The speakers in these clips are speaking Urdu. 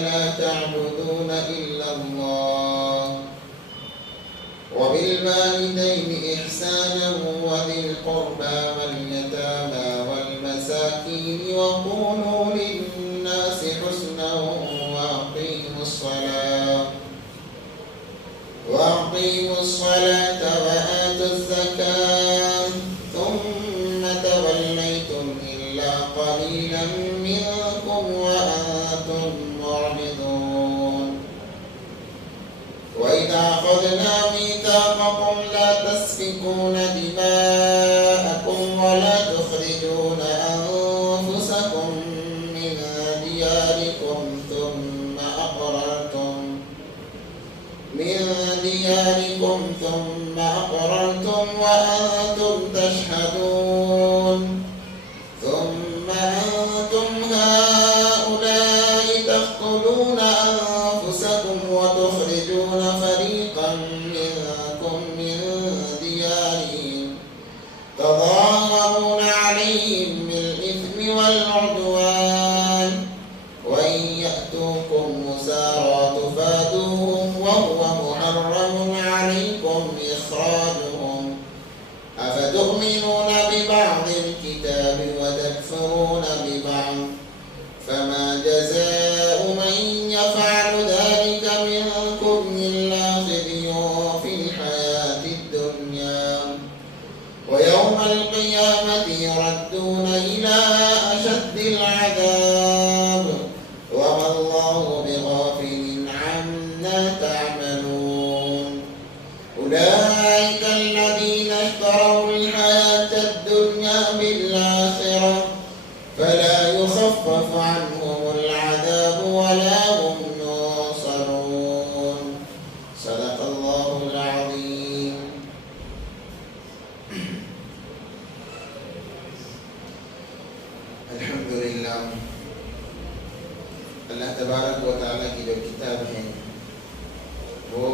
لا تعبدون إلا الله وبالوالدين إحسانا وذي القربى واليتامى والمساكين وقولوا للناس حسنا وأقيموا الصلاة وآتوا الزكاة ثم توليتم إلا قليلا منكم وأنتم معرضون وإذا أخذنا ميثاقكم لا تسفكون دماءكم ولا تخرجون أنفسكم من دياركم ثم أقررتم وأنتم تشهدون ثم أنتم هؤلاء تقتلون أنفسكم وتخرجون فريقا منكم من ديارهم تظاهرون عليهم بالإثم والعدوان وإن يأتوكم مسارى تفادوهم وهو محرم عليكم إخراجهم أفتؤمنون ببعض الكتاب وتكفرون ببعض فما جزاء من يفعل ذلك منكم إلا خزي في الحياة الدنيا ويوم القيامة يردون إلى أشد العذاب وما الله بغافل عما تعملون أولئك الذين اشتروا الحياة الدنيا بالآخرة فلا يخفف عنهم العذاب ولا هم ينصرون صدق الله العظيم. الحمدللہ اللہ تبارک و تعالیٰ کی جو کتاب ہے وہ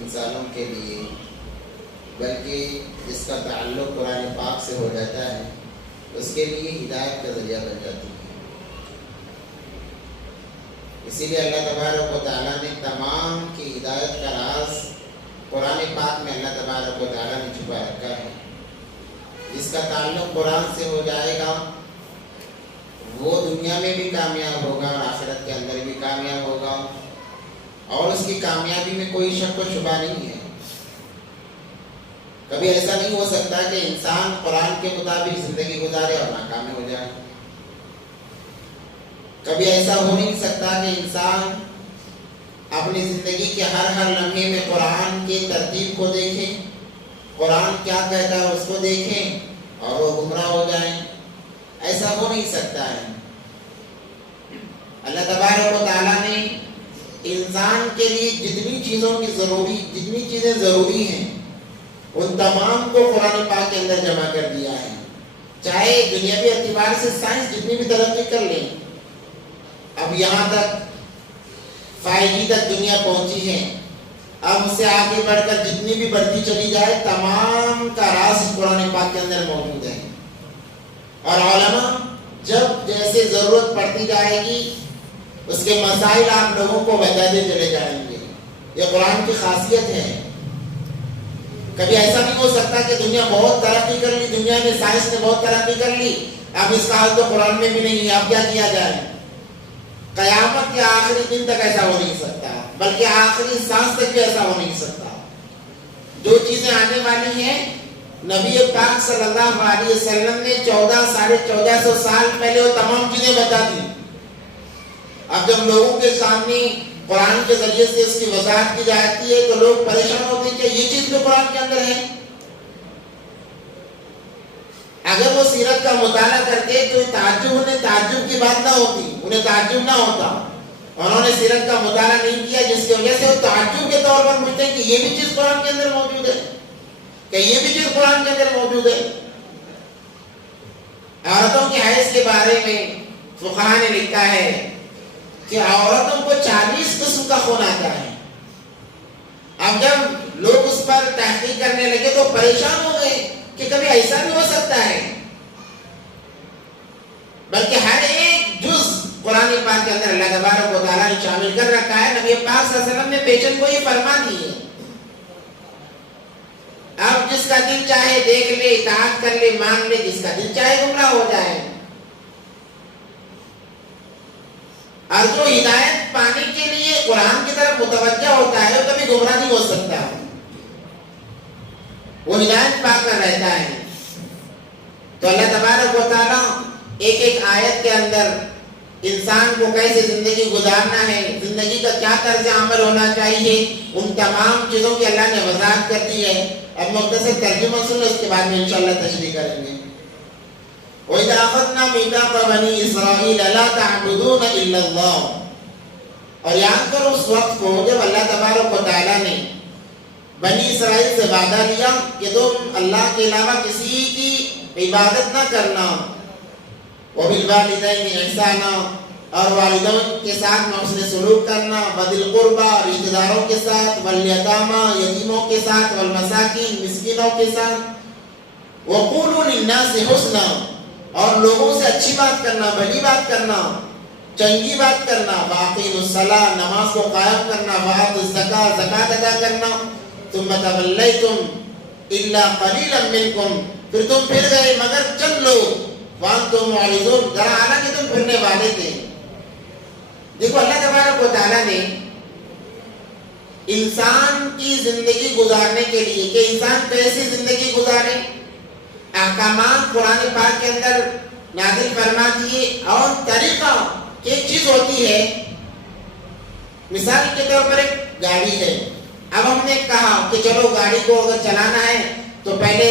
انسانوں کے لیے بلکہ جس کا تعلق قرآن پاک سے ہو جاتا ہے اس کے لیے ہدایت کا ذریعہ بن جاتی ہے. اسی لیے اللہ تبارک و تعالیٰ نے تمام کی ہدایت کا راز قرآن پاک میں اللہ تبارک و تعالیٰ نے چھپا رکھا ہے. جس کا تعلق قرآن سے ہو جائے گا وہ دنیا میں بھی کامیاب ہوگا اور آخرت کے اندر بھی کامیاب ہوگا اور اس کی کامیابی میں کوئی شک و شبہ نہیں ہے. کبھی ایسا نہیں ہو سکتا کہ انسان قرآن کے مطابق زندگی گزارے اور ناکام ہو جائے. کبھی ایسا ہو نہیں سکتا کہ انسان اپنی زندگی کے ہر لمحے میں قرآن کی ترتیب کو دیکھے, قرآن کیا کہتا ہے اس کو دیکھیں اور وہ گمراہ ہو جائیں. ایسا ہو نہیں سکتا ہے. اللہ تبارک و تعالیٰ نے انسان کے لیے جتنی چیزیں ضروری ہیں ان تمام کو قرآن پاک کے اندر جمع کر دیا ہے. چاہے دنیاوی اعتبار سے سائنس جتنی بھی ترقی کر لیں, اب یہاں تک 5G تک دنیا پہنچی ہے, اب اس سے آگے بڑھ کر جتنی بھی بڑھتی چلی جائے تمام کا راز قرآن پاک کے اندر موجود ہے. اور علماء جب جیسے ضرورت پڑتی جائے گی اس کے مسائل آپ لوگوں کو بتاتے چلے جائیں گے. یہ قرآن کی خاصیت ہے. کبھی ایسا نہیں ہو سکتا کہ دنیا بہت ترقی کر لی, دنیا میں سائنس نے بہت ترقی کر لی, اب اس کا حال تو قرآن میں بھی نہیں ہے, اب کیا کیا جائے. قیامت کے آخری دن تک ایسا ہو نہیں سکتا, بلکہ آخری سانس تک بھی ایسا ہو نہیں سکتا. جو چیزیں آنے والی ہیں نبی پاک صلی اللہ علیہ وسلم نے 1400 سال پہلے وہ تمام چیزیں بتا دی. اب جب لوگوں کے سامنے قرآن کے ذریعے سے اس کی وضاحت کی جاتی ہے تو لوگ پریشان ہوتے ہیں کہ یہ چیز تو قرآن کے اندر ہے. اگر وہ سیرت کا مطالعہ کرتے تو انہیں تعجب کی بات نہ ہوتی, انہیں تعجب نہ ہوتا. انہوں نے سیرت کا مطالعہ نہیں کیا جس کی وجہ سے وہ تعجب کے طور پر پوچھتے ہیں کہ یہ بھی چیز قرآن کے اندر موجود ہے, کہ یہ بھی چیز قرآن کے اندر موجود ہے. عورتوں کی حیض کے بارے میں فقہا نے لکھا ہے کہ عورتوں کو 40 قسم کا خون آتا ہے. اب جب لوگ اس پر تحقیق کرنے لگے تو پریشان ہو گئے کہ کبھی ایسا نہیں ہو سکتا ہے, بلکہ ہر ایک جز قرآن پاک کے اندر اللہ تبارک و تعالیٰ نے شامل کر رکھا ہے. نبی پاک صلی اللہ علیہ وسلم نے پیشن کو یہ فرما دی ہے. اب جس کا دل چاہے دیکھ لے, اطاعت کر لے, مان لے, جس کا دل چاہے گمراہ ہو جائے. اور جو ہدایت پانے کے لیے قرآن کی طرف متوجہ ہوتا ہے وہ کبھی گمراہ نہیں ہو سکتا, وہ ہدایت پا کر رہتا ہے. تو اللہ تبارک و تعالیٰ ایک ایک آیت کے اندر انسان کو کیسے زندگی گزارنا ہے, زندگی کا کیا طرز عمل ہونا چاہیے, ان تمام چیزوں کی اللہ نے وضاحت کر دی ہے. اب مختصر ترجمہ سن لو, اس کے بعد میں انشاءاللہ تشریح کریں گے. وَإِذَا أَخَذْنَا مِيثَاقَ بَنِي إِسْرَائِيلَ لَا تَعْبُدُونَ إِلَّا اللَّهَ. اور یاد کرو اس وقت کو جب اللہ تبارک و تعالیٰ نے بنی اسرائیل سے وعدہ لیا کہ تم اللہ کے علاوہ کسی کی عبادت نہ کرنا. وَبِالْوَالِدَيْنِ إِحْسَانًا, اور والدین کے ساتھ حسن سلوک کرنا. وَذِي الْقُرْبَى, رشتہ داروں کے ساتھ. وَالْيَتَامَى, یتیموں کے ساتھ. وَالْمَسَاكِينِ, مسکینوں کے ساتھ. وَقُولُوا لِلنَّاسِ حُسْنًا, اور لوگوں سے اچھی بات کرنا, بڑی بات کرنا, چنگی بات کرنا. وَأَقِيمُوا الصَّلَاةَ, نماز کو قائم کرنا. وَآتُوا الزَّكَاةَ, زکوٰۃ ادا کرنا. ثُمَّ تَوَلَّيْتُمْ إِلَّا قَلِيلًا مِّنكُمْ, پھر تم پھر گئے مگر چند لوگ. وَأَنْتُمْ مُعْرِضُونَ, ذرا حالانکہ تم پھرنے والے تھے. دیکھو اللہ تبارک و تعالیٰ نے انسان کی زندگی گزارنے کے لیے کہ انسان کیسی زندگی گزارے احکامات قرآن پاک کے اندر نازل فرما دیے. اور طریقہ کی ایک چیز ہوتی ہے, مثال کے طور پر ایک گاڑی ہے. اب ہم نے کہا کہ چلو گاڑی کو اگر چلانا ہے تو پہلے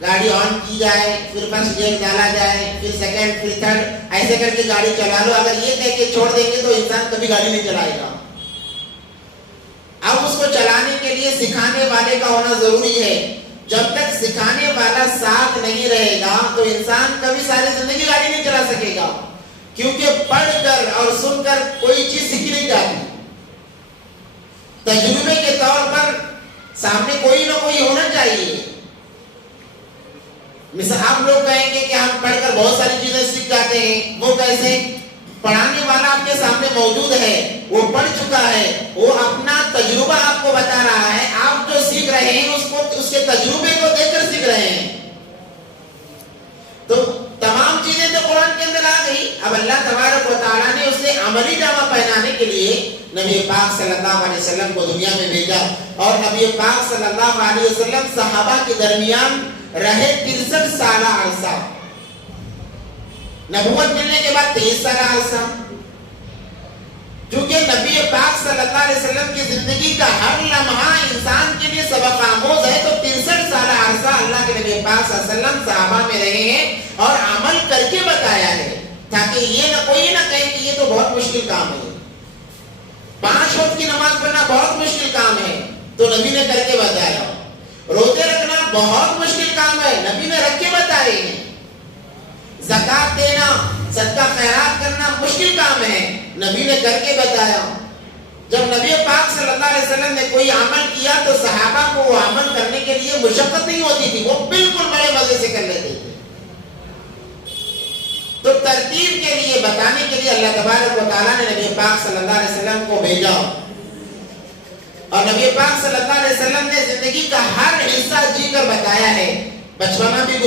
گاڑی آن کی جائے, پھر فرسٹ گیئر ڈالا جائے, پھر سیکنڈ, پھر تھرڈ, ایسے کر کے گاڑی چلا لو. اگر یہ کہہ کے چھوڑ دیں گے تو انسان کبھی گاڑی نہیں چلائے گا. اب اس کو چلانے کے لیے سکھانے والے کا ہونا ضروری ہے. جب تک سکھانے والا ساتھ نہیں رہے گا تو انسان کبھی ساری زندگی گاڑی نہیں چلا سکے گا, کیونکہ پڑھ کر اور سن کر کوئی چیز سیکھی نہیں جاتی. تجربے کے طور پر سامنے کوئی نہ کوئی ہونا چاہیے. مثال آپ لوگ کہیں گے کہ ہم پڑھ کر بہت ساری چیزیں سیکھ جاتے ہیں. وہ کیسے؟ پڑھانے والا آپ کے سامنے موجود ہے, وہ پڑھ چکا ہے, وہ اپنا تجربہ آپ کو بتا رہا ہے. آپ جو سیکھ رہے ہیں اس کے تجربے کو دیکھ کر سیکھ رہے ہیں. تو تمام چیزیں تو قرآن کے اندر آ گئی. اب اللہ تبارک و تعالیٰ نے اسے عملی جامہ پہنانے کے لیے نبی پاک صلی اللہ علیہ وسلم کو دنیا میں بھیجا. اور نبی پاک صلی اللہ علیہ وسلم صحابہ کے درمیان رہے 63 سالہ عرصہ. نبوت ملنے کے بعد 23 سالہ عرصہ. کیونکہ نبی پاک صلی اللہ علیہ وسلم کی زندگی کا ہر لمحہ انسان کے لیے سبق آموز ہے. تو 63 سالہ عرصہ اللہ کے نبی پاک صلی اللہ علیہ وسلم صحابہ میں رہے ہیں اور عمل کر کے بتایا ہے, تاکہ یہ نہ کوئی نہ کہے کہ یہ تو بہت مشکل کام ہے, 5 وقت کی نماز پڑھنا بہت مشکل کام ہے, تو نبی نے کر کے بتایا. روزے رکھنا بہت مشکل کام ہے, نبی نے رکھ کے بتائے ہیں. زکات دینا, صدقہ خیرات کرنا مشکل کام ہے, نبی نے کر کے بتایا. جب نبی پاک صلی اللہ علیہ وسلم نے کوئی عمل کیا تو صحابہ کو وہ عمل کرنے کے لیے مشقت نہیں ہوتی تھی, وہ بالکل بڑے مزے سے کر لیتے تھے. تو ترتیب کے لیے, بتانے کے لیے اللہ تبارک و تعالیٰ نے نبی پاک صلی اللہ علیہ وسلم کو بھیجا. اور نبی پاک صلی اللہ علیہ وسلم نے زندگی کا ہر حصہ جی کر بتایا ہے. بچپنا بھی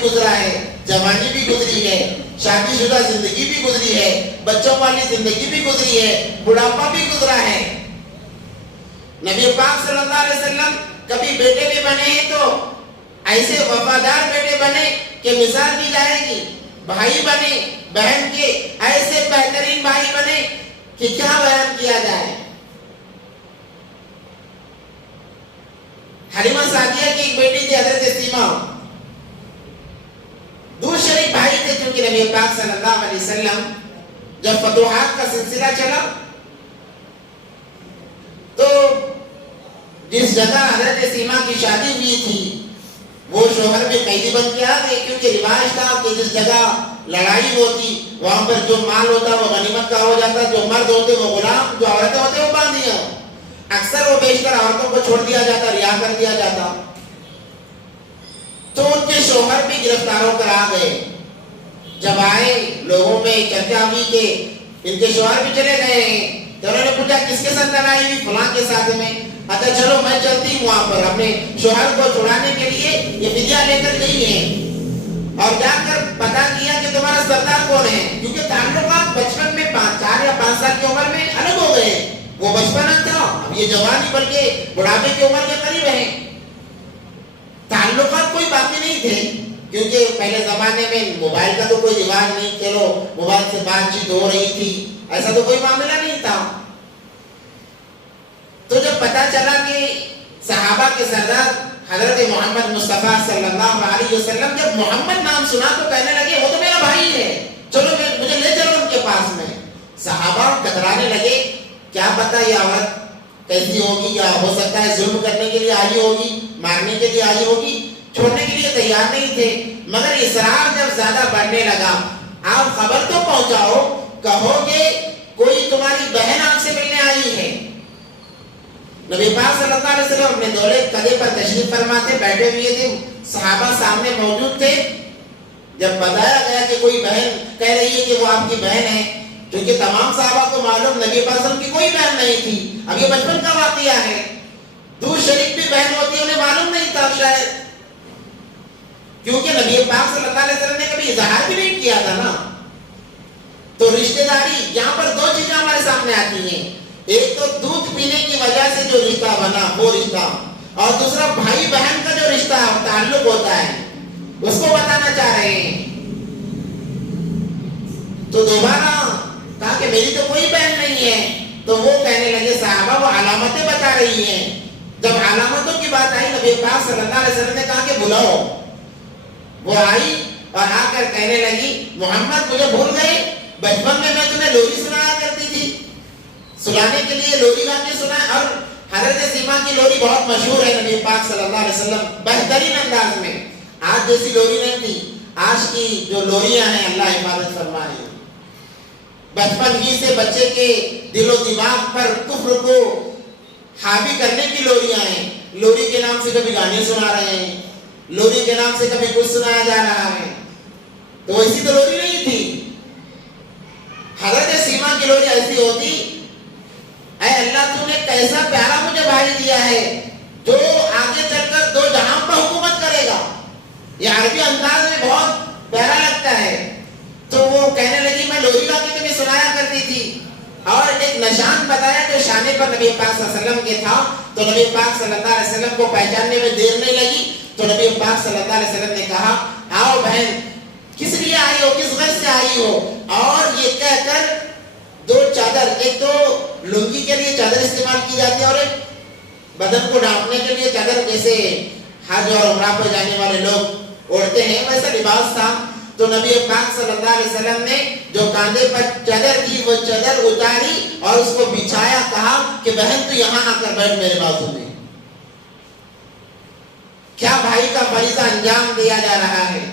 گزرا ہے, جوانی بھی گزری ہے, شادی شدہ زندگی بھی گزری ہے, بچوں والی زندگی بھی گزری ہے, بڑھاپا بھی گزرا ہے. نبی پاک صلی اللہ علیہ وسلم کبھی بیٹے بھی بنے ہیں تو ایسے وفادار بیٹے بنے کہ مثال دی جائے گی. بھائی بنے, بہن کے ایسے بہترین بھائی بنے کہ کیا بیان کیا جائے. حلیمہ سعدیہ کی ایک بیٹی تھی حضرت سیما, دور شریک بھائی تھے. کیونکہ نبی پاک صلی اللہ علیہ وسلم جب فتوحات کا سلسلہ چلا تو جس جگہ حضرت سیما کی شادی ہوئی تھی وہ شوہر بھی قیدی بن کے آ گئے. کیونکہ رواج تھا کہ جس جگہ لڑائی ہوتی وہاں پر جو مال ہوتا وہ غنیمت کا ہو جاتا, جو مرد ہوتے وہ غلام, جو عورتیں ہوتے وہ باندیاں. اکثر وہ بیشتر عورتوں کو چھوڑ دیا جاتا, رہا کر دیا جاتا. تو ان کے شوہر بھی گرفتار ہو کر آ گئے. جب آئے لوگوں میں چرچا ہوئی کہ ان کے شوہر بھی چلے گئے ہیں، تو انہوں نے پوچھا کس کے ساتھ لڑائی ہوئی؟ فلاں کے ساتھ میں۔ اچھا چلو میں چلتی ہوں وہاں پر، اپنے شوہر کو چھڑانے کے لیے یہ فدیہ لے کر گئی ہیں اور جا کر پتا کیا کہ تمہارا سردار کون ہے، کیونکہ تعلقات بچپن میں 4 یا 5 سال کی عمر میں الگ ہو گئے، وہ بچپنا تھا، اب یہ جوانی بلکہ بڑھاپے کی عمر کے قریب ہیں، تعلقات کوئی باقی نہیں تھے، کیونکہ پہلے زمانے میں موبائل کا تو کوئی رواج نہیں، چلو موبائل سے بات چیت ہو رہی تھی، ایسا تو کوئی معاملہ نہیں تھا۔ تو جب پتا چلا کہ صحابہ کے سردار حضرت محمد مصطفیٰ صلی اللہ علیہ وسلم جب محمد نام سنا تو کہنے لگے وہ تو میرا بھائی ہے، چلو مجھے لے چلو ان کے پاس میں۔ صحابہ کترانے لگے، کیا پتا یہ عورت کیسی ہوگی، یا ہو سکتا ہے ظلم کرنے کے لیے آئی ہوگی، مارنے کے لیے آئی ہوگی، چھوڑنے کے لیے تیار نہیں تھے، مگر اصرار جب زیادہ بڑھنے لگا، آپ خبر تو پہنچاؤ، کہو گے کوئی تمہاری بہن آپ سے ملنے آئی ہے۔ نبی پاک صلی اللہ علیہ وسلم اپنے دولے قدے پر تشریف فرما تھے، بیٹھے ہوئے تھے، صحابہ سامنے موجود تھے، جب بتایا گیا کہ کوئی بہن کہہ رہی ہے کہ وہ آپ کی بہن ہے، کیونکہ تمام صحابہ کو معلوم نبی پاک صلی اللہ علیہ وسلم کی کوئی بہن نہیں تھی، اب یہ بچپن کا واقعہ ہے، دور شریف بھی بہن ہوتی ہے، انہیں معلوم نہیں تھا شاید، کیونکہ نبی پاک صلی اللہ علیہ وسلم نے کبھی اظہار بھی نہیں کیا تھا نا۔ تو رشتہ داری یہاں پر 2 چیزیں ہمارے سامنے آتی ہیں، ایک تو دودھ پینے کی وجہ سے جو رشتہ بنا وہ رشتہ، اور دوسرا بھائی بہن کا جو رشتہ تعلق ہوتا ہے اس کو بتانا چاہ رہے ہیں۔ تو دوبارہ کہا کہ میری تو کوئی بہن نہیں ہے، تو وہ کہنے لگے صحابہ وہ علامتیں بتا رہی ہیں۔ جب علامتوں کی بات آئی نبی پاک صلی اللہ علیہ وسلم نے کہا کہ بلاؤ، وہ آئی اور آ کر کہنے لگی محمد مجھے بھول گئے، بچپن میں تمہیں لوری سنایا کرتی تھی، سلانے کے لیے لوری گا کے سنا، اور حضرت سیما کی لوری بہت مشہور ہے نبی پاک صلی اللہ علیہ وسلم بہترین انداز میں، آج جیسی لوری نہیں تھی، آج کی جو لوریاں ہیں اللہ حفاظت فرمائے، بچپن ہی سے بچے کے دل و دماغ پر کفر کو حاوی کرنے کی لوریاں ہیں، لوری کے نام سے کبھی گانے سنا رہے ہیں، لوری کے نام سے کبھی کچھ سنایا جا رہا ہے، تو ایسی تو لوری نہیں تھی۔ حضرت سیما کی لوری ایسی ہوتی، اے اللہ تو نے کیسا پیارا مجھے بھائی دیا ہے جو آگے چل کر 2 جہاں پر حکومت کرے گا، یہ عربی انداز میں بہت پیارا لگتا ہے۔ تو وہ کہنے لگی میں لوری گا کے تمہیں سنایا کرتی تھی، اور ایک نشان بتایا جو شانے پر نبی پاک صلی اللہ علیہ وسلم کے تھا، تو نبی پاک صلی اللہ علیہ وسلم کو پہچاننے میں دیر نہیں لگی، تو نبی پاک صلی اللہ علیہ وسلم نے کہا آؤ بہن کس لیے آئی ہو، کس غرض سے آئی ہو، اور یہ کہہ کر 2 چادر، ایک تو لنگی کے لیے چادر استعمال کی جاتی ہے اور ایک بدن کو ڈھانپنے کے لیے چادر، جیسے حج اور عمرہ پر جانے والے لوگ اوڑھتے ہیں ویسا لباس تھا۔ تو نبی پاک صلی اللہ علیہ وسلم نے جو کاندھے پر چادر تھی وہ چادر اتاری اور اس کو بچھایا، کہا کہ بہن تو یہاں آ کر بیٹھ میرے بازو میں۔ کیا بھائی کا فریضہ انجام دیا جا رہا ہے۔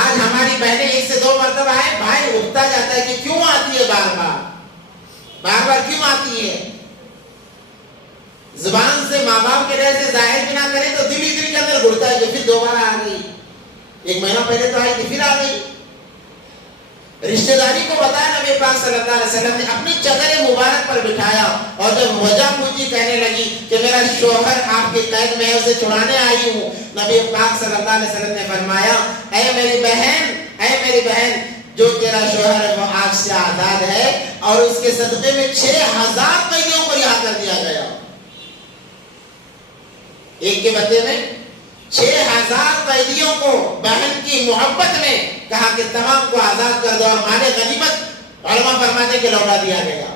آج ہماری بہنیں 1 سے 2 مرتبہ آئے، بھائی اٹھتا جاتا ہے کہ کیوں آتی ہے بار بار کیوں آتی ہے، زبان سے ماں باپ کے ڈر سے ظاہر بھی نہ کرے تو دل ہی دل کے اندر گھڑتا ہے کہ پھر دوبارہ آ گئی، 1 مہینہ پہلے تو آئی تھی پھر آ گئی۔ رشتہ داری کو بتایا نبی پاک صلی اللہ علیہ وسلم نے، اپنی چادر مبارک پر بٹھایا، اور جب وجہ پوچھی کہنے لگی کہ میرا شوہر آپ کے قید میں ہے، اسے چھڑانے آئی ہوں، نبی پاک صلی اللہ علیہ وسلم نے فرمایا اے میری بہن جو تیرا شوہر ہے وہ آگ سے آزاد ہے، اور اس کے صدقے میں 6000 قیدیوں کو رہا کر دیا گیا، ایک کے بدلے میں 6000 قیدیوں کو بہن کی محبت میں کہا کہ تمام کو آزاد کر دو، اور مال غنیمت علماء فرماتے کہ لوٹا دیا گیا،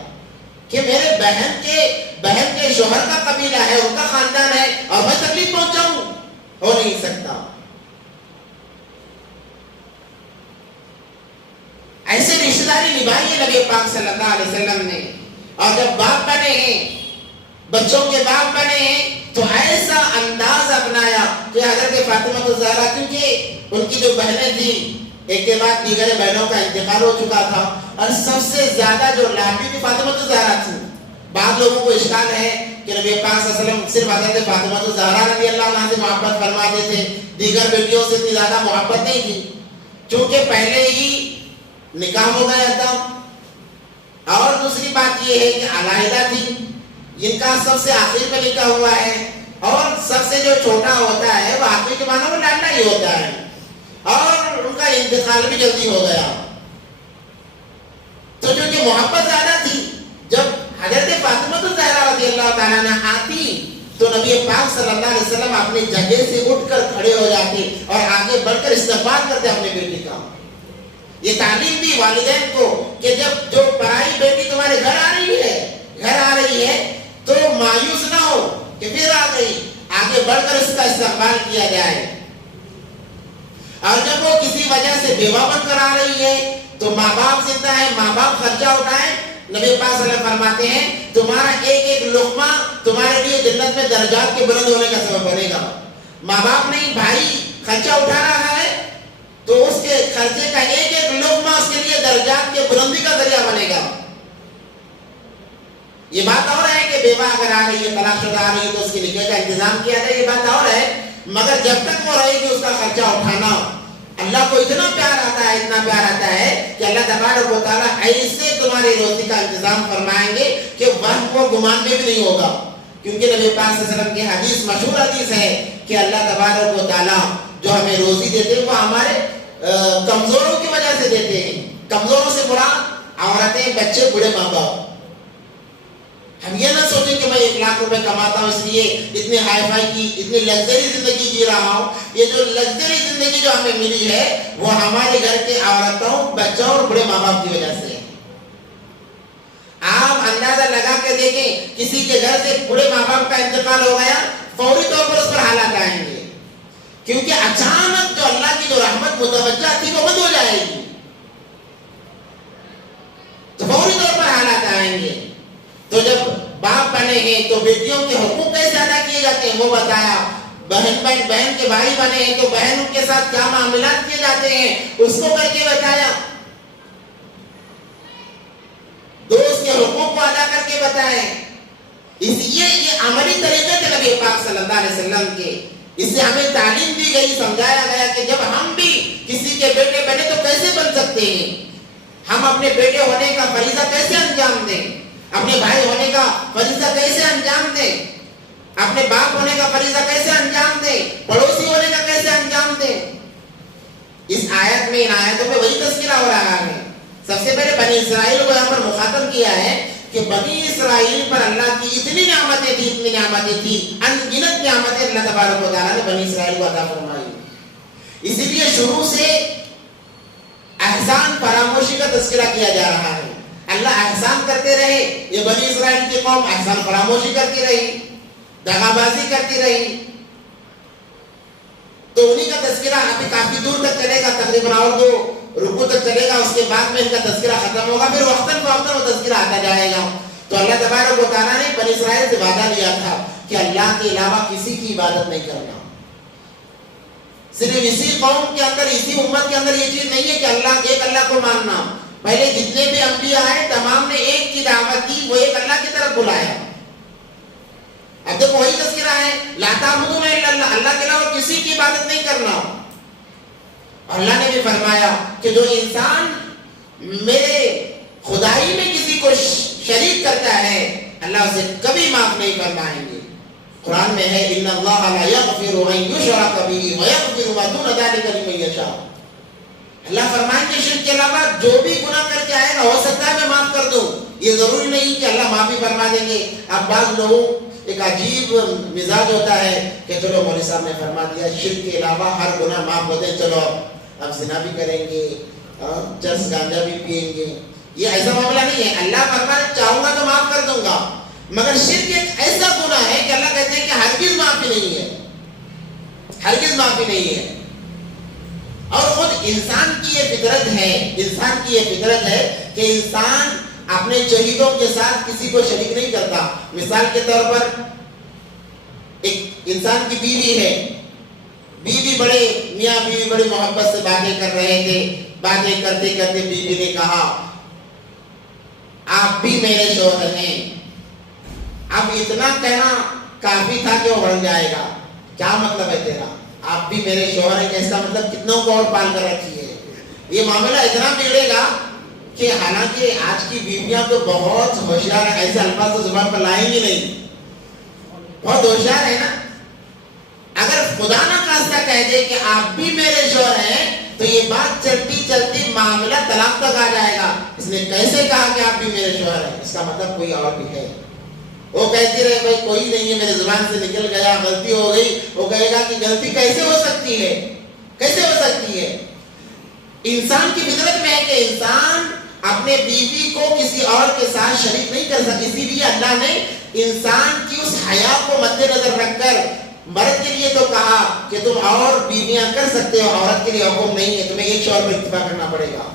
کہ میرے بہن کے شوہر کا قبیلہ ہے، ان کا خاندان ہے، اور میں تکلیف پہنچاؤں، ہو نہیں سکتا۔ ایسے رشتہ داری نبھائی ہے نبی پاک صلی اللہ علیہ وسلم نے، اور جب باپ بنے ہیں، بچوں کے باپ بنے ہیں، تو ایسا انداز اپنایا کہ حضرت فاطمہ الزہرا، کیونکہ ان کی جو بہنیں تھیں ایک کے بعد دیگر بہنوں کا انتقال ہو چکا تھا، اور سب سے زیادہ جو لاڈلی بھی فاطمہ الزہرا تھی۔ بعض لوگوں کو اشکال ہے کہ نبی پاک صلی اللہ علیہ وسلم صرف حضرت فاطمہ الزہرا رضی اللہ عنہا سے محبت فرماتے تھے، دیگر بیٹیوں سے اتنی زیادہ محبت نہیں تھی، چونکہ پہلے ہی نکاح ہو گیا تھا، اور دوسری بات یہ ہے کہ علیحدہ تھی، جن کا سب سے آخر میں لکھا ہوا ہے، اور سب سے جو چھوٹا ہوتا ہے وہ آخری کے معنی میں لاڈلا ہی ہوتا ہے، اور ان کا انتقال بھی جلدی ہو گیا۔ تو جو کہ محبت زیادہ تھی، جب حضرت فاطمہ الزہرا رضی اللہ تعالیٰ عنہ آتی تو نبی پاک صلی اللہ علیہ وسلم اپنی جگہ سے اٹھ کر کھڑے ہو جاتے اور آگے بڑھ کر استقبال کرتے اپنے بیٹی کا۔ یہ تعلیم دی والدین کو کہ جب جو پرائی بیٹی تمہارے گھر آ رہی ہے تو مایوس نہ ہو کہ پھر آ گئی، آگے بڑھ کر اس کا استقبال کیا جائے۔ اور جب وہ کسی وجہ سے بیوہ بن کر آ رہی ہے تو ماں باپ زندہ ہے، ماں باپ خرچہ اٹھائیں۔ نبی پاک صلی اللہ علیہ وسلم فرماتے ہیں تمہارا ایک ایک لقمہ تمہارے لیے جنت میں درجات کے بلند ہونے کا سبب بنے گا۔ ماں باپ نہیں، بھائی خرچہ اٹھا رہا ہے تو اس کے خرچے کا ایک ایک لقمہ اس کے لیے درجات کے بلندی کا ذریعہ بنے گا۔ یہ بات اور ہے کہ بیوہ اگر آ رہی ہے، طلاق شدہ آ رہی ہے تو اس کے نکاح کا انتظام کیا جائے، یہ بات اور ہے، مگر جب تک وہ رہے گی اس کا خرچہ اٹھانا۔ اللہ کو اتنا پیار آتا ہے، اتنا پیار آتا ہے کہ اللہ تبارک و تعالیٰ ایسے تمہاری روزی کا انتظام فرمائیں گے کہ وہم کو گمان میں بھی نہیں ہوگا، کیونکہ نبی پاک صلی اللہ علیہ وسلم کی حدیث، مشہور حدیث ہے کہ اللہ تبارک و تعالیٰ جو ہمیں روزی دیتے ہیں وہ ہمارے کمزوروں کی وجہ سے دیتے ہیں۔ کمزوروں سے مراد عورتیں، بچے، بوڑھے ماں باپ۔ ہم یہ نہ سوچیں کہ میں 1 لاکھ روپے کماتا ہوں اس لیے اتنی ہائی فائی کی، اتنی لگژری زندگی جی رہا ہوں۔ یہ جو لگژری زندگی جو ہمیں ملی ہے وہ ہمارے گھر کے عورتوں، بچوں اور بڑے ماں باپ کی وجہ سے ہے۔ آپ اندازہ لگا کے دیکھیں، کسی کے گھر سے بڑے ماں باپ کا انتقال ہو گیا، فوری طور پر اس پر حالات آئیں گے، کیونکہ اچانک جو اللہ کی جو رحمت متوجہ تھی وہ بند ہو جائے گی، تو فوری طور پر حالات آئیں گے۔ تو جب باپ بنے ہیں تو بیٹیوں کے حقوق کیسے ادا کیے جاتے ہیں وہ بتایا، بہن کے بھائی بنے ہیں تو بہن ان کے ساتھ کیا معاملات کیے جاتے ہیں اس کو کر کے بتایا، دوست کے حقوق کو ادا کر کے بتائے۔ یہ عملی طریقے تھے نبی پاک صلی اللہ علیہ وسلم کے، اس سے ہمیں تعلیم دی گئی، سمجھایا گیا کہ جب ہم بھی کسی کے بیٹے بنے تو کیسے بن سکتے ہیں، ہم اپنے بیٹے ہونے کا فریضہ کیسے انجام دیں، اپنے بھائی ہونے کا فریضہ کیسے انجام دیں، اپنے باپ ہونے کا فریضہ کیسے انجام دیں، پڑوسی ہونے کا کیسے انجام دیں۔ اس آیت میں، ان آیتوں میں وہی تذکرہ ہو رہا ہے۔ سب سے پہلے بنی اسرائیل کو یہاں پر مخاطب کیا ہے کہ بنی اسرائیل پر اللہ کی اتنی نعمتیں تھی، اتنی نعمتیں تھی، ان گنت نعمتیں اللہ تبارک و تعالیٰ نے بنی اسرائیل کو عطا فرمائی۔ اسی لیے شروع سے احسان فراموشی کا تذکرہ کیا جا رہا ہے۔ اللہ احسان کرتے رہے، یہ بنی اسرائیل کی قوم احسان فراموشی کرتی رہی، دغا بازی کرتی رہی، تو انہی کا تذکرہ ابھی کافی دور تک چلے گا، تقریباً اور 2 رکوع تک چلے گا، اس کے بعد میں ان کا تذکرہ ختم ہوگا، پھر وقتاً فوقتاً وہ تذکرہ آتا جائے گا۔ تو اللہ تبارک و تعالیٰ نے بنی اسرائیل سے وعدہ لیا تھا کہ اللہ کے علاوہ کسی کی عبادت نہیں کرنا۔ صرف اسی قوم کے اندر، اسی امت کے اندر یہ چیز نہیں ہے کہ ایک اللہ کو ماننا۔ پہلے جتنے بھی انبیاء آئے تمام نے ایک کی دعوت دی، وہ ایک اللہ کی طرف بلایا۔ اب دیکھو وہی تذکرہ ہے، لا تعبدون الا اللہ، اللہ کے علاوہ کسی کی عبادت نہیں کرنا۔ اللہ نے بھی فرمایا کہ جو انسان میرے خدائی میں کسی کو شریک کرتا ہے اللہ اسے کبھی معاف نہیں فرمائیں گے۔ قرآن میں ہے ان اللہ لا یغفر ان یشرک بہ ویغفر ما دون ذلک لمن یشاء۔ اللہ فرمائیں کہ شرک کے علاوہ جو بھی گناہ کر کے آئے گا ہو سکتا ہے میں معاف کر دوں، یہ ضروری نہیں کہ اللہ معافی فرما دیں گے۔ اب بعض لوگوں ایک عجیب مزاج ہوتا ہے کہ چلو مولوی صاحب نے فرما دیا شرک کے علاوہ ہر گناہ معاف ہوتے ہیں، چلو اب زنا بھی کریں گے، چرس گانجا بھی پیئیں گے۔ یہ ایسا معاملہ نہیں ہے۔ اللہ فرماتا ہے چاہوں گا تو معاف کر دوں گا، مگر شرک ایک ایسا گناہ ہے کہ اللہ کہتے ہیں کہ ہرگز معافی نہیں ہے، ہرگز معافی نہیں ہے۔ اور خود انسان کی یہ فطرت ہے، انسان کی یہ فطرت ہے کہ انسان اپنے شہیدوں کے ساتھ کسی کو شریک نہیں کرتا۔ مثال کے طور پر ایک انسان کی بیوی ہے، بیوی بڑے میاں بیوی بڑی محبت سے باتیں کر رہے تھے، باتیں کرتے کرتے بیوی نے کہا آپ بھی میرے شوہر ہیں۔ اب اتنا کہنا کافی تھا کہ وہ بڑھ جائے گا، کیا مطلب ہے تیرا، آپ بھی میرے شوہر ہیں، کیسا مطلب کتنوں کو اور پال کر رکھی ہے، یہ معاملہ اتنا بگڑے گا کہ حالانکہ آج کی بیویاں تو بہت ہوشیار ہیں، ایسے الفاظ تو زبان پر لائیں گی نہیں، بہت ہوشیار ہے نا. اگر خدا نہ خواستہ کہہ دے کہ آپ بھی میرے شوہر ہیں تو یہ بات چلتی چلتی معاملہ طلاق تک آ جائے گا. اس نے کیسے کہا کہ آپ بھی میرے شوہر ہیں؟ اس کا مطلب کوئی اور بھی ہے. وہ کہتی رہے بھائی کوئی نہیں ہے، میرے زبان سے نکل گیا، غلطی ہو گئی. وہ کہے گا کہ غلطی کیسے ہو سکتی ہے، کیسے ہو سکتی ہے؟ انسان کی فطرت میں ہے کہ انسان اپنے بیوی کو کسی اور کے ساتھ شریک نہیں کر سکتا. اسی لیے اللہ نے انسان کی اس حیا کو مد نظر رکھ کر مرد کے لیے تو کہا کہ تم اور بیویاں کر سکتے ہو، عورت کے لیے حکم نہیں ہے، تمہیں ایک شوہر پر اتفاق کرنا پڑے گا.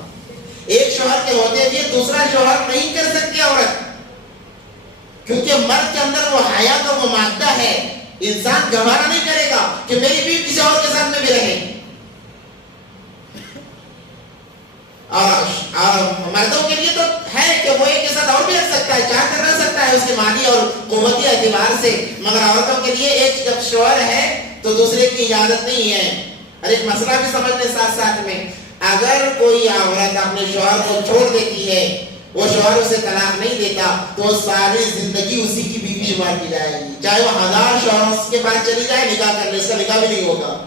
ایک شوہر کے ہوتے ہوئے دوسرا شوہر نہیں کر سکتی عورت، کیونکہ مرد کے اندر وہ حیا کا وہ مادہ ہے. انسان گوارا نہیں کرے گا کہ میری بیوی کسی اور کے ساتھ میں بھی رہے. اور مردوں کے لیے تو ہے کہ وہ ایک کے ساتھ اور بھی رکھ سکتا ہے، چاہ کر رہ سکتا ہے اس کے مالی اور قوتی اعتبار سے، مگر عورتوں کے لیے ایک جب شوہر ہے تو دوسرے کی اجازت نہیں ہے. اور ایک مسئلہ بھی سمجھنے ساتھ ساتھ میں، اگر کوئی عورت اپنے شوہر کو چھوڑ دیتی ہے، وہ شوہر اسے طلاق نہیں دیتا، تو ساری زندگی اسی کی بیوی شمار کی جائے گی. چاہے وہ 1000 شوہر اس کے پاس چلی جائے نکاح کر لے، اس کا نکاح بھی نہیں ہوگا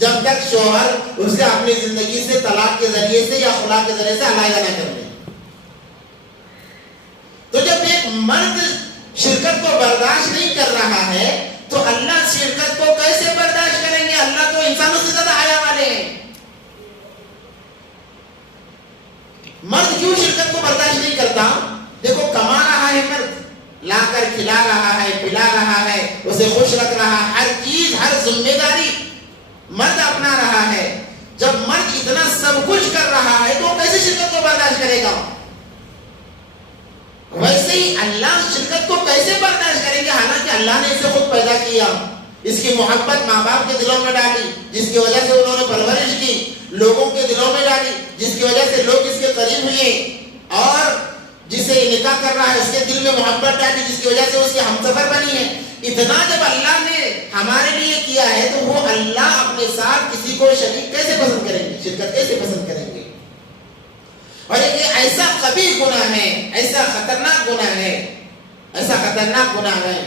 جب تک شوہر اسے اپنی زندگی سے طلاق کے ذریعے سے یا خلا کے ذریعے سے علیحدہ نہ کر لے. تو جب ایک مرد شرکت کو برداشت نہیں کر رہا ہے تو اللہ شرکت کو کیسے برداشت کریں گے؟ اللہ تو انسانوں سے زیادہ حیا والے ہیں. مرد کیوں شرکت کو برداشت نہیں کرتا؟ دیکھو کما رہا ہے مرد، لا کر کھلا رہا ہے، پلا رہا ہے، اسے خوش رکھ رہا ہے، ہر چیز ہر ذمہ داری مرد اپنا رہا ہے. جب مرد اتنا سب کچھ کر رہا ہے تو کیسے شرکت کو برداشت کرے گا؟ ویسے ہی اللہ شرکت کو کیسے برداشت کریں گے؟ حالانکہ اللہ نے اسے خود پیدا کیا، اس کی محبت ماں باپ کے دلوں میں ڈالی جس کی وجہ سے انہوں نے پرورش کی، لوگوں کے دلوں میں ڈالی جس کی وجہ سے لوگ اس کے قریب ہوئے، اور جسے نکاح کر رہا ہے اس کے دل میں محبت ڈالی جس کی وجہ سے اس کے ہمسفر بنی ہے. اتنا جب اللہ نے ہمارے لیے کیا ہے تو وہ اللہ اپنے ساتھ کسی کو شریک کیسے پسند کریں گے، شرکت کیسے پسند کریں گے؟ اور یہ ایسا قبیح گناہ ہے، ایسا خطرناک گناہ ہے، ایسا خطرناک گناہ ہے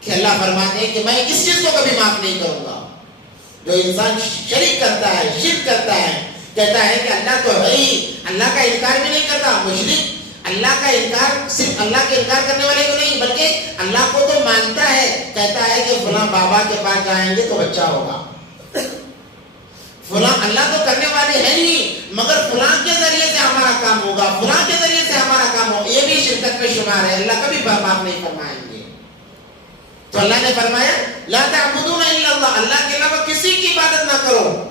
کہ اللہ فرماتے ہیں کہ میں اس چیز کو کبھی معاف نہیں کروں گا. جو انسان شریک کرتا ہے، شرک کرتا ہے، کہتا ہے کہ اللہ تو ہے ہی، اللہ کا انکار بھی نہیں کرتا. مشرک اللہ کا انکار صرف اللہ کے انکار کرنے والے کو نہیں بلکہ اللہ کو تو مانتا ہے، کہتا ہے کہ فلاں بابا کے پاس جائیں گے تو بچہ ہوگا، فلاں اللہ تو کرنے والے ہیں نہیں مگر فلاں کے ذریعے سے ہمارا کام ہوگا، فلاں کے ذریعے سے ہمارا کام ہوگا. یہ بھی شرکت میں شمار ہے. اللہ کبھی معاف نہیں فرمائیں گے. تو اللہ نے فرمایا لا تعبدون الا اللہ، اللہ کے علاوہ کسی کی عبادت نہ کرو.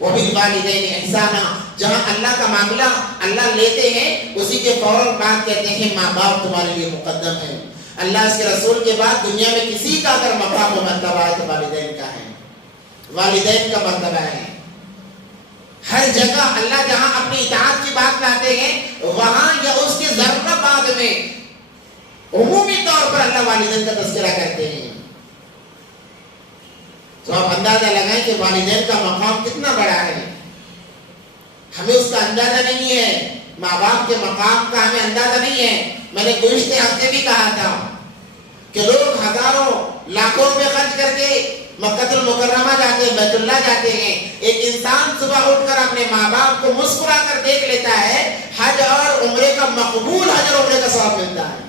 وبالوالدین احسانا، جہاں اللہ کا معاملہ اللہ لیتے ہیں اسی کے فوراً بعد کہتے ہیں ماں باپ تمہارے لیے مقدم ہے. اللہ اس کے رسول کے بعد دنیا میں کسی کا اگر مقام و مرتبہ ہے تو والدین کا ہے، والدین کا مرتبہ ہے. ہر جگہ اللہ جہاں اپنی اطاعت کی بات لاتے ہیں وہاں یا اس کے ذرہ بعد میں عمومی طور پر اللہ والدین کا تذکرہ کرتے ہیں. تو آپ اندازہ لگائیں کہ والدین کا مقام کتنا بڑا ہے. ہمیں اس کا اندازہ نہیں ہے، ماں باپ کے مقام کا ہمیں اندازہ نہیں ہے. میں نے گزشتہ ہفتے بھی کہا تھا کہ لوگ ہزاروں لاکھوں روپے خرچ کر کے مکہ المکرمہ جاتے ہیں، بیت اللہ جاتے ہیں. ایک انسان صبح اٹھ کر اپنے ماں باپ کو مسکرا کر دیکھ لیتا ہے، حج اور عمرے کا مقبول حج اور عمرے کا ثواب ملتا ہے،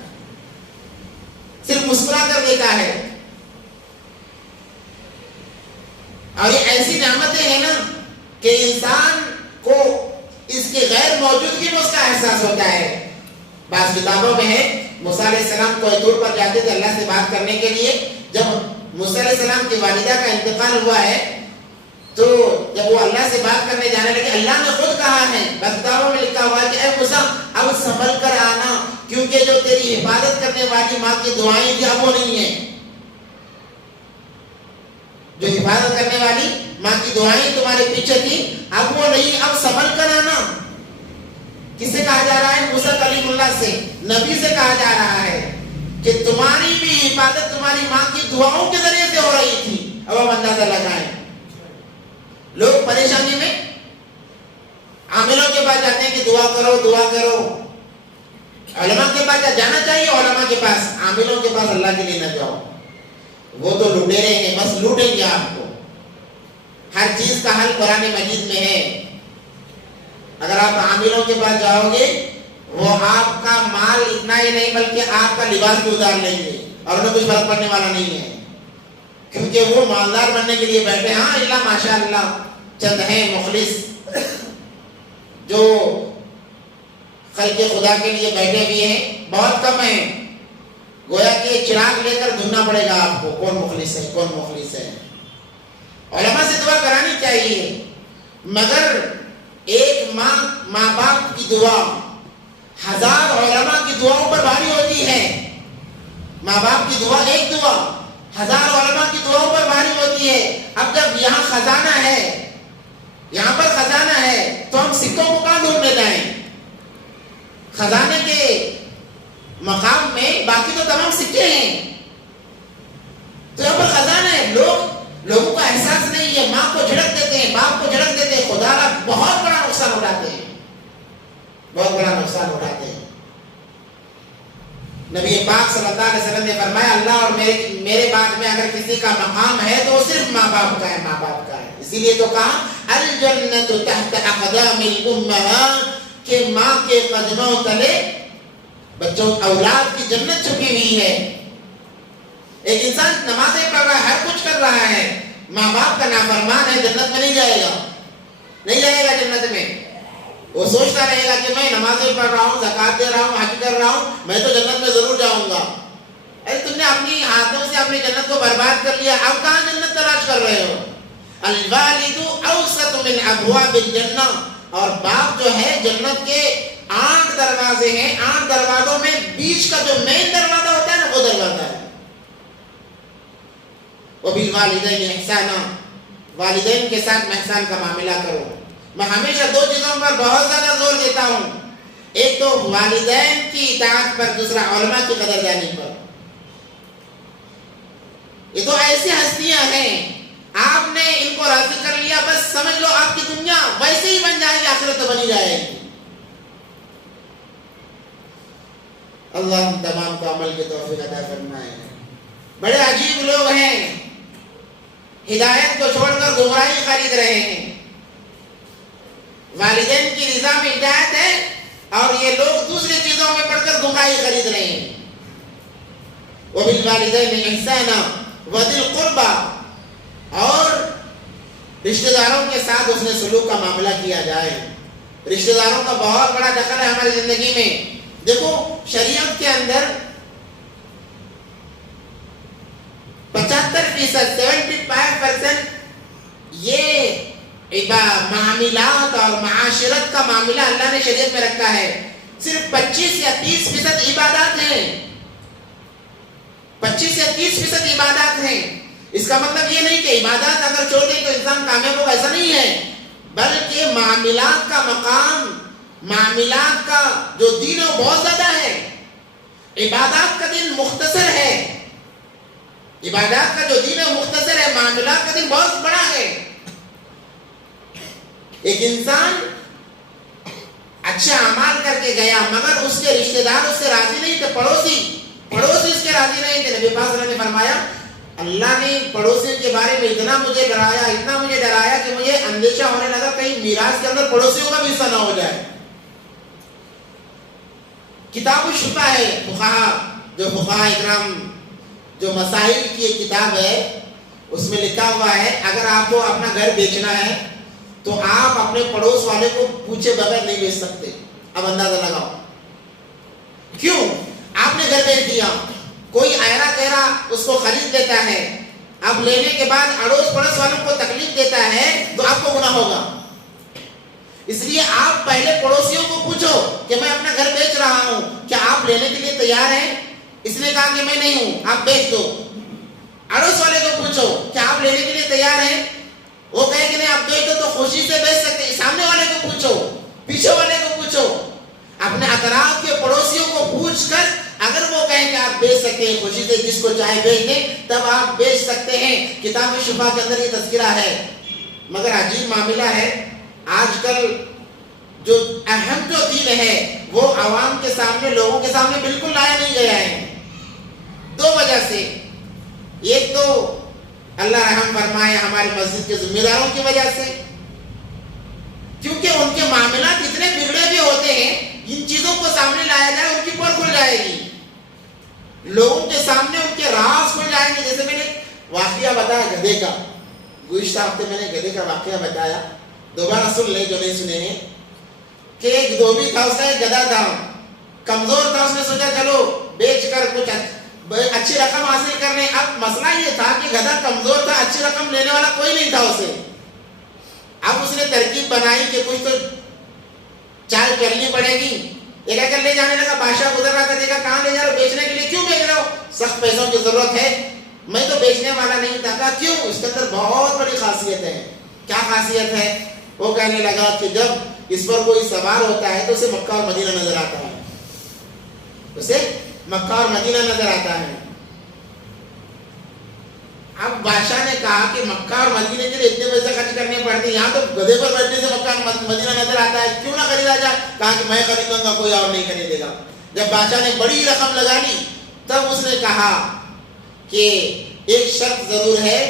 صرف مسکرا کر دیتا ہے. اور یہ ایسی نعمتیں ہیں نا کہ انسان کو اس کے غیر موجودگی میں اس کا احساس ہوتا ہے. بعض کتابوں میں ہے موسیٰ علیہ السلام کوہ طور پر جاتے تھے اللہ سے بات کرنے کے لیے. جب موسیٰ علیہ السلام کی والدہ کا انتقال ہوا ہے تو جب وہ اللہ سے بات کرنے جانے لگے اللہ نے خود کہا ہے، کتابوں میں لکھا ہوا ہے کہ اے موسیٰ اب سنبھل کر آنا، کیونکہ جو تیری حفاظت کرنے والی ماں کی دعائیں تھی اب وہ نہیں ہیں. جو حفاظت کرنے والی ماں کی دعائیں تمہارے پیچھے تھی اب وہ نہیں، اب سنبھل کر آنا. کس سے کہا جا رہا ہے؟ موسیٰ کلیم اللہ سے، نبی سے کہا جا رہا ہے کہ تمہاری بھی حفاظت تمہاری ماں کی دعاؤں کے ذریعے سے ہو رہی تھی. اب ہم اندازہ لگائیں لوگ پریشانی میں عاملوں کے پاس جاتے ہیں کہ دعا کرو دعا کرو. علماء کے پاس جانا چاہیے, علماء کے پاس. عاملوں کے پاس اللہ کے لیے نہ جاؤ, وہ تو لٹیرے ہیں, بس لوٹیں گے آپ کو. ہر چیز کا حل قرآن مجید میں ہے. اگر آپ عاملوں کے پاس جاؤ گے, وہ آپ کا مال اتنا ہی نہیں بلکہ آپ کا لباس بھی اتار لیں گے, اور انہیں کچھ فرق پڑنے والا نہیں ہے, کیونکہ وہ مالدار بننے کے لیے بیٹھے. ہاں اللہ ماشاء اللہ چند ہیں مخلص جو خلق خدا کے لیے بیٹھے ہوئے ہیں, بہت کم ہیں. گویا کہ چراغ لے کر ڈھونڈنا پڑے گا آپ کو کون مخلص ہے کون مخلص ہے. علماء سے دعا کرانی چاہیے, مگر ایک ماں باپ کی دعا 1000 علماء کی دعاؤں پر بھاری ہوتی ہے. ماں باپ کی دعا ایک دعا 1000 علماء کی دعاؤں پر بھاری ہوتی ہے. اب جب یہاں خزانہ ہے, یہاں پر خزانہ ہے, تو ہم سکوں کو کہاں ڈھونڈنے جائیں؟ خزانے کے مقام میں باقی تو تمام سکے ہیں, تو یہاں پر خزانہ ہے. لوگوں کا احساس نہیں ہے, ماں کو جھڑک دیتے ہیں, باپ کو جھڑک دیتے ہیں, خدا را بہت بڑا نقصان اٹھاتے ہیں, بہت بڑا نقصان اٹھاتے ہیں. نبی پاک صلی اللہ علیہ وسلم نے فرمایا اللہ اور میرے بعد میں اگر کسی کا مقام ہے تو وہ صرف ماں باپ کا ہے, ماں باپ کا ہے. اسی لیے تو کہا الجنت تحت اقدام الامہات, کہ ماں کے قدموں تلے بچوں اولاد کی جنت چھپی ہوئی ہے. ایک انسان نمازیں پڑھ رہا ہے, ہر کچھ کر رہا ہے, ماں باپ کا نافرمان ہے, جنت میں نہیں جائے گا, نہیں جائے گا جنت میں. وہ سوچتا رہے گا کہ میں نمازیں پڑھ رہا ہوں, زکات دے رہا ہوں, حج کر رہا ہوں, میں تو جنت میں ضرور جاؤں گا. ارے تم نے اپنی ہاتھوں سے اپنی جنت کو برباد کر لیا, اب کہاں جنت تلاش کر رہے ہو؟ الوالد اوسط من ابواب الجنہ, اور باپ جو ہے جنت کے 8 دروازے ہیں, 8 دروازوں میں بیچ کا جو مین دروازہ ہوتا ہے نا, وہ دروازہ ہے. وبالوالدین احسانا, والدین کے ساتھ احسان کا معاملہ کرو. میں ہمیشہ 2 چیزوں پر بہت زیادہ زور دیتا ہوں, ایک تو والدین کی اطاعت پر, دوسرا علماء کی قدردانی پر. یہ تو ایسی ہستیاں ہیں, آپ نے ان کو راضی کر لیا, بس سمجھ لو آپ کی دنیا ویسے ہی بن جائے گی, آخرت تو بنی جائے گی. اللہ ہم تمام کو عمل کی توفیق عطا فرمائے. بڑے عجیب لوگ ہیں, ہدایت کو چھوڑ کر گمراہی خرید رہے ہیں. والدین کی رضا میں ہدایت ہے, اور یہ لوگ دوسری چیزوں میں پڑھ کر گمراہی خرید رہے ہیں. وبالوالدین احسانا وذی القربى, اور رشتہ داروں کے ساتھ اس نے سلوک کا معاملہ کیا جائے. رشتہ داروں کا بہت بڑا دخل ہے ہماری زندگی میں. دیکھو شریعت کے اندر 75% 75% یہ معاملات اور معاشرت کا معاملہ اللہ نے شریعت میں رکھا ہے. صرف 25 یا 30% عبادات ہیں, 25 یا 30% عبادات ہیں. اس کا مطلب یہ نہیں کہ عبادات اگر چھوڑ دیں تو انسان کامیاب ہوگا, ایسا نہیں ہے, بلکہ معاملات کا مقام, معاملات کا جو دین ہے وہ بہت زیادہ ہے. عبادات کا دن مختصر ہے, عبادات کا جو دین ہے مختصر ہے, معاملات کا دن بہت بڑا ہے. ایک انسان اچھا اعمال کر کے گیا, مگر اس کے رشتہ دار اس سے راضی نہیں تھے, پڑوسی اس کے راضی نہیں تھے. نبی پاک صلی اللہ علیہ وسلم نے فرمایا اللہ نے پڑوسی کے بارے میں اتنا مجھے ڈرایا کہ مجھے اندیشہ ہونے لگا کہیں میراث کے اندر پڑوسیوں کا بھی حصہ نہ ہو جائے. کتاب الشفا ہے, فقہاء اکرام جو مسائل کی ایک کتاب ہے, اس میں لکھا ہوا ہے اگر آپ کو اپنا گھر بیچنا ہے تو آپ اپنے پڑوس والے کو پوچھے بغیر نہیں بیچ سکتے. اب اندازہ لگاؤ کیوں؟ آپ نے گھر بیچ دیا, کوئی ایرا گہرا اس کو خرید لیتا ہے, اب لینے کے بعد اڑوس پڑوس والوں کو تکلیف دیتا ہے تو آپ کو گناہ ہوگا. اس لیے آپ پہلے پڑوسیوں کو پوچھو کہ میں اپنا گھر بیچ رہا ہوں, کیا آپ لینے کے لیے تیار ہیں؟ اس نے کہا کہ میں نہیں ہوں, آپ بیچ دو. اڑوس والے کو پوچھو کیا آپ لینے کے لیے تیار ہیں؟ وہ کہے کہ نہیں آپ بیچ دو, تو خوشی سے بیچ سکتے ہیں. سامنے والے کو پوچھو, پیچھے والے کو پوچھو, اپنے اطراف کے پڑوسیوں کو پوچھ کر اگر وہ کہیں کہ آپ بیچ سکتے ہیں خوشی سے, جس کو چاہے بیچ دیں, تب آپ بیچ سکتے ہیں. کتاب شفا کے اندر یہ تذکرہ ہے. مگر عجیب معاملہ ہے, آج کل جو اہم جو دین ہے وہ عوام کے سامنے، لوگوں کے سامنے بالکل لایا نہیں گیا ہے، دو وجہ سے۔ ایک تو اللہ رحم فرمائے ہماری مسجد کے ذمہ داروں کی وجہ سے، کیونکہ ان کے معاملات اتنے بگڑے ہوئے ہوتے ہیں، ان چیزوں کو سامنے لایا جائے ان کی پور کھل جائے گی، لوگوں کے سامنے ان کے راز کھل جائیں گے۔ جیسے میں نے واقعہ بتایا گدھے کا، گزشتہ ہفتے میں نے گدھے کا واقعہ بتایا، دوبارہ سن لیں جو نہیں سنے ہیں، کہ ایک دھوبی تھا، اس کا ایک گدھا تھا، کمزور تھا، اس نے سوچا چلو بیچ کر کچھ اچھی رقم حاصل کرنے۔ اب مسئلہ یہ تھا کہ گدھا کمزور تھا، اچھی رقم لینے والا کوئی نہیں تھا اسے۔ اب اس نے ترکیب بنائی کہ کچھ تو چال چلنی پڑے گی، ایک ایک لے جانے لگا۔ بادشاہ گزر رہا تھا، دیکھا کہاں لے جا رہے ہو؟ بیچنے کے لیے۔ کیوں بیچ رہے ہو؟ سخت پیسوں کی ضرورت ہے، میں تو بیچنے والا نہیں تھا۔ کہا کیوں؟ اس کے اندر بہت بڑی خاصیت ہے۔ کیا خاصیت ہے؟ وہ کہنے لگا کہ جب اس پر کوئی سوار ہوتا ہے تو اسے مکہ اور مدینہ نظر آتا ہے، اسے مکہ اور مدینہ نظر آتا ہے۔ اب بادشاہ نے کہا کہ مکہ اور مدینے کے لیے اتنے پیسے خرچ کرنے پڑتے ہیں، یہاں تو گدھے پر بیٹھنے سے مکہ اور مدینہ نظر آتا ہے، کیوں نہ خریدا جائے؟ کہا کہ میں خریدوں گا، کوئی اور نہیں خریدے گا۔ جب بادشاہ نے بڑی رقم لگا لی تب اس نے کہا کہ ایک شرط ضرور ہے،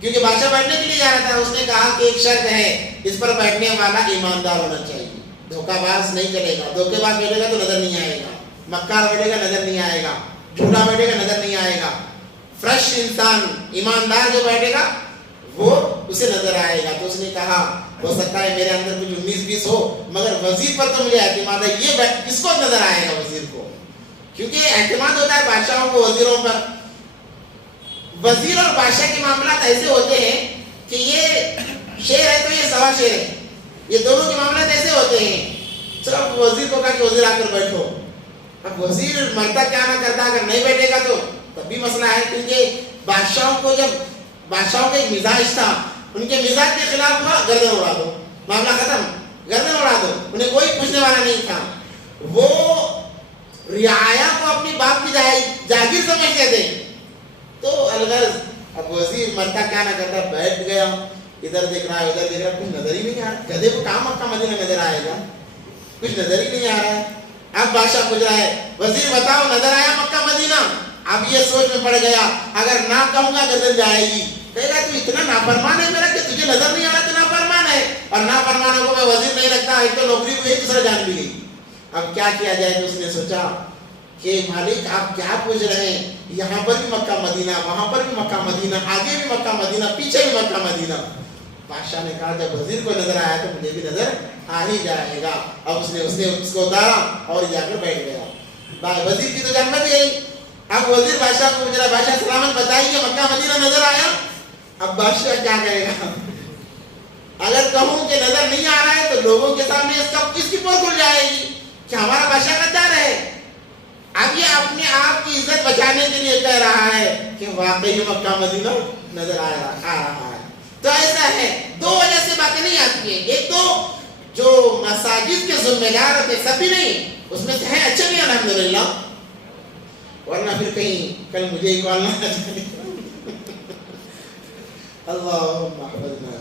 کیونکہ بادشاہ بیٹھنے کے لیے جا رہا تھا۔ اس نے کہا کہ ایک شرط ہے، اس پر بیٹھنے والا ایماندار ہونا چاہیے، دھوکہ باز نہیں کرے گا۔ دھوکے باز بیٹھے گا تو نظر نہیں آئے گا، مکار بیٹھے گا نظر نہیں آئے گا، جھوٹا بیٹھے گا نظر نہیں آئے گا۔ فریش انسان، ایماندار جو بیٹھے گا وہ اسے نظر آئے گا۔ تو اس نے کہا ہو سکتا ہے میرے اندر کچھ 19-20 ہو، مگر وزیر پر تو مجھے اعتماد ہے، یہ اس کو نظر آئے گا وزیر کو، کیونکہ اعتماد ہوتا ہے بادشاہوں کو وزیروں پر۔ وزیر اور بادشاہ کے معاملات ایسے ہوتے ہیں کہ یہ شیر ہے تو یہ سوا شیر ہے، یہ دونوں کے معاملات ایسے ہوتے ہیں۔ سب وزیر کو کہا کہ وزیر آ کر بیٹھو، اب وزیر مرتا کیا نہ کرتا، اگر نہیں بیٹھے گا تو تب بھی مسئلہ ہے، کیونکہ بادشاہوں کو جب بادشاہوں کا ایک مزاج تھا، ان کے مزاج کے خلاف ہوا گردن اڑا دو، معاملہ ختم، گردن اڑا دو، انہیں کوئی پوچھنے والا نہیں تھا۔ وہ رعایا کو اپنی باپ کی جاگیر سمجھتے تھے، تو الغرض اب وزیر مرتا کیا نہ کرتا بیٹھ گیا، ادھر دیکھ رہا ہے ادھر دیکھ رہا ہے، کچھ نظر ہی نہیں آ رہا، گدھے کو کہاں مکہ مدینہ نظر آئے گا، کچھ نظر ہی نہیں آ رہا ہے۔ اب بادشاہ پوچھ رہا ہے وزیر بتاؤ نظر آیا مکہ مدینہ؟ اب یہ سوچ میں پڑ گیا، اگر نہ کہوں گا گردن جائے گی، کہے گا تو اتنا نافرمان ہے میرا کہ تجھے نظر نہیں آ رہا تو نافرمان ہے، اور نافرمانوں کو میں وزیر نہیں رکھتا، ایک تو نوکری کو دوسرا جان بھی گئی۔ اب کیا کیا جائے؟ تو اس نے سوچا کہ مالک آپ کیا پوچھ رہے ہیں، یہاں پر بھی مکہ مدینہ، وہاں پر بھی مکہ مدینہ، آگے بھی مکہ مدینہ، پیچھے بھی مکہ مدینہ۔ بادشاہ نے کہا جب وزیر کو نظر آیا تو مجھے بھی نظر آ ہی جائے گا۔ اب اس نے اس کو اتارا اور جا کر بیٹھ گیا۔ وزیر کی تو جان بچ گئی۔ اب وزیر بادشاہ کو پوچھ رہا بادشاہ سلامت بتائیے مکہ مدینہ نظر آیا؟ اب بادشاہ کیا کہے گا؟ اگر کہوں کہ نظر نہیں آ رہا ہے تو لوگوں کے سامنے اس کی پور کھل جائے گی کہ ہمارا بادشاہ غدار ہے۔ اب یہ اپنے آپ کی عزت بچانے کے لیے کہہ رہا ہے کہ واقعی مکہ مدینہ نظر آ رہا ہے۔ تو ایسا ہے، دو وجہ سے باتیں نہیں آتی ہیں، ایک تو جو مساجد کے ذمہ دار ہوتے سبھی نہیں، اس میں سے ہیں اچھے بھی الحمدللہ، ورنہ پھر کہیں کل مجھے ہی کال نہ جائے۔ اللہم احفظنا،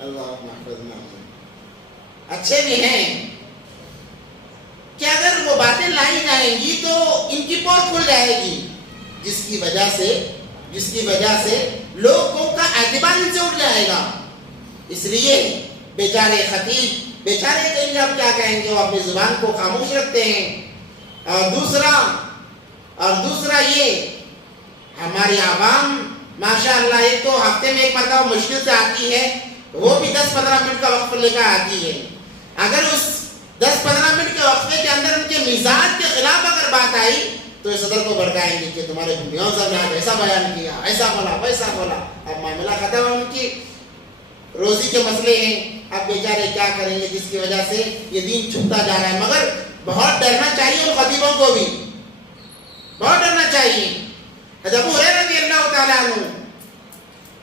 اللہم احفظنا۔ اچھے بھی ہیں کہ اگر وہ باتیں لائی جائیں گی تو ان کی پور کھل جائے گی، جس کی وجہ سے لوگوں کا اعتبار ان سے اٹھ جائے گا۔ اس لیے بیچارے خطیب بیچارے کہیں گے اب کیا کہیں گے، وہ اپنی زبان کو خاموش رکھتے ہیں۔ اور دوسرا یہ ہماری عوام ماشاءاللہ ایک تو ہفتے میں ایک مرتبہ مشکل سے آتی ہے، وہ بھی 10-15 منٹ کا وقت لے کر آتی ہے۔ اگر اس 10-15 منٹ کے وقفے کے اندر ان کے مزاج کے خلاف اگر بات آئی تو اس صدر کو بھڑکائیں گے کہ تمہارے بھنیوں صاحب نے آج ایسا بیان کیا، ایسا بولا، ویسا بولا۔ اب معاملہ ختم ہے، ان کی روزی کے مسئلے ہیں، اب بیچارے کیا کریں گے، جس کی وجہ سے یہ دین چھپتا جا رہا ہے۔ مگر بہت ڈرنا چاہیے ان خطیبوں کو بھی، بہت ڈرنا چاہیے۔ حضرت ابو ہریرہ رضی اللہ تعالیٰ عنہ،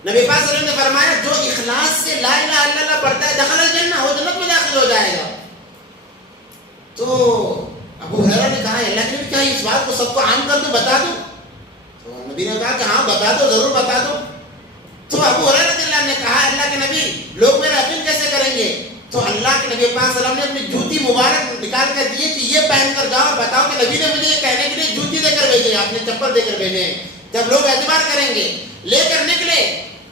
نبی پاک صلی اللہ علیہ وسلم نے فرمایا جو اخلاص سے لا الہ الا اللہ پڑھتا ہے دخل الجنہ، وہ جنت میں داخل ہو جائے گا۔ تو ابو ہریرہ نے کہا اللہ کے نبی کیا اس بات کو سب کو عام کر دو، بتا دو؟ تو نبی نے کہا کہ ہاں بتا دو، ضرور بتا دو۔ تو ابو ہریرہ رضی اللہ عنہ نے کہا اللہ کے نبی لوگ میرا یقین کیسے کریں گے؟ تو اللہ کے نبی پاک صلی اللہ علیہ وسلم نے اپنی جوتی مبارک نکال کر دیے کہ یہ پہن کر جاؤ, بتاؤ کہ نبی نے مجھے یہ کہنے کے لیے جوتی دے کر بھیجے, آپ نے چپل دے کر بھیجے. جب لوگ اعتبار کریں گے, لے کر نکلے,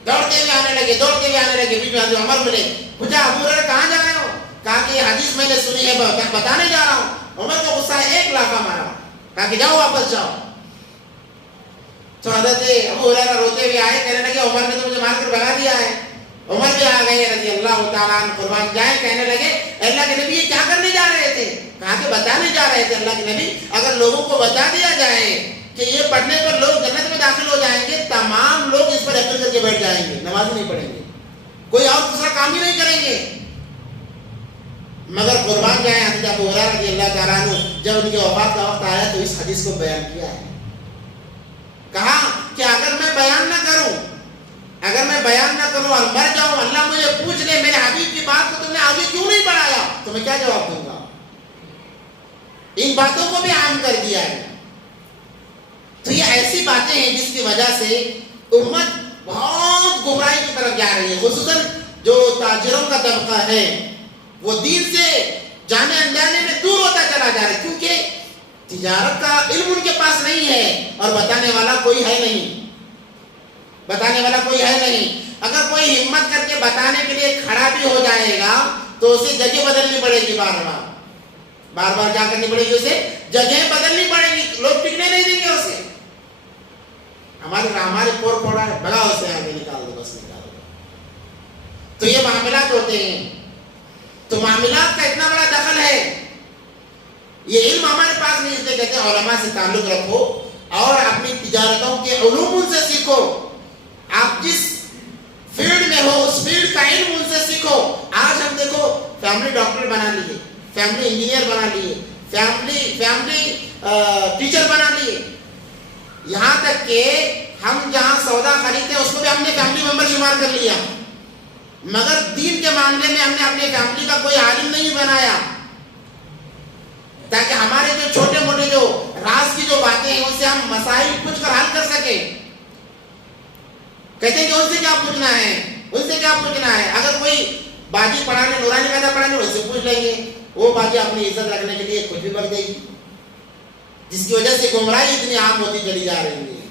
دوڑتے ہوئے آنے لگے, دوڑتے ہوئے آنے لگے. بیچ میں عمر ملے, پوچھا ابو ہریرہ کہاں جا رہے ہو؟ کہا کہ یہ حدیث میں نے سنی ہے, بتانے جا رہا ہوں. عمر کو غصہ ہے, ایک لافہ مارا, کہا کہ جاؤ واپس جاؤ. تو حضرت ابو ہریرہ روتے ہوئے آئے, کہنے لگے عمر نے تو مجھے مار کر بھگا دیا ہے. عمر بھی آ گئے رضی اللہ تعالیٰ عنہ قربان جائیں, کہنے لگے اللہ کے نبی یہ کیا کرنے جا رہے تھے؟ کہا کہ بتانے جا رہے تھے اللہ کے نبی, اگر لوگوں کو بتا دیا جائے کہ یہ پڑھنے پر لوگ جنت میں داخل ہو جائیں گے, تمام لوگ اس پر عمل کر کے بیٹھ جائیں گے, نماز نہیں پڑھیں گے, کوئی اور دوسرا کام ہی نہیں کریں گے. مگر قربان جائیں حضرت ابو ہریرہ رضی اللہ تعالیٰ عنہ جب ان کے وفات کا وقت آیا تو اس حدیث کو بیان کیا ہے. کہا کہ اگر میں بیان نہ کروں اور مر جاؤں, اللہ مجھے پوچھ لے میرے حبیب کی بات کو تم نے آگے کیوں نہیں بڑھایا, تو میں کیا جواب دوں گا؟ ان باتوں کو بھی عام کر دیا ہے. تو یہ ایسی باتیں ہیں جس کی وجہ سے امت بہت گمراہی کی طرف جا رہی ہے. خصوصاً جو تاجروں کا طبقہ ہے وہ دین سے جانے انجانے میں دور ہوتا چلا جا رہا ہے, کیونکہ تجارت کا علم ان کے پاس نہیں ہے اور بتانے والا کوئی ہے نہیں. اگر کوئی ہمت کر کے بتانے کے لیے کھڑا بھی ہو جائے گا تو اسے جگہ بدلنی پڑے گی, بار بار کیا کرنی پڑے گی, اسے جگہ بدلنی پڑے گی, لوگ ٹکنے نہیں دیں گے اسے. ہمارے پور پھوڑا ہے, بھگا اسے آگے نکال دو, بس نکال دو. تو یہ معاملات ہوتے ہیں. تو معاملات کا اتنا بڑا دخل ہے, یہ علم ہمارے پاس نہیں, اس لیے کہتے ہیں علماء سے تعلق رکھو اور اپنی تجارتوں کے علوم ان سے سیکھو. آپ جس فیلڈ میں ہو اس فیلڈ کا علم ان سے سیکھو. آج ہم دیکھو فیملی ڈاکٹر بنا لیے, فیملی انجینئر بنا لیے, فیملی ٹیچر بنا لیے, یہاں تک کہ ہم جہاں سودا خریدتے ہیں اس کو بھی ہم نے فیملی ممبر شمار کر لیا. مگر دین کے معاملے میں ہم نے اپنی فیملی کا کوئی عالم نہیں بنایا, تاکہ ہمارے جو چھوٹے موٹے جو راز کی جو باتیں ہیں ان سے ہم مسائل پوچھ کر حل کر سکیں. کہتے ہیں کہ ان سے کیا پوچھنا ہے, اگر کوئی باجی پڑھانے نورانی قاعدہ پڑھانے ان سے پوچھ لیں گے, وہ باجی اپنی عزت رکھنے کے لیے کچھ بھی بک دے گی, جس کی وجہ سے گمراہی اتنی عام ہوتی چلی جا رہی ہے.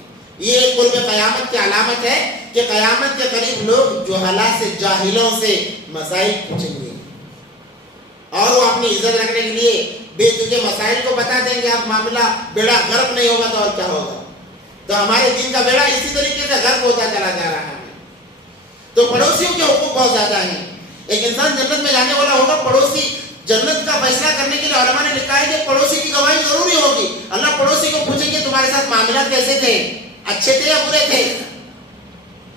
یہ قرب قیامت کی علامت ہے کہ قیامت کے قریب لوگ جہلا سے, جاہلوں سے مسائل پوچھیں گے اور وہ اپنی عزت رکھنے کے لیے بے تجھے مسائل کو بتا دیں گے. اب معاملہ بیڑا غرق نہیں ہوگا تو اور کیا ہوگا. تو ہمارے دین کا بیڑا اسی طریقے سے غرق ہوتا چلا جا رہا ہے. تو پڑوسیوں کے حقوق بہت زیادہ ہیں. ایک انسان جنت میں جانے والا ہوگا, پڑوسی جنت کا فیصلہ کرنے کے لیے علماء نے لکھا ہے کہ پڑوسی کی گواہی ضروری ہوگی. اللہ پڑوسی کو پوچھیں گے تمہارے ساتھ معاملات کیسے تھے, اچھے تھے یا برے تھے.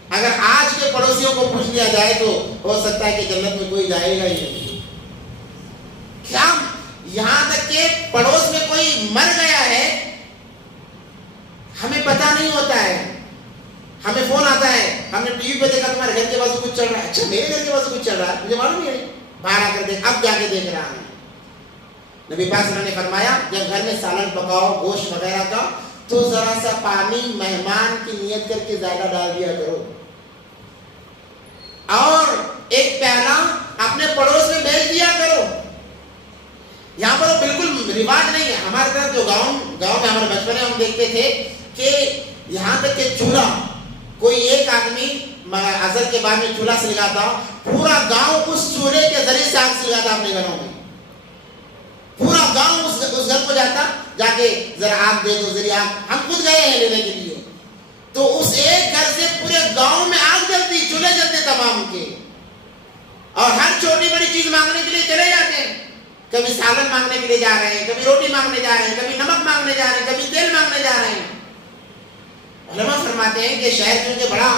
اگر آج کے پڑوسیوں کو پوچھ لیا جائے تو ہو سکتا ہے کہ جنت میں کوئی جائے گا ہی نہیں. کیا یہاں تک کہ پڑوس میں کوئی مر گیا ہے ہمیں پتا نہیں ہوتا ہے, ہمیں فون آتا ہے, ہم نے ٹی وی پہ دیکھا تمہارے گھر کے بازو کچھ چل رہا ہے, اچھا میرے گھر کے بازو کچھ چل رہا ہے, مجھے معلوم نہیں ہے, باہر آ کر دیکھ, اب جا کے دیکھ رہا ہے. نبی پاک صلی اللہ علیہ وسلم نے فرمایا جب گھر میں سالن پکاؤ گوشت وغیرہ کا تو ذرا سا پانی مہمان کی نیت کر کے زیادہ ڈال دیا کرو, اور ایک پیالہ اپنے پڑوس میں بھیج دیا کرو. یہاں پر بالکل رواج نہیں ہے. ہمارے طرف جو گاؤں میں ہمارے بچپن میں ہم دیکھتے تھے کہ یہاں تک کہ چولہا کوئی ایک آدمی عصر کے بعد میں چولہا سلگاتا, پورا گاؤں اس چولہے کے ذریعے سے آگ سلگاتا اپنے گھروں میں. پورا گاؤں اس گھر کو جاتا, جا کے ذرا آگ دے دو, ذریعے آگ, ہم خود گئے ہیں لینے کے لیے. تو اس ایک گھر سے پورے گاؤں میں آگ جلتی, چولہے جلتے تمام کے, اور ہر چھوٹی بڑی چیز مانگنے کے لیے چلے جاتے ہیں. کبھی سالن مانگنے کے لیے جا رہے ہیں, کبھی روٹی مانگنے جا رہے ہیں, کبھی نمک مانگنے جا رہے ہیں, کبھی تیل مانگنے جا رہے ہیں. علماء فرماتے ہیں کہ شہر کیونکہ بڑا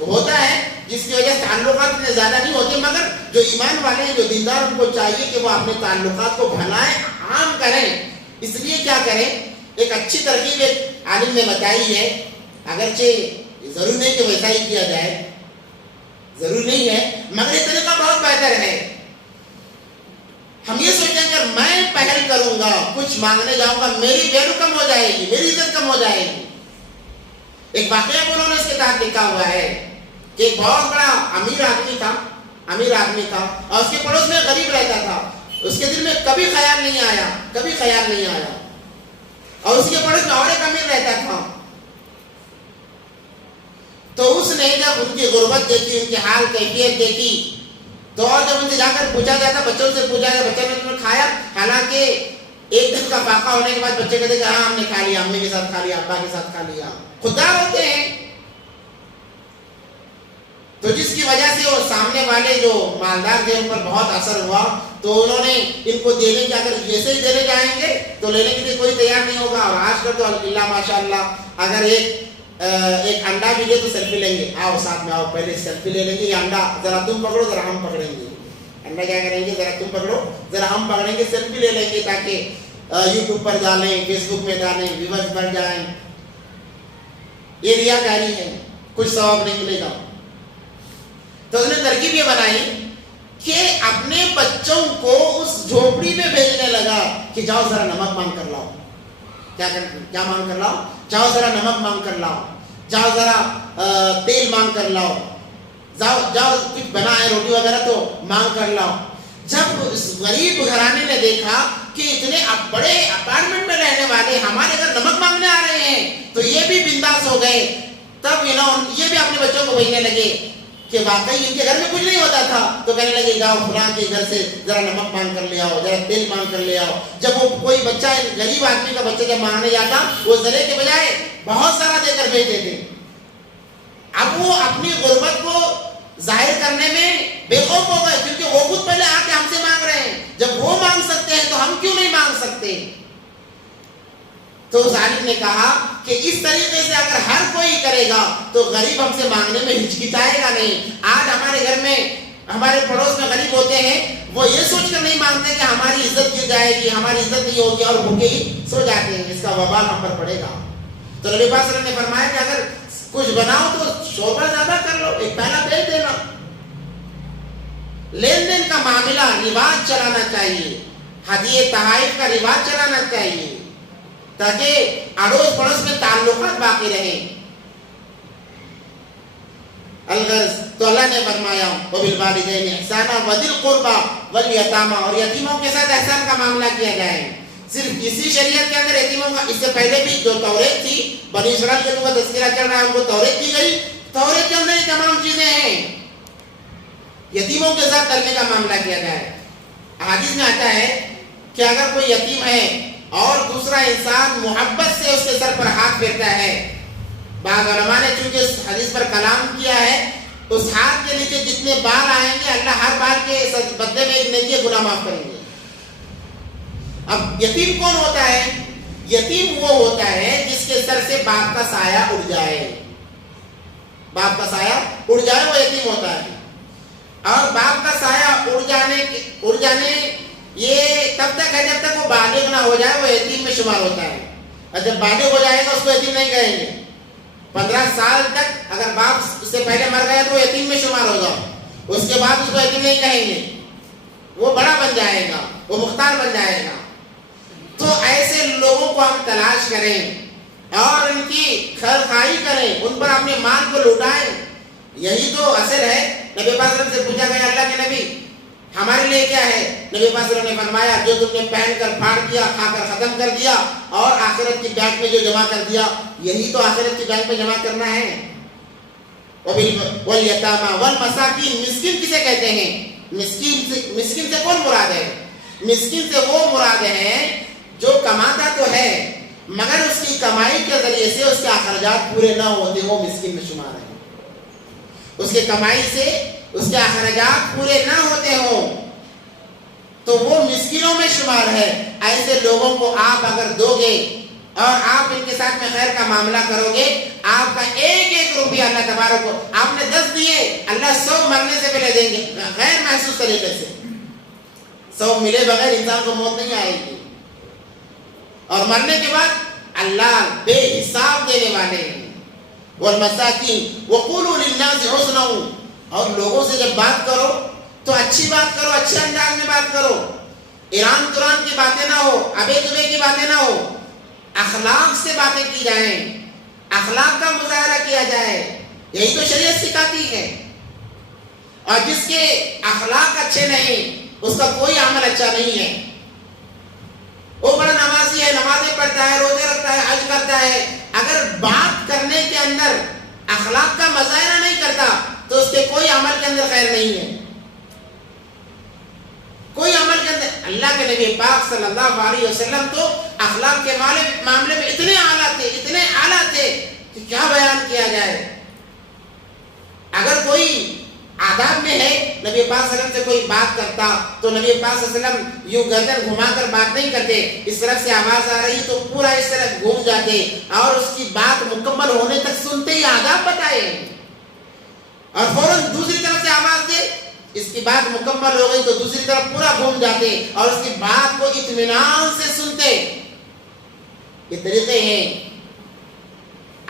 ہوتا ہے جس کی وجہ سے تعلقات اتنے زیادہ نہیں ہوتے, مگر جو ایمان والے ہیں, جو دیندار, ان کو چاہیے کہ وہ اپنے تعلقات کو بھلائیں, عام کریں. اس لیے کیا کریں, ایک اچھی ترکیب ایک عالم نے بتائی ہے, اگرچہ ضروری نہیں کہ ویسا ہی کیا جائے, ضروری نہیں ہے, مگر یہ طریقہ بہت بہتر ہے. ہم یہ سوچیں کہ میں پہل کروں گا, کچھ مانگنے جاؤں گا, میری ویلو کم ہو جائے گی, میری عزت کم ہو جائے گی. ایک واقعہ انہوں نے اس کے تحت لکھا ہوا ہے کہ ایک بہت بڑا امیر آدمی تھا, امیر آدمی تھا اور اس کے پڑوس میں غریب رہتا تھا. اس کے دل میں کبھی خیال نہیں آیا اور اس کے پڑوس میں اور ایک امیر رہتا تھا. تو اس نے جب ان کی غربت دیکھی, ان کی حال کیفیت دیکھی, تو اور جب ان سے جا کر پوچھا جاتا, بچوں سے پوچھا گیا بچے نے تمہیں کھایا, حالانکہ ایک دن کا فاقہ ہونے کے بعد بچے کہتے کہ ہاں ہم نے کھا لیا, امی کے ساتھ کھا لیا, ابا کے ساتھ کھا لیا. خوددار ہوتے ہیں. تو جس کی وجہ سے وہ سامنے والے جو مالدار تھے ان پر بہت اثر ہوا, تو انہوں نے ان کو دینے کے, اگر جیسے ہی دینے جائیں گے تو لینے کے لیے کوئی تیار نہیں ہوگا. اور آج کل تو الحمدللہ ماشاء اللہ, اگر ایک انڈا بھی لے تو سیلفی لیں گے, آؤ ساتھ میں آؤ, پہلے سیلفی لے لیں گے. یہ انڈا ذرا تم پکڑو ذرا ہم پکڑیں گے. انڈا کیا کریں گے, ذرا تم پکڑو ذرا ہم پکڑیں گے, سیلفی لے لیں گے تاکہ یوٹیوب پر ڈالیں, فیس بک میں ڈالیں, ویورز بڑھ جائیں. یہ ریاکاری ہے, کچھ ثواب نہیں ملے گا. تو اس نے ترکیب یہ بنائی کہ اپنے بچوں کو اس جھوپڑی میں بھیجنے لگا کہ جاؤ ذرا نمک مانگ کر لاؤ. کیا مانگ کر لاؤ؟ جاؤ ذرا نمک مانگ کر لاؤ, جاؤ ذرا تیل مانگ کر لاؤ, جاؤ کچھ بنا ہے روٹی وغیرہ تو مانگ کر لاؤ. جب اس غریب گھرانے نے دیکھا کہ اتنے بڑے اپارٹمنٹ میں رہنے والے ہمارے گھر نمک مانگنے آ رہے ہیں, تو یہ بھی بنداس ہو گئے. تب یہ بھی اپنے بچوں کو بھیجنے لگے کہ واقعی ان کے گھر میں کچھ نہیں ہوتا تھا, تو کہنے لگے جاؤ فلاں کے گھر سے ذرا نمک مانگ کر لے آؤ, ذرا تیل مانگ کر لے آؤ. جب وہ کوئی بچہ, غریب آدمی کا بچہ جب مانگنے جاتا, وہ ذرے کے بجائے بہت سارا دے کر بھیج دیتے. اب وہ اپنی غربت کو ظاہر کرنے میں بے خوف ہو گئے, کیونکہ وہ خود پہلے آ کے ہم سے مانگ رہے ہیں. جب وہ مانگ سکتے ہیں تو ہم کیوں نہیں مانگ سکتے؟ تو ظالم نے کہا کہ اس طریقے سے اگر ہر کوئی کرے گا تو غریب ہم سے مانگنے میں ہچکچائے گا نہیں. آج ہمارے گھر میں, ہمارے پڑوس میں غریب ہوتے ہیں, وہ یہ سوچ کر نہیں مانگتے کہ ہماری عزت گر جائے گی, ہماری عزت نہیں ہوگی, اور بھوکے ہی سو جاتے ہیں. اس کا وبال ہم پر پڑے گا. تو نبی پاک صلی اللہ علیہ وسلم نے فرمایا کہ اگر کچھ بناؤ تو شعبہ زیادہ کر لو, ایک پہلا بیچ دینا. لین دین کا معاملہ رواج چلانا چاہیے, ہدیے تحائف کا رواج چلانا چاہیے, تاکہ اڑوس پڑوس میں تعلقات باقی رہیں. الغرض, تو اللہ نے فرمایا وبالوالدین احسانا وذی القربى والیتامى, اور یتیموں کے ساتھ احسان کا معاملہ کیا جائے. صرف اسی شریعت کے اندر یتیموں کا, اس سے پہلے بھی جو توریت تھی, بنی اسرائیل کے لوگوں کا تذکرہ چل رہا ہے, ان کو توریت دی گئی. توریت کے اندر یہ تمام چیزیں ہیں. یتیموں کے ساتھ کرنے کا معاملہ کیا جائے. حدیث میں آتا ہے کہ اگر کوئی یتیم ہے اور دوسرا انسان محبت سے اس کے سر پر ہاتھ پھیرتا ہے, بعض علماء نے چونکہ اس حدیث پر کلام کیا ہے, اس ہاتھ کے نیچے جتنے بال آئیں گے اللہ ہر بال کے بدلے میں ایک نیکی گناہ معاف کریں گے. اب یتیم کون ہوتا ہے؟ یتیم وہ ہوتا ہے جس کے سر سے باپ کا سایہ اڑ جائے. باپ کا سایہ اڑ جائے وہ یتیم ہوتا ہے. اور باپ کا سایہ اڑ جانے یہ تب تک ہے جب تک وہ بالغ نہ ہو جائے, وہ یتیم میں شمار ہوتا ہے. اور جب بالغ ہو جائے گا اس کو یتیم نہیں کہیں گے. 15 سال تک اگر باپ اس سے پہلے مر گیا تو وہ یتیم میں شمار ہوگا, اس کے بعد اس کو یتیم نہیں کہیں گے, وہ بڑا بن جائے گا, وہ مختار بن جائے گا. تو ایسے لوگوں کو ہم تلاش کریں اور ان کی خیرخواہی کریں, ان پر اپنے مال کو لوٹائیں. یہی تو اصل ہے. نبی پاک صلی اللہ علیہ وسلم سے پوچھا گیا اللہ کے نبی ہمارے لیے کیا ہے؟ نبی پاک صلی اللہ علیہ وسلم نے فرمایا جو تم نے پہن کر پھاڑ دیا, کھا کر ختم کر دیا, اور آخرت کی بینک میں جو جمع کر دیا, یہی تو آخرت کی بینک میں جمع کرنا ہے. والیتامى والمساکین, مسکین کسے کہتے ہیں؟ مسکین سے کون مراد ہے؟ مسکین سے وہ مراد ہے جو کماتا تو ہے مگر اس کی کمائی کے ذریعے سے اس کے اخراجات پورے نہ ہوتے, وہ مسکین میں شمار ہے. اس کے کمائی سے اس کے اخراجات پورے نہ ہوتے ہوں تو وہ مسکینوں میں شمار ہے. ایسے لوگوں کو آپ اگر دو گے اور آپ ان کے ساتھ میں خیر کا معاملہ کرو گے, آپ کا ایک ایک روپیہ اللہ تبارک کو, آپ نے 10 دیے, اللہ 100 مرنے سے پہلے دیں گے غیر محسوس طریقے سے. 100 ملے بغیر انسان کو موت نہیں آئے گی, اور مرنے کے بعد اللہ بے حساب دینے والے ہیں. والمساکین وقولوا للناس حسنا, اور لوگوں سے جب بات کرو تو اچھی بات کرو, اچھے انداز میں بات کرو, ایران تران کی باتیں نہ ہو, ابے دبے کی باتیں نہ ہو, اخلاق سے باتیں کی جائیں, اخلاق کا مظاہرہ کیا جائے. یہی تو شریعت سکھاتی ہے. اور جس کے اخلاق اچھے نہیں اس کا کوئی عمل اچھا نہیں ہے. وہ بڑا نمازی ہے, نمازیں پڑھتا ہے, روزے رکھتا ہے, حج کرتا ہے, اگر بات کرنے کے اندر اخلاق کا مظاہرہ نہیں کرتا تو اس کے کوئی عمل کے اندر خیر نہیں ہے. کوئی عمل کے اندر. اللہ کے نبی پاک صلی اللہ علیہ وسلم تو اخلاق کے معاملے میں اتنے اعلیٰ تھے کہ کیا بیان کیا جائے. اگر کوئی آداب میں ہے, نبی پاک صلی اللہ علیہ وسلم سے کوئی بات کرتا تو نبی پاک صلی اللہ علیہ وسلم یوں گردن گھما کر بات نہیں کرتے, اس طرف سے آواز آ رہی تو پورا اس طرف گھوم جاتے اور اس کی بات مکمل ہونے تک سنتے ہی آداب بتائے, اور فوراً دوسری طرف سے آواز دے, اس کی بات مکمل ہو گئی تو دوسری طرف پورا گھوم جاتے اور اس کی بات کو اطمینان سے سنتے. یہ طریقے ہیں.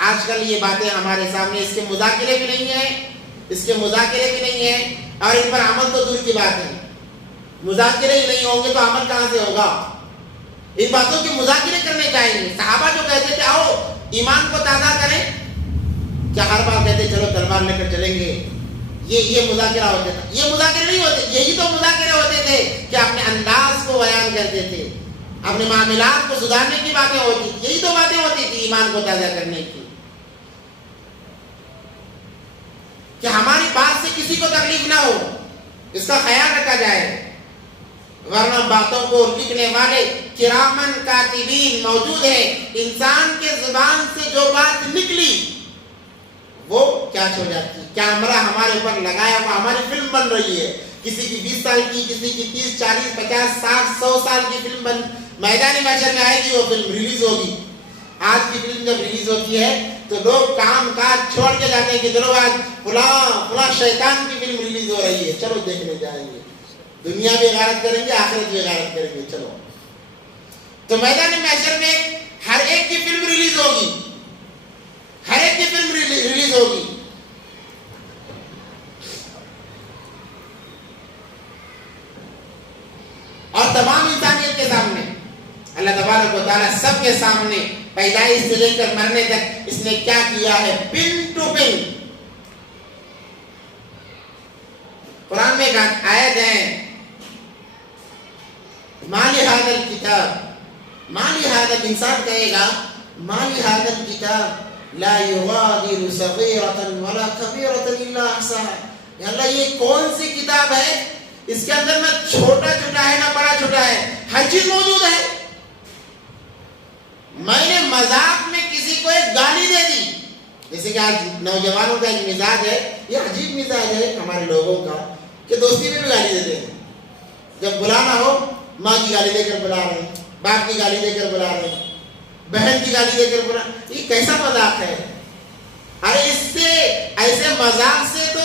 آج کل یہ باتیں ہمارے سامنے, اس کے مذاکرے بھی نہیں ہیں, اور ان پر عمل تو دور کی بات ہے. مذاکرے ہی نہیں ہوں گے تو عمل کہاں سے ہوگا؟ ان باتوں کے مذاکرے کرنے چاہیے. صحابہ جو کہتے تھے آؤ ایمان کو تازہ کریں, کیا ہر بار کہتے چلو تلوار لے کر چلیں گے؟ یہ مذاکرہ ہوتا تھا. یہ مذاکرے نہیں ہوتے, یہی تو مذاکرے ہوتے تھے کہ اپنے انداز کو بیان کرتے تھے, اپنے معاملات کو سدھارنے کی باتیں ہوتی, یہی تو باتیں ہوتی تھی ایمان کو تازہ کرنے کی, کہ ہماری بات سے کسی کو تکلیف نہ ہو, اس کا خیال رکھا جائے. ورنہ باتوں کو لکھنے والے کرامن کاتبین موجود ہیں. انسان کے زبان سے جو بات نکلی وہ کیا چھو جاتی, کیمرہ ہمارے اوپر لگایا ہوا, ہماری فلم بن رہی ہے. کسی کی 20 سال کی, کسی کی 30, 40, 50, 60, 100 سال کی فلم میدان محشر میں آئے گی, وہ فلم ریلیز ہوگی. آج کی فلم جب ریلیز ہوتی ہے تو لوگ کام کاج چھوڑ کے جاتے ہیں کہ چلو آج فلاں شیطان کی فلم ریلیز ہو رہی ہے, چلو دیکھنے جائیں گے. دنیا بھی غارت کریں گے, آخرت بھی غارت کریں گے, چلو. تو میدان محشر میں ہر ایک کی فلم ریلیز ہوگی, ہر ایک کی فلم ریلیز ہوگی. اور تمام انسانیت کے سامنے اللہ تبارک و تعالیٰ سب کے سامنے پیدائش سے لے کر مرنے تک اس نے کیا کیا ہے, پن ٹو پن. قرآن میں ایک آیت ہے, مالی ھذا الکتاب, مالی ھذا, انسان کہے گا مالی ھذا الکتاب لا یغادر صغیرۃ ولا کبیرۃ الا احصاها. یا اللہ یہ کون سی کتاب ہے, اس کے اندر نہ چھوٹا چھوٹا ہے نہ بڑا چھوٹا ہے, ہر چیز موجود ہے. میں نے مذاق میں کسی کو ایک گالی دے دی, جیسے کہ آج نوجوانوں کا ایک مزاج ہے, یہ عجیب مزاج ہے ہمارے لوگوں کا کہ دوستی میں بھی گالی دیتے ہیں. جب بلانا ہو ماں کی گالی دے کر بلا رہے ہیں, باپ کی گالی دے کر بلا رہے ہیں, بہن کی گالی دے کر بلا. یہ کیسا مذاق ہے؟ ارے اس سے, ایسے مذاق سے تو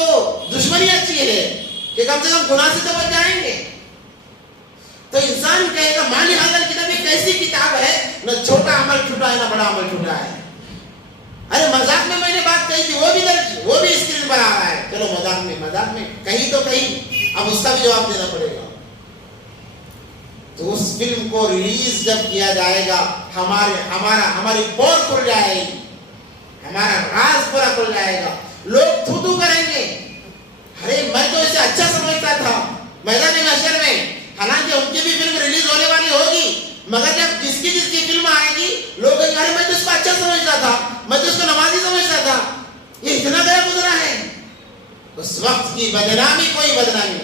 دشمنی اچھی ہے کہ کم سے کم گناہ سے تو بچ جائیں گے. تو انسان کہے گا مالی ھذا الکتاب, ایک ایسی کتاب ہے نہ چھوٹا عمل چھوٹا ہے نہ بڑا عمل چھوٹا ہے. ارے مذاق میں نے بات کہی تھی, وہ بھی اسکرین پر آ رہا ہے, چلو مذاق میں کہیں تو کہیں, اب اس کا بھی جواب دینا پڑے گا. تو اس فلم کو ریلیز جب کیا جائے گا ہماری پور کھل جائے گی, ہمارا راز پورا کھل جائے گا. لوگ تھو تھو کریں گے, ارے میں تو اسے اچھا سمجھتا تھا میدان محشر میں, حالانکہ ان کی بھی فلم ریلیز ہونے والی ہوگی, مگر جب جس کی فلم آئے گی لوگ کہیں ارے میں تو اس کو اچھا سمجھتا تھا, میں تو اس کو نمازی سمجھتا تھا, یہ اتنا گیا گزرا ہے. اس وقت کی بدنامی کوئی بدنامی,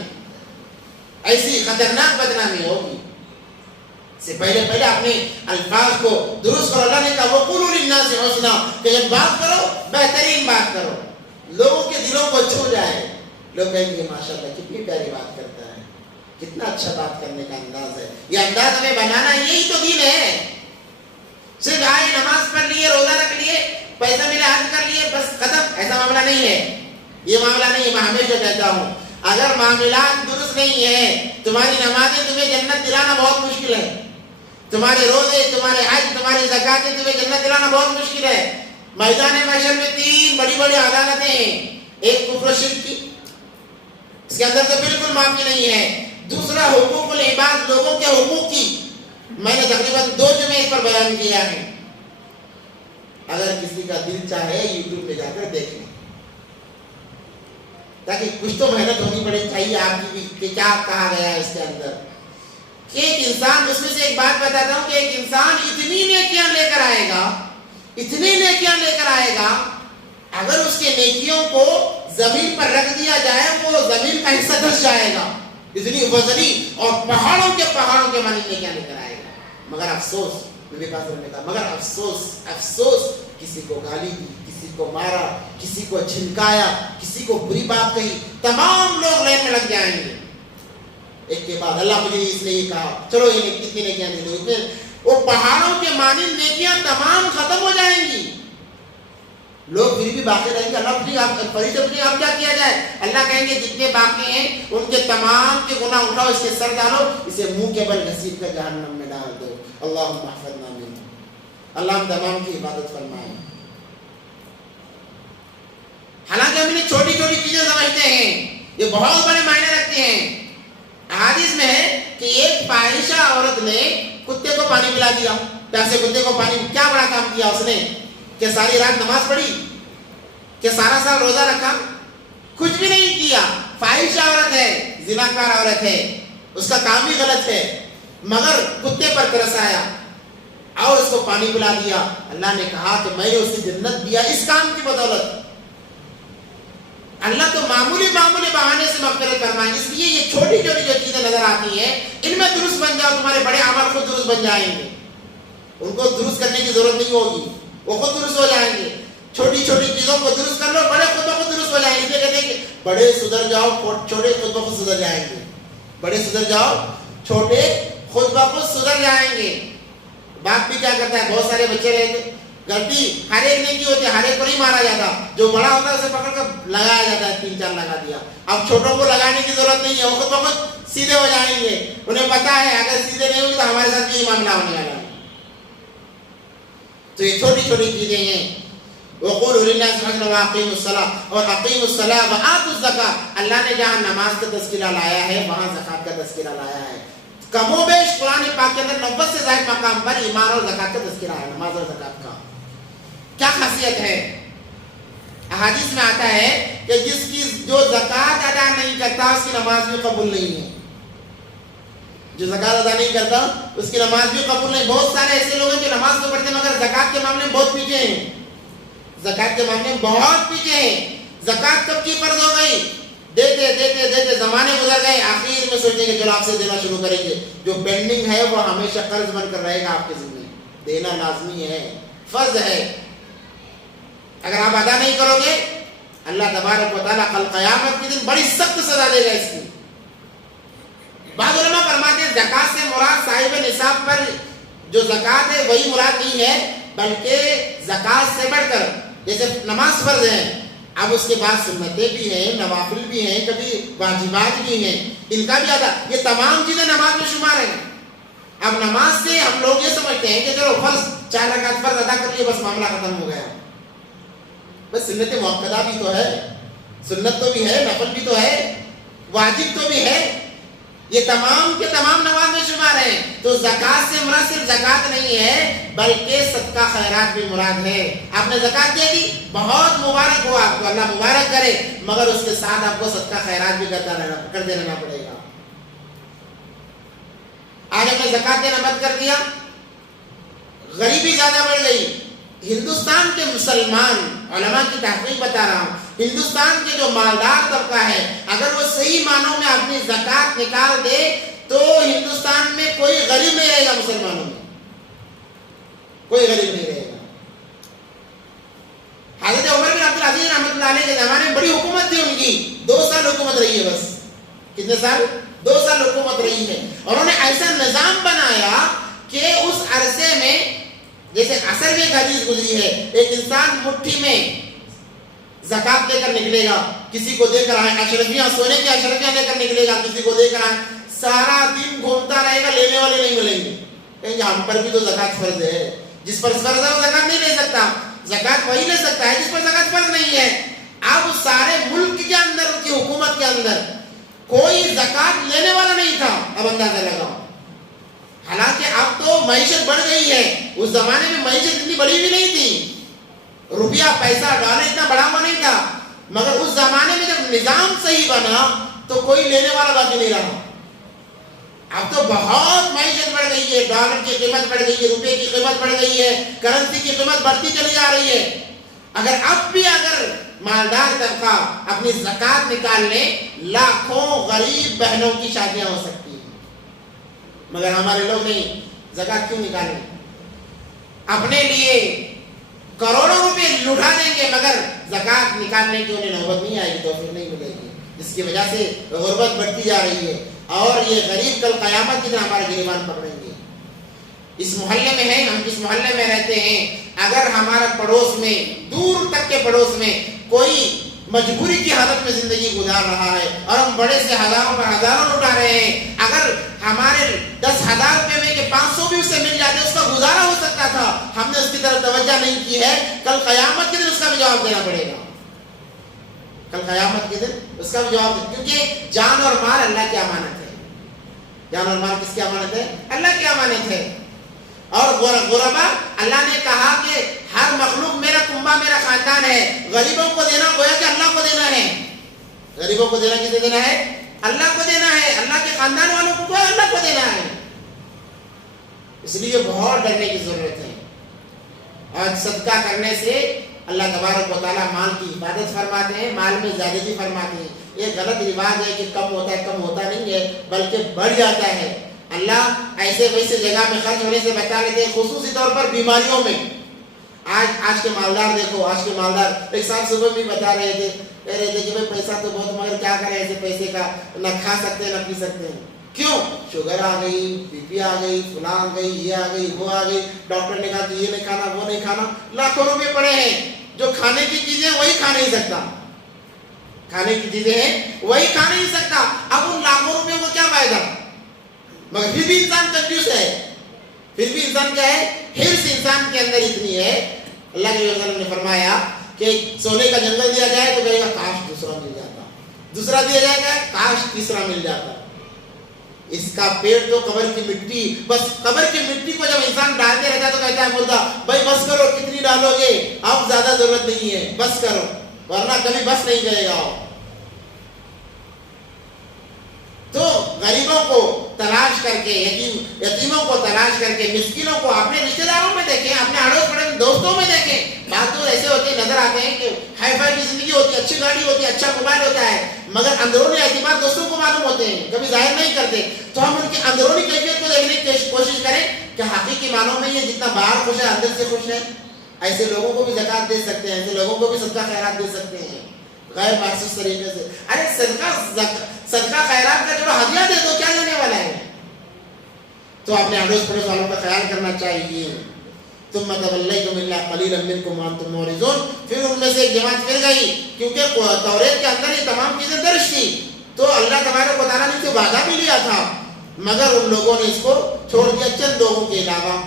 ایسی خطرناک بدنامی ہوگی. سے پہلے اپنے الفاظ کو درست کرو. اللہ نے کہا وَقُولُوا لِلنَّاسِ حُسْنًا, کہ جب بات کرو بہترین بات کرو, لوگوں کے دلوں کو چھو جائے. لوگ کہیں گے ماشاءاللہ کتنی پیاری بات کرتا ہے, کتنا اچھا بات کرنے کا انداز ہے. یہ انداز ہمیں بنانا, یہی تو دین ہے. صرف آئے نماز پڑھ لیے, روزہ رکھ لیے, پیسہ ملے حج کر لیے, بس ختم, ایسا معاملہ نہیں ہے. یہ معاملہ نہیں ہے. میں ہمیشہ کہتا ہوں اگر معاملات درست نہیں ہے, تمہاری نمازیں تمہیں جنت دلانا بہت مشکل ہے, تمہارے روزے, تمہارے حج, تمہاری زکاتیں تمہیں جنت دلانا بہت مشکل ہے. میدان محشر میں 3 بڑی بڑی عدالتیں ہیں, ایک کفر و شرک کی, اس کے اندر تو بالکل معافی نہیں ہے. دوسرا حقوق العباد, لوگوں کے حقوق کی. میں نے تقریباً 2 جمعے اس پر بیان کیا ہے, اگر کسی کا دل چاہے یوٹیوب پہ جا کر دیکھ لیں. تاکہ کچھ تو محنت ہونی پڑے چاہیے آپ کی بھی کہ کیا کہا گیا ہے اس کے اندر کہ ایک انسان, اس میں سے ایک بات بتاتا ہوں کہ ایک انسان اتنی نیکیاں لے کر آئے گا, اتنی نیکیاں لے کر آئے گا, اگر اس کے نیکیوں کو زمین پر رکھ دیا جائے وہ زمین کا حصہ دھس جائے گا, اتنی وزنی اور پہاڑوں کے معنی نیکیاں لے کر آئے گا. مگر افسوس, نبی پاک نے کہا مگر افسوس کسی کو گالی دی, کسی کو مارا, کسی کو جھنکایا, کسی کو بری بات کہی, تمام لوگ لائن میں لگ جائیں گے. ایک کے بعد اللہ مجھے اس نے یہ کہا, چلو یہ کتنی نیکیاں دے دو, وہ پہاڑوں کے مانند نیکیاں تمام ختم ہو جائیں گی. لوگ پھر بھی باقی رہیں گے. اللہ فرشتے پوچھیں اب کیا کیا جائے؟ اللہ کہیں گے جتنے باقی ہیں ان کے تمام کے گناہ اٹھاؤ, اس کے سر ڈالو, اسے منہ کے بل گھسیٹ کر جہنم میں ڈال دو. اللہم احفظنا منہ. اللہ ہم تمام کی عبادت فرمائے. حالانکہ ہم انہیں چھوٹی چھوٹی چیزیں سمجھتے ہیں, یہ بہت بڑے معنی رکھتے ہیں. حدیث میں ہے کہ ایک فاحشہ عورت نے کتے کو پانی پلا دیا, پیاسے کتے کو پانی, کیا بڑا کام کیا اس نے کہ ساری رات نماز پڑھی, کہ سارا سال روزہ رکھا, کچھ بھی نہیں کیا. فاحشہ عورت ہے, زناکار عورت ہے, اس کا کام بھی غلط ہے, مگر کتے پر ترس آیا اور اس کو پانی پلا دیا. اللہ نے کہا کہ میں نے اسے جنت دیا اس کام کی بدولت. اللہ تو معمولی بہانے سے مغفرت فرمائیں. اس لیے یہ چھوٹی چھوٹی جو چیزیں نظر آتی ہیں ان میں درست بن جاؤ, تمہارے بڑے اعمال خود درست بن جائیں گے. ان کو درست کرنے کی ضرورت نہیں ہوگی, وہ خود درست ہو جائیں گے. چھوٹی چھوٹی چیزوں کو درست کر لو, بڑے خود بخود درست ہو جائیں گے. اس لیے کہتے ہیں کہ بڑے سدھر جاؤ, چھوٹے خود بخود سدھر جائیں گے. بڑے سدھر جاؤ, چھوٹے خود بخود سدھر جائیں گے. باپ بھی کیا کرتا ہے, بہت سارے بچے رہتے, غلطی ہر ایک نے کی ہوتی ہے, ہر ایک کو نہیں مارا جاتا. جو بڑا ہوتا ہے اسے پکڑ کر لگایا جاتا ہے, 3-4 لگا دیا. اب چھوٹوں کو لگانے کی ضرورت نہیں ہے, وہ خود بخود سیدھے ہو جائیں گے. انہیں پتا ہے اگر سیدھے نہیں ہوگی تو ہمارے ساتھ بھی معاملہ ہونے والا ہے. تو یہ چھوٹی چھوٹی چیزیں ہیں. وقولوا للناس حسنا واقیموا الصلاۃ, اور اقیموا الصلاۃ وآتوا الزکاۃ. اللہ نے جہاں نماز کا تذکرہ لایا ہے وہاں زکات کا تذکرہ لایا ہے. کم و بیش قرآن پاک کے اندر 90 سے زائد مقام پر ایمان اور زکات کا تذکرہ ہے. نماز اور زکات کا کیا خاصیت ہے؟ احادیث میں آتا ہے کہ جس کی جو زکات ادا نہیں کرتا اس کی نماز بھی قبول نہیں ہے. جو زکات ادا نہیں کرتا اس کی نماز بھی قبول نہیں. بہت سارے ایسے لوگ ہیں جو نماز تو پڑھتے ہیں مگر زکات کے معاملے میں بہت پیچھے ہیں. زکات کے معاملے میں بہت پیچھے ہیں. زکات کب کی فرض ہو گئی؟ دیتے زمانے گزر گئے, آخر میں سوچیں کہ چلو آپ سے دینا شروع کریں گے. جو پینڈنگ ہے وہ ہمیشہ قرض بن کر رہے گا آپ کے ذمہ. دینا لازمی ہے, فرض ہے. اگر آپ ادا نہیں کرو گے اللہ تبارک و تعالیٰ کل قیامت کے دن بڑی سخت سزا دے گا اس کی. بعض علماء فرماتے ہیں زکات سے مراد صاحب نصاب پر جو زکات ہے وہی مراد نہیں ہے, بلکہ زکات سے بڑھ کر جیسے نماز فرض ہے, اب اس کے بعد سنتیں بھی ہیں, نوافل بھی ہیں, کبھی واجبات بھی ہیں, ان کا بھی ادا, یہ تمام چیزیں نماز میں شمار ہیں. اب نماز سے ہم لوگ یہ سمجھتے ہیں کہ چلو فرض 4 رکعت فرض ادا کر لیے بس معاملہ ختم ہو گیا. بس سنت مؤکدہ بھی تو ہے, سنت تو بھی ہے, نفل بھی تو ہے, واجب تو بھی ہے, یہ تمام کے تمام نماز میں شمار ہیں. تو زکات سے مراد صرف زکات نہیں ہے بلکہ صدقہ خیرات بھی مراد ہے. آپ نے زکات دے دی, بہت مبارک ہو آپ کو, اللہ مبارک کرے, مگر اس کے ساتھ آپ کو صدقہ خیرات بھی کرتے رہنا پڑے گا. آج ہم نے زکات دینا بند کر دیا, غریبی زیادہ بڑھ گئی. ہندوستان کے مسلمان, علماء کی تحقیق بتا رہا ہوں, ہندوستان کے جو مالدار طبقہ ہے اگر وہ صحیح معنوں میں اپنی زکات نکال دے تو ہندوستان میں کوئی غریب نہیں رہے گا. مسلمانوں میں کوئی غریب نہیں رہے گا. حضرت عمر بن عبد العزیز رحمۃ اللہ علیہ کے زمانے میں بڑی حکومت تھی ان کی, 2 سال حکومت رہی ہے. بس کتنے سال؟ 2 سال حکومت رہی ہے. اور انہوں نے ایسا نظام بنایا کہ اس عرصے میں جیسے اثر میں ایک حدیث گزری ہے, ایک انسان مٹھی میں زکات لے کر نکلے گا, کسی کو دے کر آئے, اشرفیاں سونے کی اشرفیاں لے کر نکلے گا, کسی کو دے کر آئے, سارا دن گھومتا رہے گا, لینے والے نہیں ملیں گے. کہیں گے ہم پر بھی تو زکات فرض ہے, جس پر فرض ہے وہ زکات نہیں لے سکتا. زکات وہی لے سکتا ہے جس پر زکات فرض نہیں ہے. اب سارے ملک کے اندر, ان کی حکومت کے اندر کوئی زکات لینے والا نہیں تھا. اب اندازہ لگاؤ. حالانکہ اب تو معیشت بڑھ گئی ہے, اس زمانے میں معیشت اتنی بڑی بھی نہیں تھی, روپیہ پیسہ ڈالر اتنا بڑا ہوا نہیں تھا, مگر اس زمانے میں جب نظام صحیح بنا تو کوئی لینے والا باقی نہیں رہا. اب تو بہت معیشت بڑھ گئی ہے, ڈالر کی قیمت بڑھ گئی ہے, روپے کی قیمت بڑھ گئی ہے, کرنسی کی قیمت بڑھتی چلی جا رہی ہے. اب بھی اگر مالدار طبقہ اپنی زکات نکال لے, لاکھوں غریب بہنوں کی شادیاں ہو سکتی ہیں. مگر ہمارے لوگ نہیں, زکات کیوں نکالیں؟ اپنے لیے کروڑوں روپے لٹا دیں گے مگر زکات نکالنے کی انہیں نوبت نہیں آئے گی, توفیق نہیں ملے گی. جس کی وجہ سے غربت بڑھتی جا رہی ہے اور یہ غریب کل قیامت کی طرح ہمارے گریبان پکڑیں گے. اس محلے میں ہیں, ہم جس محلے میں رہتے ہیں, اگر ہمارا پڑوس میں, دور تک کے پڑوس میں کوئی مجبوری کی حالت میں زندگی گزار رہا ہے اور ہم بڑے سے ہزاروں پر ہزاروں لٹا رہے ہیں, اگر ہمارے 10,000 روپے میں کہ 500 بھی اسے مل جاتے, اس کا گزارا ہو سکتا تھا, ہم نے اس کی طرف توجہ نہیں کی ہے, کل قیامت کے دن اس کا بھی جواب دینا پڑے گا. کل قیامت کے دن اس کا بھی جواب دے, کیونکہ جان اور مال اللہ کی امانت ہے. جان اور مال کس کی امانت ہے؟ اللہ کی امانت ہے. اور غربا, اللہ نے کہا کہ ہر مخلوق میرا کنبہ, میرا خاندان ہے. غریبوں کو دینا گویا کہ اللہ کو دینا ہے. غریبوں کو دینا کسے دینا ہے؟ اللہ کو دینا ہے. اللہ کے خاندان والوں کو اللہ کو دینا ہے. اس لیے بہت ڈرنے کی ضرورت ہے. اور صدقہ کرنے سے اللہ تبارک و تعالیٰ مال کی حفاظت فرماتے ہیں, مال میں زیادتی فرماتے ہیں. یہ غلط رواج ہے کہ کم ہوتا ہے, کم ہوتا نہیں ہے بلکہ بڑھ جاتا ہے. اللہ ایسے ویسے جگہ میں خرچ ہونے سے بچا لیتے ہیں, خصوصی طور پر بیماریوں میں. آج کے مالدار دیکھو, آج کے مالدار, ایک صاحب صبح بھی بتا رہے تھے, کہہ رہے تھے کہ بھائی پیسہ تو بہت, مگر کیا کریں ایسے پیسے کا, نہ کھا سکتے ہیں نہ پی سکتے ہیں. کیوں؟ شوگر آ گئی, بی پی آ گئی, فلاں آ گئی, یہ آ گئی, وہ آ گئی. ڈاکٹر نے کہا کہ یہ نہیں کھانا, وہ نہیں کھانا. لاکھوں روپے پڑے ہیں, جو کھانے کی چیزیں وہی کھا نہیں سکتا. کھانے کی چیزیں ہیں وہی کھا نہیں سکتا. اب ان لاکھوں روپے کو کیا فائدہ؟ مگر پھر بھی انسان کنفیوز ہے. پھر بھی انسان کیا ہے؟ حرص انسان کے اندر اتنی ہے. اللہ کے رسول نے فرمایا کہ سونے کا جنگل دیا جائے تو کہے گا کاش دوسرا مل جاتا, دوسرا دیا جائے گا کاش تیسرا مل جاتا. اس کا پیٹ تو قبر کی مٹی, بس قبر کی مٹی کو جب انسان ڈالتے رہتا ہے تو کہتا ہے مردہ بھائی بس کرو, کتنی ڈالو گے, اب زیادہ ضرورت نہیں ہے, بس کرو, ورنہ کبھی بس نہیں کرے گا. تو غریبوں کو تلاش کر کے, یتیموں کو تلاش کر کے, مسکینوں کو اپنے رشتہ داروں میں دیکھیں, اپنے اڑوس پڑوس دوستوں میں دیکھیں. بات تو ایسے ہوتے نظر آتے ہیں کہ ہائی فائی کی زندگی ہوتی ہے, اچھی گاڑی ہوتی ہے, اچھا موبائل ہوتا ہے, مگر اندرونی اعتماد دوستوں کو معلوم ہوتے ہیں, کبھی ظاہر نہیں کرتے. تو ہم ان کی اندرونی کیفیت کو دیکھنے کی کوشش کریں کہ حقیقی معنوں میں یہ جتنا باہر خوش ہے اندر سے خوش ہے. ایسے لوگوں کو بھی زکات دے سکتے ہیں, ایسے لوگوں کو بھی صدقہ خیرات دے سکتے ہیں غیر محسوس طریقے سے. ارے صدقہ خیرات کا جو ہدیہ دے دو, کیا لینے والا ہے؟ تو اپنے اڑوس پڑوس والوں کا خیال کرنا چاہیے. ثم تولیتم الا قلیلا منکم وانتم معرضون. پھر ان میں سے ایک جماعت پھر گئی, کیونکہ توریت کے اندر یہ تمام چیزیں درج تھی, تو اللہ تبارک و تعالیٰ نے ان سے وعدہ بھی لیا تھا, مگر ان لوگوں نے اس کو چھوڑ دیا چند لوگوں کے علاوہ.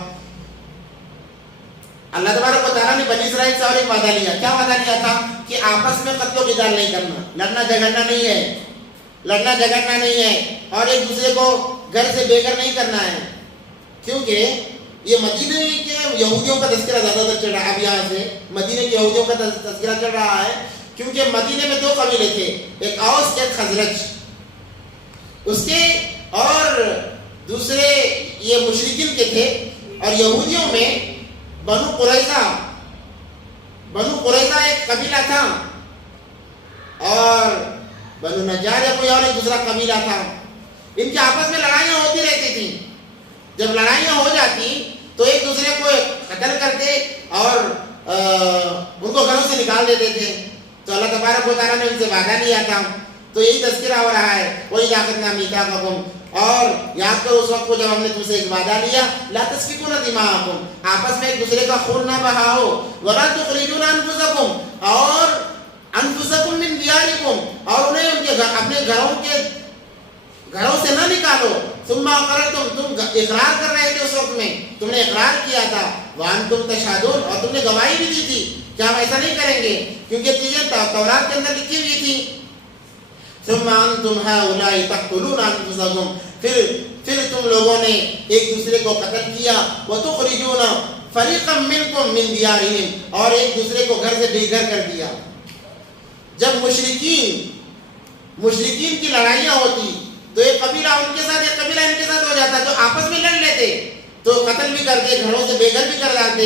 اللہ تبارک و تعالیٰ نے بنی اسرائیل سے اور ایک وعدہ لیا. کیا وعدہ لیا تھا؟ کہ آپس میں قتل و قتال نہیں کرنا, لڑنا جھگڑنا نہیں ہے, لڑنا جھگڑنا نہیں ہے, اور ایک دوسرے کو گھر سے بے گھر نہیں کرنا ہے. کیونکہ یہ مدینے کے یہودیوں کا تذکرہ زیادہ تر چل رہا ہے. اب یہاں سے مدینے کے یہودیوں کا تذکرہ چل رہا ہے, کیونکہ مدینے میں 2 قبیلے تھے, ایک اوس ایک خزرج. اس کے اور دوسرے یہ مشرکین کے تھے. اور یہودیوں میں بنو قریظہ ایک قبیلہ تھا, اور بنو نجار یا کوئی اور ایک دوسرا قبیلہ تھا. ان کے آپس میں لڑائیاں ہوتی رہتی تھیں. جب لڑائیاں ہو جاتی تو ایک دوسرے کو قتل کرتے اور ان کو گھروں سے نکال دیتے تھے. تو اللہ تبارک و تعالیٰ نے ان سے وعدہ لیا تھا. تو یہی تذکرہ ہو رہا ہے, وہی طاقت نامی میثاقکم, اور یاد کرو اس وقت کو جب ہم نے تم سے ایک وعدہ لیا, لا تسفکون دماءکم, آپس میں ایک دوسرے کا خون نہ بہاؤ, ولا تخرجون انفسکم, اور انفسکم من دیارکم, اور انہیں ان کے اپنے گھروں سے نہ نکالو. ثم اقررتم, تم اقرار کر رہے تھے اس وقت میں, تم نے اقرار کیا تھا, وانتم تشہدون, اور تم نے گواہی بھی دی تھی کہ ہم ایسا نہیں کریں گے, کیونکہ چیزیں تورات کے اندر لکھی ہوئی تھی. ثم انتم هؤلاء تقتلون انفسکم, پھر تم لوگوں نے ایک دوسرے کو قتل کیا. وتخرجون فریقا منکم من دیارہم, اور ایک دوسرے کو گھر سے بے گھر کر دیا. جب مشرکین کی لڑائیاں ہوتی تو ایک قبیلہ ان کے ساتھ ایک قبیلہ ان کے ساتھ ہو جاتا، جو آپس میں لڑ لیتے تو قتل بھی کرتے، گھروں سے بے گھر بھی کر ڈالتے.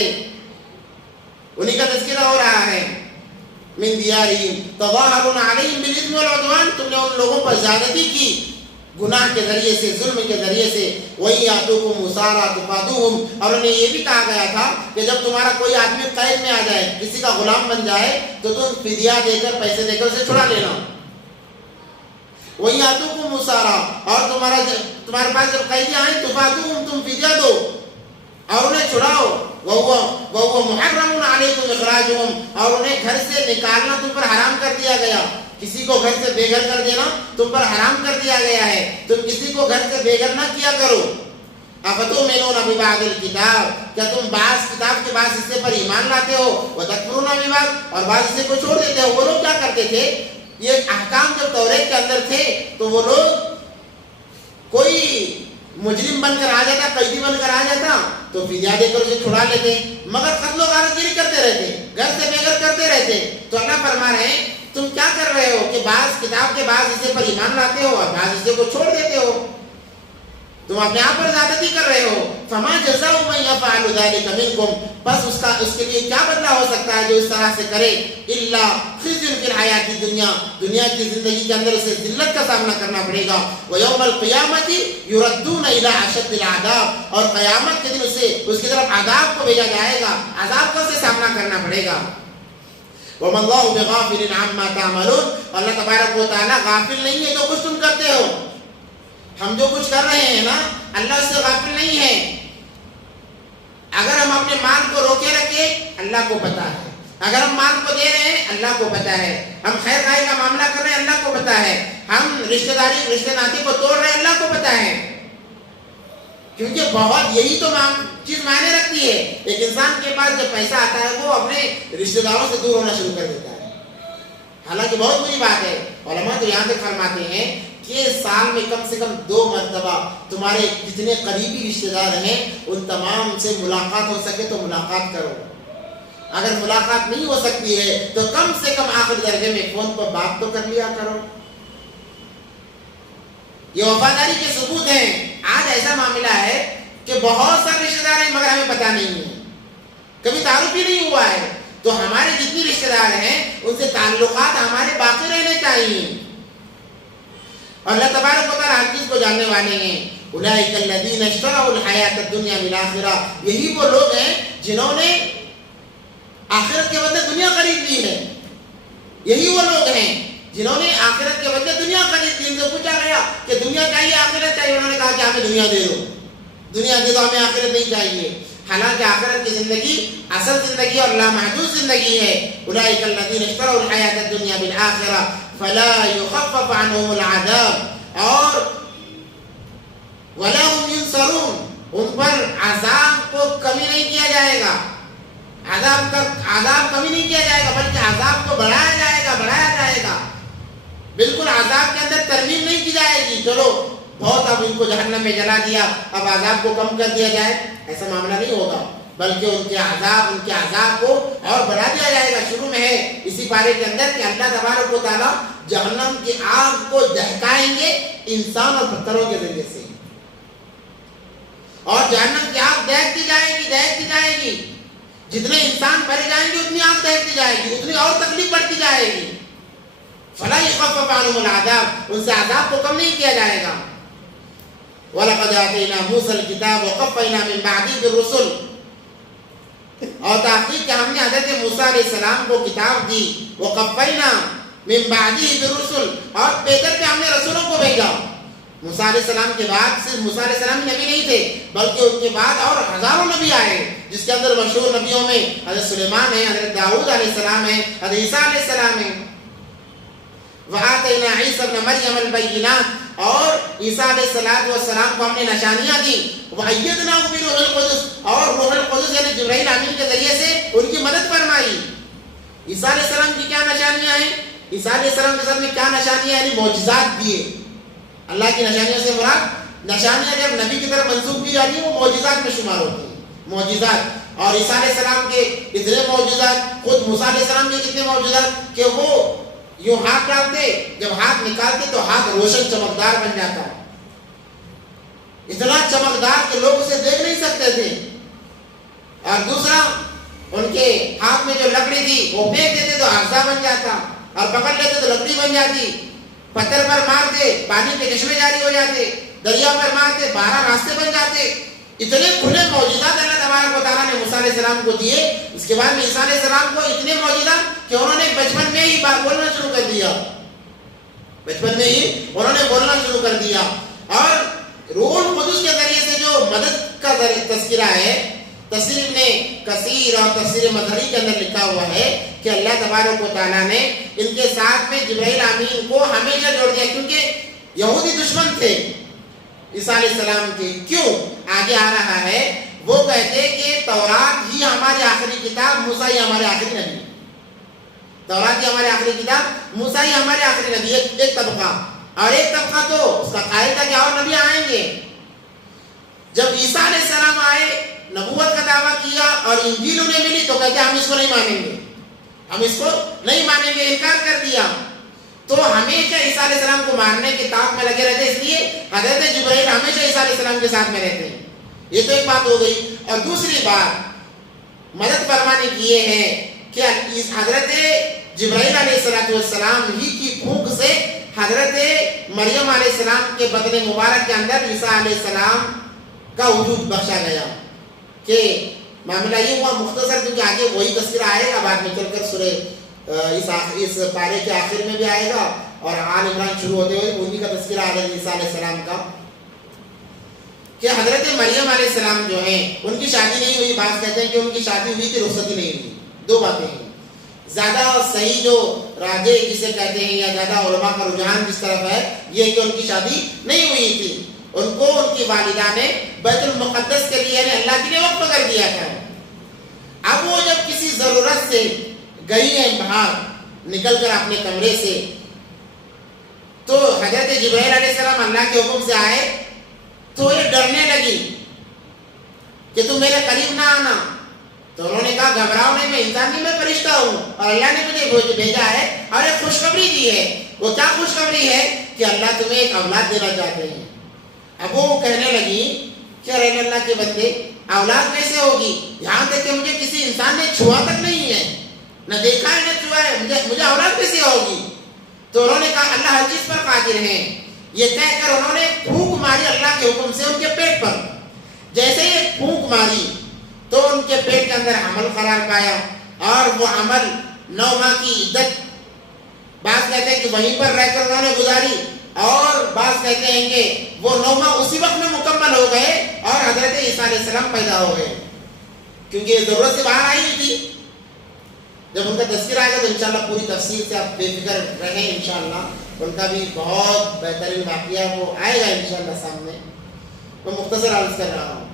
انہیں کا تذکرہ ہو رہا ہے من دیارہم تظاہرون علیہم بالاثم والعدوان، تم نے ان لوگوں پر زیادتی کی گناہ کے ذریعے سے، ظلم کے ذریعے سے. وَإِن يَأْتُوكُمْ أُسَارَىٰ تُفَادُوهُمْ، اور انہیں یہ بھی کہا گیا تھا کہ جب تمہارا کوئی آدمی قید میں آ جائے، کسی کا غلام بن جائے تو تم فدیہ دے کر، پیسے دے کر اسے چھڑا لینا. وَإِن يَأْتُوكُمْ أُسَارَىٰ، اور تمہارے پاس جب قیدی آئیں تُفَادُوهُمْ، تم فدیہ دو اور انہیں چھڑاؤ. وَهُوَ مُحَرَّمٌ عَلَيْكُمْ إِخْرَاجُهُمْ، اور انہیں گھر سے نکالنا تم پر حرام کر دیا گیا. کسی کو گھر سے بے گھر کر دینا تم پر حرام کر دیا گیا ہے. تم کسی کو گھر سے بے گھر نہ کیا کرو. أَفَتُؤْمِنُونَ بِبَعْضِ الْكِتَابِ، کیا تم بعض کتاب کے بعض حصے پر ایمان لاتے ہو؟ وَتَكْفُرُونَ بِبَعْضٍ، اور بعض حصے کو چھوڑ دیتے ہو. وہ لوگ کیا کرتے تھے؟ یہ احکام جب توریت کے اندر تھے تو وہ لوگ کوئی مجرم بن کر آ جاتا، قیدی بن کر آ جاتا تو فدیہ دے کر اسے چھڑا لیتے، مگر قتل و غارت گیری کرتے رہتے، گھر سے بے گھر کرتے رہتے. تو اللہ فرما رہے ہیں تم کیا کر رہے ہو کہ بعض کتاب کے بعض حصے پر ایمان لاتے ہو اور بعض حصے کو چھوڑ دیتے ہو. تم اپنے آپ پر زیادتی کر رہے ہو. فما جزاء من يفعل ذلك منكم، بس اس کے لیے کیا بدلہ ہو سکتا ہے جو اس طرح سے کرے؟ الا خزي في الحیات الدنیا، دنیا کی زندگی کے اندر اسے ذلت کا سامنا کرنا پڑے گا. ويوم القیامة يردون الى اشد العذاب، اور قیامت کے دن اسے اس کی طرف عذاب کو بھیجا جائے گا، عذاب کا اسے سامنا کرنا پڑے گا. وما اللہ بغافل عما تعملون، اللہ تبارک و تعالی غافل نہیں ہے جو کچھ تم کرتے ہو. ہم جو کچھ کر رہے ہیں نا، اللہ اس سے غافل نہیں ہے. اگر ہم اپنے مال کو روکے رکھے اللہ کو پتا ہے، اگر ہم مال کو دے رہے ہیں اللہ کو پتا ہے، ہم خیر خائی کا معاملہ کر رہے ہیں اللہ کو پتا ہے، ہم رشتہ ناطے کو توڑ رہے ہیں اللہ کو پتا ہے. کیونکہ بہت یہی تو چیز معنی رکھتی ہے. ایک انسان کے پاس جب پیسہ آتا ہے وہ اپنے رشتہ داروں سے دور ہونا شروع کر دیتا ہے، حالانکہ بہت بری بات ہے. علماء تو یہاں تک فرماتے ہیں کہ سال میں کم سے کم 2 مرتبہ تمہارے جتنے قریبی رشتہ دار ہیں ان تمام سے ملاقات ہو سکے تو ملاقات کرو. اگر ملاقات نہیں ہو سکتی ہے تو کم سے کم آخر درجے میں فون پر بات تو کر لیا کرو. یہ وفاداری کے ثبوت ہیں. آج ایسا معاملہ ہے کہ بہت سارے رشتہ دار ہیں مگر ہمیں پتہ نہیں ہے، کبھی تعارف ہی نہیں ہوا ہے. تو ہمارے جتنی رشتہ دار ہیں ان سے تعلقات ہمارے باقی رہنے چاہیے. اللہ تبارک و تعالیٰ ہر چیز کو جاننے والے ہیں. اولئک الذین اشتروا الحیاۃ الدنیا بالآخرہ، یہی وہ لوگ ہیں جنہوں نے آخرت کے بدلے دنیا خرید لی ہے. یہی وہ لوگ ہیں جنہوں نے آخرت کے بدلے دنیا خرید لی. ان سے پوچھا گیا کہ دنیا چاہیے آخرت چاہیے، انہوں نے کہا کہ ہمیں دنیا دے دو، دنیا دے دو، ہمیں آخرت نہیں چاہیے. حالانکہ آخرت کی زندگی اصل زندگی اور لامحدود زندگی ہے. اولئک الذین اشتروا الحیاۃ الدنیا بالآخرہ فلا يخفف عنهم العذاب اور ولا هم ينصرون، ان پر عذاب کو کمی نہیں کیا جائے گا، عذاب کمی نہیں کیا جائے گا بلکہ عذاب کو بڑھایا جائے گا. بالکل عذاب کے اندر ترمیم نہیں کی جائے گی، چلو بہت اب ان کو جہنم میں جلا دیا اب عذاب کو کم کر دیا جائے، ایسا معاملہ نہیں ہوگا، بلکہ ان کے عذاب کو اور بڑھا دیا جائے گا. شروع میں ہے اسی پارے کے اندر کہ اللہ تبارک و تعالیٰ جہنم کی آگ کو دہکائیں گے انسان اور پتھروں کے ذریعے سے، اور جہنم کی آگ دہکتی جائے گی. جتنے انسان بھرے جائیں گے اتنی آگ دہکتی جائے گی، اتنی اور تکلیف بڑھتی جائے گی. فلا يخفف عنهم العذاب، ان سے عذاب کو کم نہیں کیا جائے گا. وَلَقَدْ آتَيْنَا مُوسَى الْكِتَابَ وَقَفَّيْنَا مِن بَعْدِهِ بِالرُّسُلِ، اور تحقیق کہ ہم نے حضرت موسیٰ علیہ السلام کو کتاب دی. وَقَفَّيْنَا مِن بَعْدِهِ بِالرُّسُلِ، اور پیدر پہ ہم نے رسولوں کو بھیجا. موسیٰ علیہ السلام کے بعد صرف موسیٰ علیہ السلام نبی نہیں تھے بلکہ ان کے بعد اور ہزاروں نبی آئے، جس کے اندر مشہور نبیوں میں حضرت سلیمان ہے، حضرت داؤد علیہ السلام ہے، حضرت عیسیٰ علیہ السلام ہے. وَآتَيْنَا عِيسَى ابْنَ مَرْيَمَ الْبَيِّنَاتِ، اور عیسیٰ علیہ السلام کو ہم نے نشانیاں دی. وَأَيَّدْنَاهُ بِرُوحِ الْقُدُسِ، اور روح القدس یعنی جبرائیل امین کے ذریعے سے ان کی مدد فرمائی. عیسیٰ علیہ السلام کی کیا نشانیاں ہیں؟ عیسیٰ علیہ السلام کے ساتھ میں کیا نشانیاں یعنی معجزات دیے. اللہ کی نشانیوں سے مراد نشانیاں جب نبی کی طرف منسوخ کی جاتی ہیں وہ معجزات میں شمار ہوتی ہیں. معجزات، اور عیسیٰ علیہ السلام کے اتنے معجزات، خود موسیٰ علیہ السلام کے کتنے معجزات کہ وہ یوں ہاتھ ڈالتے، جب ہاتھ نکالتے تو ہاتھ روشن چمکدار بن جاتا، اتنا چمکدار کہ لوگ اسے دیکھ نہیں سکتے تھے۔ اور دوسرا، ان کے ہاتھ میں جو لکڑی تھی وہ پھینک دیتے تو حادثہ بن جاتا، اور پکڑ لیتے تو لکڑی بن جاتی، پتھر پر مارتے پانی کے چشمے جاری ہو جاتے، دریا پر مارتے 12 راستے بن جاتے۔ اتنے کھلے معجزات اللہ تبارک و تعالیٰ نے موسیٰ علیہ السلام کو دیے۔ اس کے بعد میں عیسیٰ علیہ السلام کو اتنے معجزات کہ انہوں نے بچپن میں ہی بولنا شروع کر دیا، بچپن میں ہی انہوں نے بولنا شروع کر دیا۔ اور روح القدس کے ذریعے سے جو مدد کا تذکرہ ہے، تفسیر ابن کثیر اور تفسیر مظہری کے اندر لکھا ہوا ہے کہ اللہ تبارک و تعالیٰ نے ان کے ساتھ میں جبرائیل امین کو ہمیشہ جوڑ دیا، کیونکہ یہودی دشمن تھے عیسیٰ علیہ السلام کے۔ کیوں؟ آگے آ رہا ہے، وہ کہتے کہ تورات ہی ہماری آخری کتاب، موسیٰ ہی ہمارے آخری نبی، تورات ہی ہمارے آخری کتاب، موسیٰ ہی ہمارے آخری نبی، ایک طبقہ۔ اور ایک طبقہ تو اس کا قائل تھا کہ اور نبی آئیں گے۔ جب عیسیٰ علیہ السلام آئے، نبوت کا دعویٰ کیا اور انجیل انہیں ملی تو کہتے ہم اس کو نہیں مانیں گے، ہم اس کو نہیں مانیں گے، انکار کر دیا۔ تو ہمیشہ عیسیٰ علیہ السلام کو مارنے کی طاق میں لگے رہتے، اس لیے حضرت جبرائیل ہمیشہ عیسیٰ علیہ السلام کے ساتھ میں رہتے ہیں۔ یہ تو ایک بات ہو گئی۔ اور دوسری بات مدد فرمانے کی یہ ہے کہ حضرت جبرائیل علیہ السلام ہی کی پھونک سے حضرت مریم علیہ السلام کے بدن مبارک کے اندر عیسیٰ علیہ السلام کا وجود بخشا گیا۔ کہ معاملہ یہ ہوا مختصر، کیونکہ آگے وہی تذکرہ آئے گا بعد میں چل کر سورہ اس پارے کے آخر میں بھی آئے گا، اور آل عمران شروع ہوتے ہوئے انہی کا تذکرہ حضرت عیسیٰ علیہ السلام کا، کہ حضرت مریم علیہ السلام جو ہیں ان کی شادی نہیں ہوئی۔ بعض کہتے ہیں کہ ان کی شادی ہوئی تھی، رخصتی نہیں ہوئی۔ دو باتیں ہیں۔ زیادہ صحیح جو راجے جسے کہتے ہیں یا زیادہ علماء کا رجحان جس طرف ہے یہ کہ ان کی شادی نہیں ہوئی تھی، ان کو ان کی والدہ نے بیت المقدس کے لیے یعنی اللہ کے لیے وقف کر دیا تھا۔ اب وہ جب کسی ضرورت سے گئی ہیں باہر نکل کر اپنے کمرے سے، تو حضرت جبرائیل علیہ السلام اللہ کے حکم سے آئے تو یہ ڈرنے لگی کہ تم میرے قریب نہ آنا۔ تو انہوں نے کہا گھبراؤ نہیں، میں انسان نہیں، میں فرشتہ ہوں، اور اللہ نے مجھے بھیجا ہے اور ایک خوشخبری دی ہے۔ وہ کیا خوشخبری ہے؟ کہ اللہ تمہیں ایک اولاد دینا چاہتے ہیں۔ اب وہ کہنے لگی کہ ارے اللہ کے بندے اولاد کیسے ہوگی؟ یہاں تک کہ مجھے کسی انسان نے چھوا تک نہیں ہے، نہ دیکھا ہے نہ چھوا ہے، مجھے اولاد کیسے ہوگی؟ تو انہوں نے کہا اللہ ہر چیز پر قادر ہے۔ یہ کہہ کر انہوں نے پھونک ماری اللہ کے حکم سے ان کے پیٹ پر۔ جیسے ہی پھونک ماری تو ان کے پیٹ کے اندر حمل قرار پایا، اور وہ حمل 9 ماہ کی عدت بعض کہتے ہیں کہ وہیں پر رہ کر انہوں نے گزاری، اور بعض کہتے ہیں کہ وہ 9 ماہ اسی وقت میں مکمل ہو گئے اور حضرت عیسیٰ علیہ السلام پیدا ہو گئے، کیونکہ یہ ضرورت سے باہر آئی ہوئی تھی۔ جب ان کا تذکرہ آئے گا تو انشاءاللہ پوری تفصیل سے آپ بے فکر رہیں، انشاءاللہ ان کا بھی بہت بہترین واقعہ وہ آئے گا انشاءاللہ سامنے۔ میں مختصر عرض کر رہا ہوں۔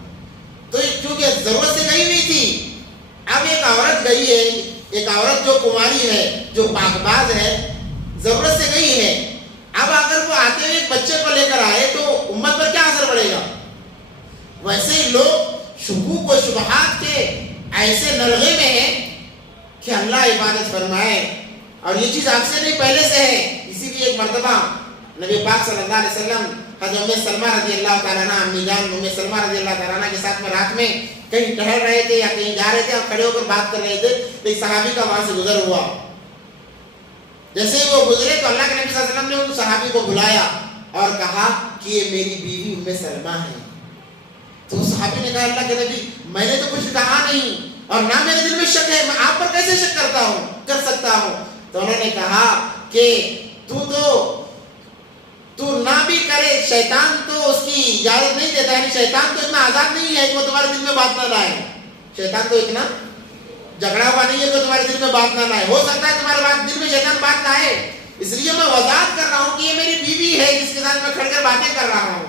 تو کیونکہ ضرورت سے گئی ہوئی تھی، اب ایک عورت گئی ہے، ایک عورت جو کماری ہے، جو پاکباز ہے، ضرورت سے گئی ہے، اب اگر وہ آتے ہوئے ایک بچے کو لے کر آئے تو امت پر کیا اثر پڑے گا؟ ویسے ہی لوگ شکوک و شبہات کے ایسے نرغے میں ہیں کہ اللہ عبادت فرمائے، اور یہ چیز آپ سے نہیں پہلے سے ہے۔ اسی لیے ایک مرتبہ نبی پاک صلی اللہ علیہ وسلم حضرت ام سلمہ رضی اللہ تعالیٰ عنہ، امی جان ام سلمہ رضی اللہ تعالیٰ عنہ کے ساتھ میں رات میں کہیں ٹہل رہے تھے یا کہیں جا رہے تھے اور کھڑے ہو کر بات کر رہے تھے، تو ایک صحابی کا وہاں سے گزر ہوا۔ جیسے ہی وہ گزرے تو اللہ کے نبی صلی اللہ علیہ وسلم نے ان صحابی کو بلایا اور کہا کہ یہ میری بیوی ام سلمہ ہے۔ تو اس صحابی نے کہا اللہ کے نبی میں نے تو کچھ کہا نہیں اور نہ میرے دل میں شک ہے، میں آپ پر کیسے شک کر سکتا ہوں؟ تو انہوں نے کہا کہ تو نہ بھی کرے، شیطان تو اس کی اجازت نہیں دیتا، یعنی شیطان تو اتنا آزاد نہیں ہے کہ وہ تمہارے دل میں بات نہ لائے، شیطان تو اتنا جھگڑا ہوا نہیں ہے کہ تمہارے دل میں بات نہ لائے۔ ہو سکتا ہے تمہارے دل میں شیطان بات لائے، اس لیے میں وضاحت کر رہا ہوں کہ یہ میری بیوی ہے جس کے ساتھ میں کھڑ کر باتیں کر رہا ہوں۔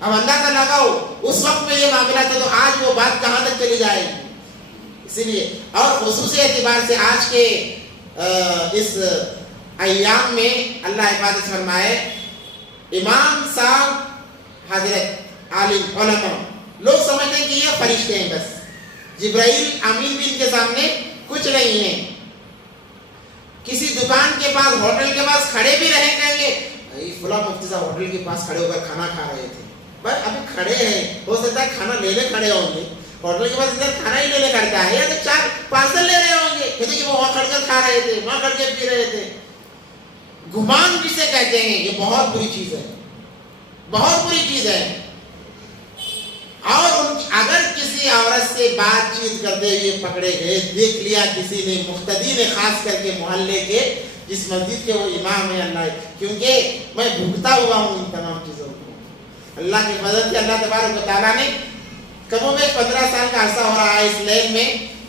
اب اندازہ لگاؤ اس وقت میں یہ معاملہ تھا تو آج وہ بات کہاں تک چلی جائے گی۔ اسی لیے اور خصوصی اعتبار سے آج کے اس ایام میں اللہ حفاظت فرمائے، امام صاحب حضرت عالم علماء لوگ سمجھتے ہیں کہ یہ فرشتے ہیں، بس جبرائیل امین بھی ان کے سامنے کچھ نہیں ہیں۔ کسی دکان کے پاس ہوٹل کے پاس کھڑے بھی رہیں کہیں گے فلاں مفتی صاحب ہوٹل کے پاس کھڑے ہو کر کھانا کھا رہے تھے. بھائی ابھی کھڑے ہیں, ہو سکتا ہے کھانا لینے کھڑے ہوں گے, ہوٹل کے پاس ادھر کھانا ہی لینے کھڑتا ہے, یا تو 4 پارسل لے رہے ہوں گے, کہتے کہ وہ وہاں کھڑ کر کھا رہے تھے, وہاں کھڑ کے پی رہے تھے. گمان جسے کہتے ہیں یہ بہت بری چیز ہے, بہت بری چیز ہے. اور اگر کسی عورت سے بات چیت کرتے ہوئے پکڑے گئے, دیکھ لیا کسی نے, مقتدی نے, خاص کر کے محلے کے جس مسجد کے وہ امام ہے, اللہ کیونکہ میں بھگتا ہوا ہوں ان تمام چیزوں کو, اللہ کے فضل سے اللہ تبارک و تعالیٰ نے کم و بیش 15 سال کا عرصہ ہو رہا ہے اس لائن میں,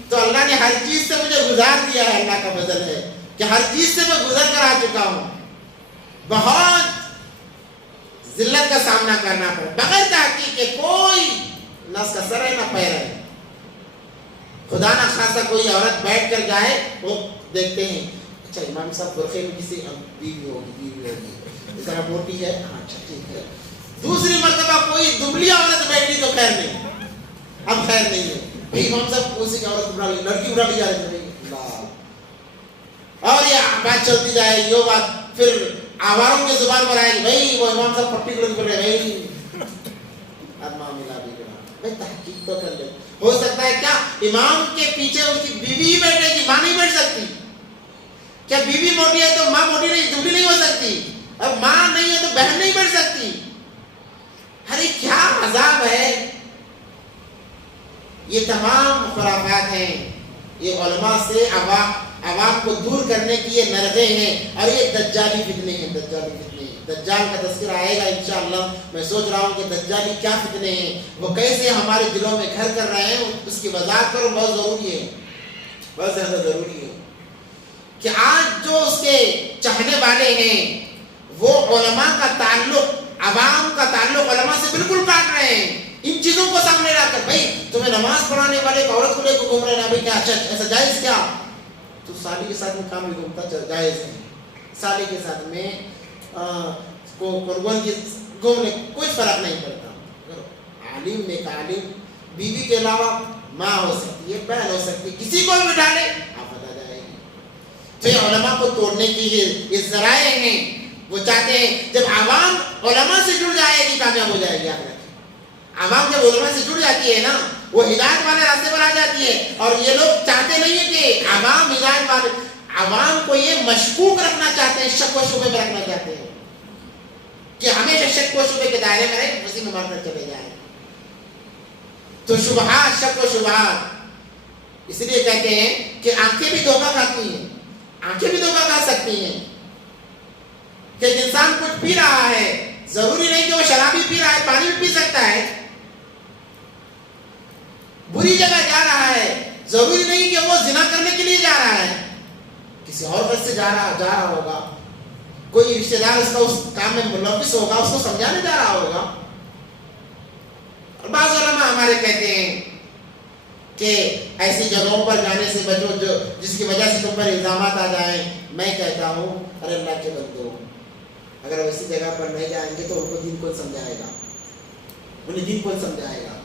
تو اللہ نے ہر چیز سے مجھے گزار دیا ہے. اللہ کا فضل ہے کہ ہر چیز سے میں گزر کر آ چکا ہوں. بہت ذلت کا سامنا کرنا پڑا بغیر تحقیق کے, کوئی نہ اس کا سر ہے نہ پیر ہے. خدا نہ خاصا کوئی عورت بیٹھ کر جائے, وہ دیکھتے ہیں اچھا امام صاحب برقعے میں کسی بیوی ہوگی, اس طرح موٹی ہے, اچھا ٹھیک ہے. دوسری مرتبہ کوئی دبلی عورت بیٹھی تو خیر نہیں, اب خیر نہیں ہے بھائی, امام صاحب اسی کی عورت اٹھا لی, لڑکی اٹھا لی جا رہی ہے, اور یہ بات چلتی جائے گی. وہ بات پھر آواروں کی زبان پر آئے گی, بھائی وہ امام صاحب پٹی گڑھ کر رہے بھائی, اب معاملہ بھی گڑا. بھائی تحقیق تو کر لے. ہو سکتا ہے کیا امام کے پیچھے اس کی بیوی ہی بیٹھے گی, ماں نہیں بیٹھ سکتی؟ کیا بیوی موٹی ہے تو ماں موٹی نہیں, دبلی نہیں ہو سکتی؟ اب ماں نہیں ہے تو بہن نہیں بیٹھ سکتی؟ ارے کیا عذاب ہے. یہ تمام خرافات ہیں, یہ علماء سے عوام کو دور کرنے کی یہ نرغے ہیں, اور یہ دجالی فتنے ہیں. دجالی فتنے, دجال کا تذکرہ آئے گا انشاءاللہ. میں سوچ رہا ہوں کہ دجالی کیا فتنے ہیں, وہ کیسے ہمارے دلوں میں گھر کر رہے ہیں, اس کی وضاحت کرو. بہت ضروری ہے, بہت زیادہ ضروری ہے کہ آج جو اس کے چاہنے والے ہیں وہ علماء کا تعلق, عوام کا تعلق علماء سے بالکل کاٹ رہے ہیں. ان چیزوں کو سامنے لا کر, بھائی تمہیں نماز پڑھانے والے عورت کو لے کے گھوم رہے ہیں, بھائی کیا ایسا جائز کیا؟ تو سالی کے ساتھ میں کام بھی گھومتا جائز ہے, سالی کے ساتھ میں قربان کی گھومنے کوئی فرق نہیں پڑتا. عالم نیک عالم, بیوی کے علاوہ ماں ہو سکتی ہے, بہن ہو سکتی ہے, کسی کو بھی بٹھا لے آفت آ جائے گی. تو یہ علماء کو توڑنے کی یہ ذرائع ہیں. وہ چاہتے ہیں جب عوام علماء سے جڑ جائے گی کامیاب ہو جائے گی. عوام جب علماء سے جڑ جاتی ہے نا, وہ ہدایت والے راستے پر آ جاتی ہے. اور یہ لوگ چاہتے نہیں ہیں کہ عوام ہدایت والے, عوام کو یہ مشکوک رکھنا چاہتے ہیں, شک و شبے میں رکھنا چاہتے ہیں کہ ہمیشہ شک و شبے کے دائرے میں رہے, اسی میں مرتے چلے جائیں. تو شبہات, شک و شبہات, اس لیے کہتے ہیں کہ آنکھیں بھی دھوکہ کھاتی ہیں, آنکھیں بھی دھوکہ کھا سکتی ہیں. کہ انسان کچھ پی رہا ہے, ضروری نہیں کہ وہ شراب بھی پی رہا ہے, پانی بھی پی سکتا ہے. بری جگہ جا رہا ہے, ضروری نہیں کہ وہ زنا کرنے کے لیے جا رہا ہے, کسی اور وجہ سے جا رہا ہوگا. کوئی رشتہ دار اس کا اس کام میں ملوث ہوگا, اس کو سمجھانے جا رہا ہوگا. اور بعض علماء ہمارے کہتے ہیں کہ ایسی جگہوں پر جانے سے بچو جو جس کی وجہ سے تم پر الزامات آ جائیں. میں کہتا ہوں ارے اللہ کے بندو, اگر ایسی جگہ پر نہیں جائیں گے تو ان کو دین کون سمجھائے گا, انہیں دین کون سمجھائے گا.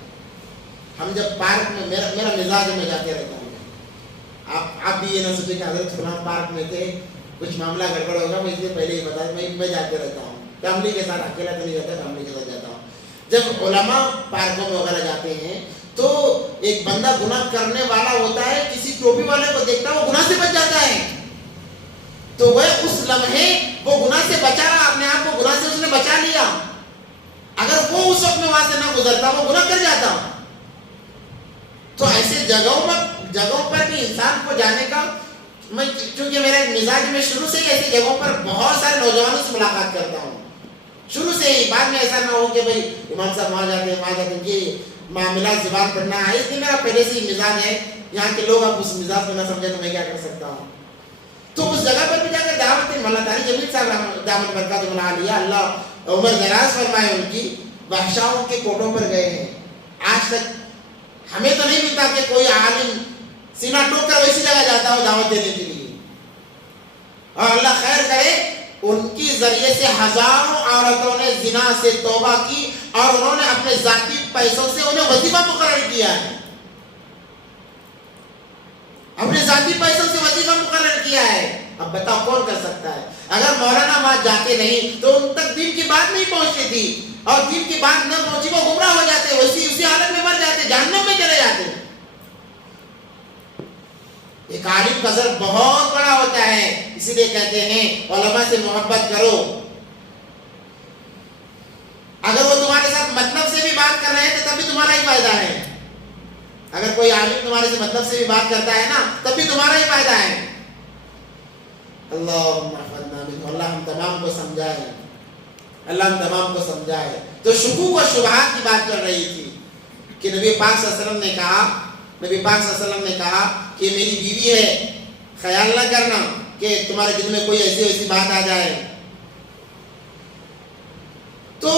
ہم جب پارک میں, میرا مزاج میں جاتے رہتا ہوں, آپ بھی یہ نہ سوچیں کہ حضرت فلاں پارک میں تھے, کچھ معاملہ گڑبڑ ہوگا, میں اس لیے پہلے ہی بتا میں جاتے رہتا ہوں. فیملی کے ساتھ, اکیلا تو نہیں جاتا, فیملی کے ساتھ جاتا ہوں. جب علماء پارکوں میں وغیرہ جاتے ہیں تو ایک بندہ گناہ کرنے والا ہوتا ہے, کسی ٹوپی والے کو دیکھتا ہے, وہ گناہ سے بچ جاتا ہے. تو وہ اس لمحے وہ گناہ سے بچا رہا, اپنے آپ کو گناہ سے اس نے بچا لیا. اگر وہ اس وقت میں وہاں سے نہ گزرتا, وہ گناہ کر جاتا. تو ایسے جگہوں پر بھی انسان کو جانے کا, میں چونکہ میرے مزاج میں شروع سے ہی ایسی جگہوں پر بہت سارے نوجوانوں سے ملاقات کرتا ہوں, شروع سے ہی. بعد میں ایسا نہ ہو کہ بھائی امام صاحب وہاں جاتے ہیں, یہ معاملات زبان پڑھنا ہے, اس لیے میرا پہلے سے ہی مزاج ہے. یہاں کے لوگ اب اس مزاج میں نہ سمجھے تو میں کیا کر سکتا ہوں. تو اس جگہ پر بھی جا کر دعوت, مولانا طارق جمیل صاحب دامت برکاتہ العالیہ, اللہ عمر دراز فرمائے ان کی, بادشاہوں کے کوٹوں پر گئے ہیں. آج تک ہمیں تو نہیں ملتا کہ کوئی عالم سینہ ٹوک کر ویسی جگہ جاتا ہو دعوت دینے کے لیے. اور اللہ خیر کرے, ان کی ذریعے سے ہزاروں عورتوں نے زنا سے توبہ کی, اور انہوں نے اپنے ذاتی پیسوں سے انہیں وظیفہ مقرر کیا ہے, اپنے ذاتی پیسوں سے وظیفہ مقرر کیا ہے. اب بتاؤ کون کر سکتا ہے؟ اگر مولانا وہاں جاتے نہیں تو ان تک دین کی بات نہیں پہنچتی تھی، اور دین کی بات نہ پہنچی وہ گمراہ ہو جاتے، اسی حالت میں مر جاتے، جہنم میں چلے جاتے۔ ایک عالم کا اثر بہت بڑا ہوتا ہے، اسی لیے کہتے ہیں علماء سے محبت کرو۔ اگر وہ تمہارے ساتھ مطلب سے بھی بات کر رہے ہیں تو تب بھی تمہارا ہی فائدہ ہے۔ اگر کوئی عالم تمہارے سے مطلب سے بھی بات کرتا ہے نا تب بھی تمہارا ہی فائدہ ہے۔ اللہم احفظنا منہ، اللہ ہم تمام کو سمجھائے، اللہ ہم تمام کو سمجھائے۔ تو شکوک و شبہات کی بات چل رہی تھی کہ نبی پاک صلی اللہ علیہ وسلم نے کہا، نبی پاک صلی اللہ علیہ وسلم نے کہا کہ میری بیوی ہے، خیال نہ کرنا کہ تمہارے دل میں کوئی ایسی بات آ جائے۔ تو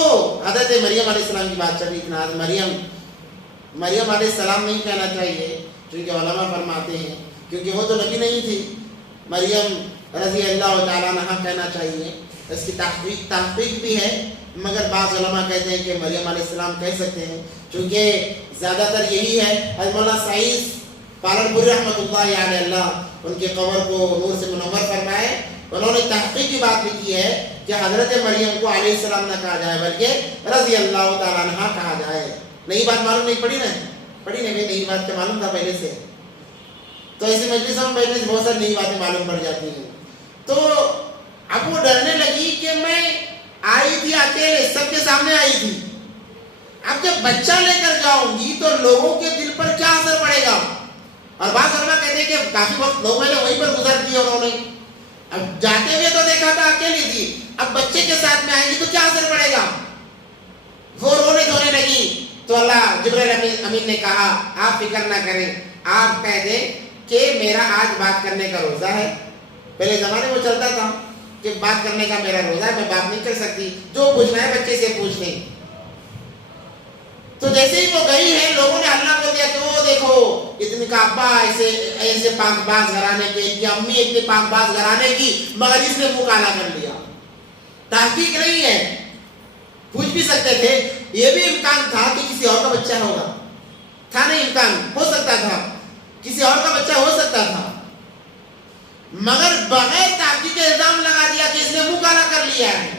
حضرت مریم علیہ السلام کی بات چل رہی تھی نا، مریم علیہ السلام نہیں کہنا چاہیے، کیونکہ علماء فرماتے ہیں کیونکہ وہ تو نبی نہیں تھی، مریم رضی اللہ تعالیٰ عنہا کہنا چاہیے۔ اس کی تحقیق بھی ہے، مگر بعض علماء کہتے ہیں کہ مریم علیہ السلام کہہ سکتے ہیں، چونکہ زیادہ تر یہی ہے۔ حضرت مولانا سعید پالنپوری رحمۃ اللہ علیہ، اللہ ان کے قبر کو نور سے منور فرمائے، انہوں نے تحقیق کی بات بھی کی ہے کہ حضرت مریم کو علیہ السلام نہ کہا جائے بلکہ رضی اللہ تعالیٰ عنہ کہا جائے۔ نئی بات معلوم نہیں پڑی نا، پڑھی نہیں، نئی بات تو معلوم تھا پہلے سے، تو ایسی مجلسوں میں پہلے سے بہت ساری نئی باتیں معلوم پڑ جاتی ہیں۔ تو اب وہ ڈرنے لگی کہ میں آئی تھی اکیلے، سب کے سامنے آئی تھی، اب جب بچہ لے کر جاؤں گی تو لوگوں کے دل پر کیا اثر پڑے گا؟ اور بعض علماء کہتے ہیں کہ کافی وقت لوگوں نے وہیں پر گزر دیا انہوں نے، اب جاتے ہوئے تو دیکھا تھا اکیلی تھی، اب بچے کے ساتھ میں آئیں گی تو کیا اثر پڑے گا؟ وہ رونے دھونے لگی، تو اللہ جبرائیل امین نے کہا آپ فکر نہ کریں، آپ کہہ دیں کہ میرا آج بات کرنے کا روزہ ہے۔ پہلے زمانے میں چلتا تھا کہ بات کرنے کا میرا روزہ ہے، میں بات نہیں کر سکتی، جو پوچھنا ہے بچے سے پوچھ لیں۔ تو جیسے ہی وہ گئی ہے لوگوں نے ہلہ کر دیا کہ وہ دیکھو اتنے کا ابا ایسے پاک باز گھرانے کے، ان کی امی اتنے پاک باز گھرانے کی، مگر اس نے منہ کالا کر لیا۔ تحقیق نہیں ہے، پوچھ بھی سکتے تھے، یہ بھی امکان تھا کہ کسی اور کا بچہ ہوگا، تھا نہیں، امکان ہو سکتا تھا کسی اور کا بچہ ہو سکتا تھا، مگر بغیر تحقیق کے الزام لگا دیا کہ اس نے منہ کالا کر لیا ہے۔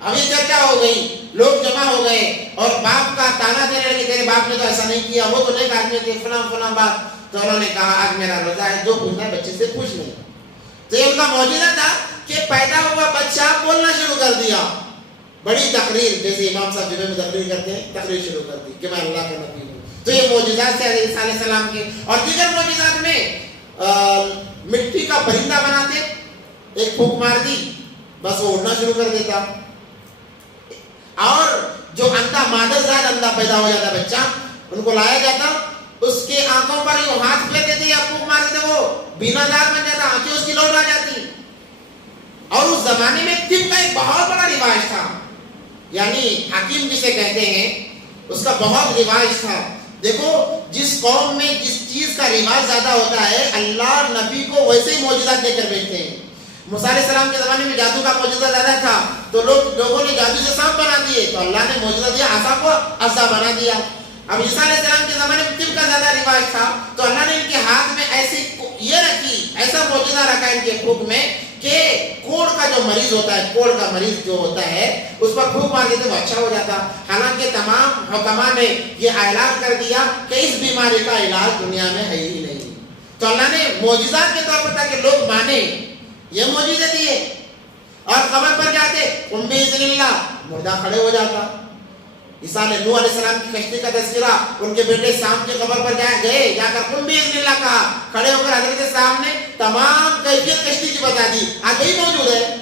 اب یہ چرچا ہو گئی، لوگ جمع ہو گئے اور باپ کا تانا دینے لگے، تیرے باپ نے تو ایسا نہیں کیا، وہ تو نیک آدمی تھے، فلاں فلاں بات۔ تو انہوں نے کہا آج میرا روزہ ہے، جو پوچھنا ہے بچے سے پوچھ لیں۔ تو یہ ان کا معجزہ تھا کہ پیدا ہوا بچہ بولنا شروع کر دیا، بڑی تقریر، جیسے امام صاحب جمعے میں تقریر کرتے ہیں، تقریر شروع کر دی کہ میں اللہ کا نبی ہوں۔ تو یہ معجزات سے عیسیٰ علیہ السلام کے، اور دیگر معجزات میں مٹی کا پرندہ بناتے، ایک پھونک مار دی بس وہ اڑنا شروع کر دیتا، اور جو اندھا مادر زاد اندھا پیدا ہو جاتا بچہ، ان کو لایا جاتا، اس کے آنکھوں پر وہ ہاتھ پھیر دیتے یا پھونک مار دیتے، وہ بینا دار بن جاتا، آنکھیں اس کی لوٹ آ جاتی۔ اور اس زمانے میں طب کا ایک بہت بڑا رواج تھا، یعنی حکیم جسے کہتے ہیں، اس کا بہت رواج تھا۔ دیکھو جس قوم میں جس چیز کا رواج زیادہ ہوتا ہے، اللہ نبی کو ویسے ہی معجزات دے کر بھیجتے ہیں۔ موسیٰ علیہ السلام کے زمانے میں جادو کا معجزہ زیادہ تھا، تو لوگوں نے جادو سے سانپ بنا دیے، تو اللہ نے معجزہ دیا عصا کو عصا بنا دیا۔ اب عیسیٰ علیہ السلام کے زمانے میں طب کا زیادہ رواج تھا، تو اللہ نے ان کے ہاتھ میں ایسی یہ رکھی، ایسا معجزہ رکھا ان کے پھونک میں کہ کوڑ کا جو مریض ہوتا ہے، کوڑ کا مریض جو ہوتا ہے اس پر پھونک مار دیتے وہ اچھا ہو جاتا۔ حالانکہ تمام حکماء نے یہ اعلان کر دیا کہ اس بیماری کا علاج دنیا میں ہے ہی نہیں، تو اللہ نے معجزات کے طور پر تاکہ لوگ مانے، یہ معجزے دیے۔ اور قبر پر جاتے، قم بإذن اللہ، مردہ کھڑے ہو جاتا۔ عیسیٰ نے نوح علیہ السلام کی کشتی کا تذکرہ ان کے بیٹے سام کی قبر پر گئے، جا کر قم بإذن اللہ کہا، کھڑے ہو کر حضرت کے سامنے تمام کیفیت کشتی کی بتا دی، آج یہی موجود ہے۔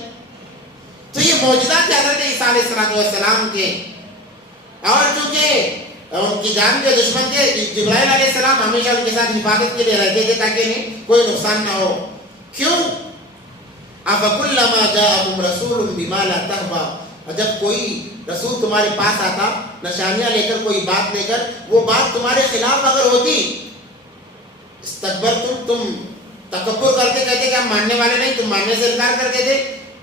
تو یہ معجزات حضرت عیسیٰ علیہ السلام کے، اور چونکہ ان کی جان کے دشمن تھے، جبرائیل علیہ السلام ہمیشہ ان کے ساتھ حفاظت کے لیے رہتے تھے تاکہ انہیں کوئی نقصان نہ ہو۔ کیوں؟ أَفَكُلَّمَا جَاءَكُمْ رَسُولٌ بِمَا لَا تَهْوَىٰ، جب کوئی رسول تمہارے پاس آتا نشانیاں لے کر، کوئی بات لے کر، وہ بات تمہارے خلاف اگر ہوتی، استکبرتم، تم تکبر کرتے، کہتے کہ ہم ماننے والے نہیں، تم ماننے سے انکار کرتے تھے،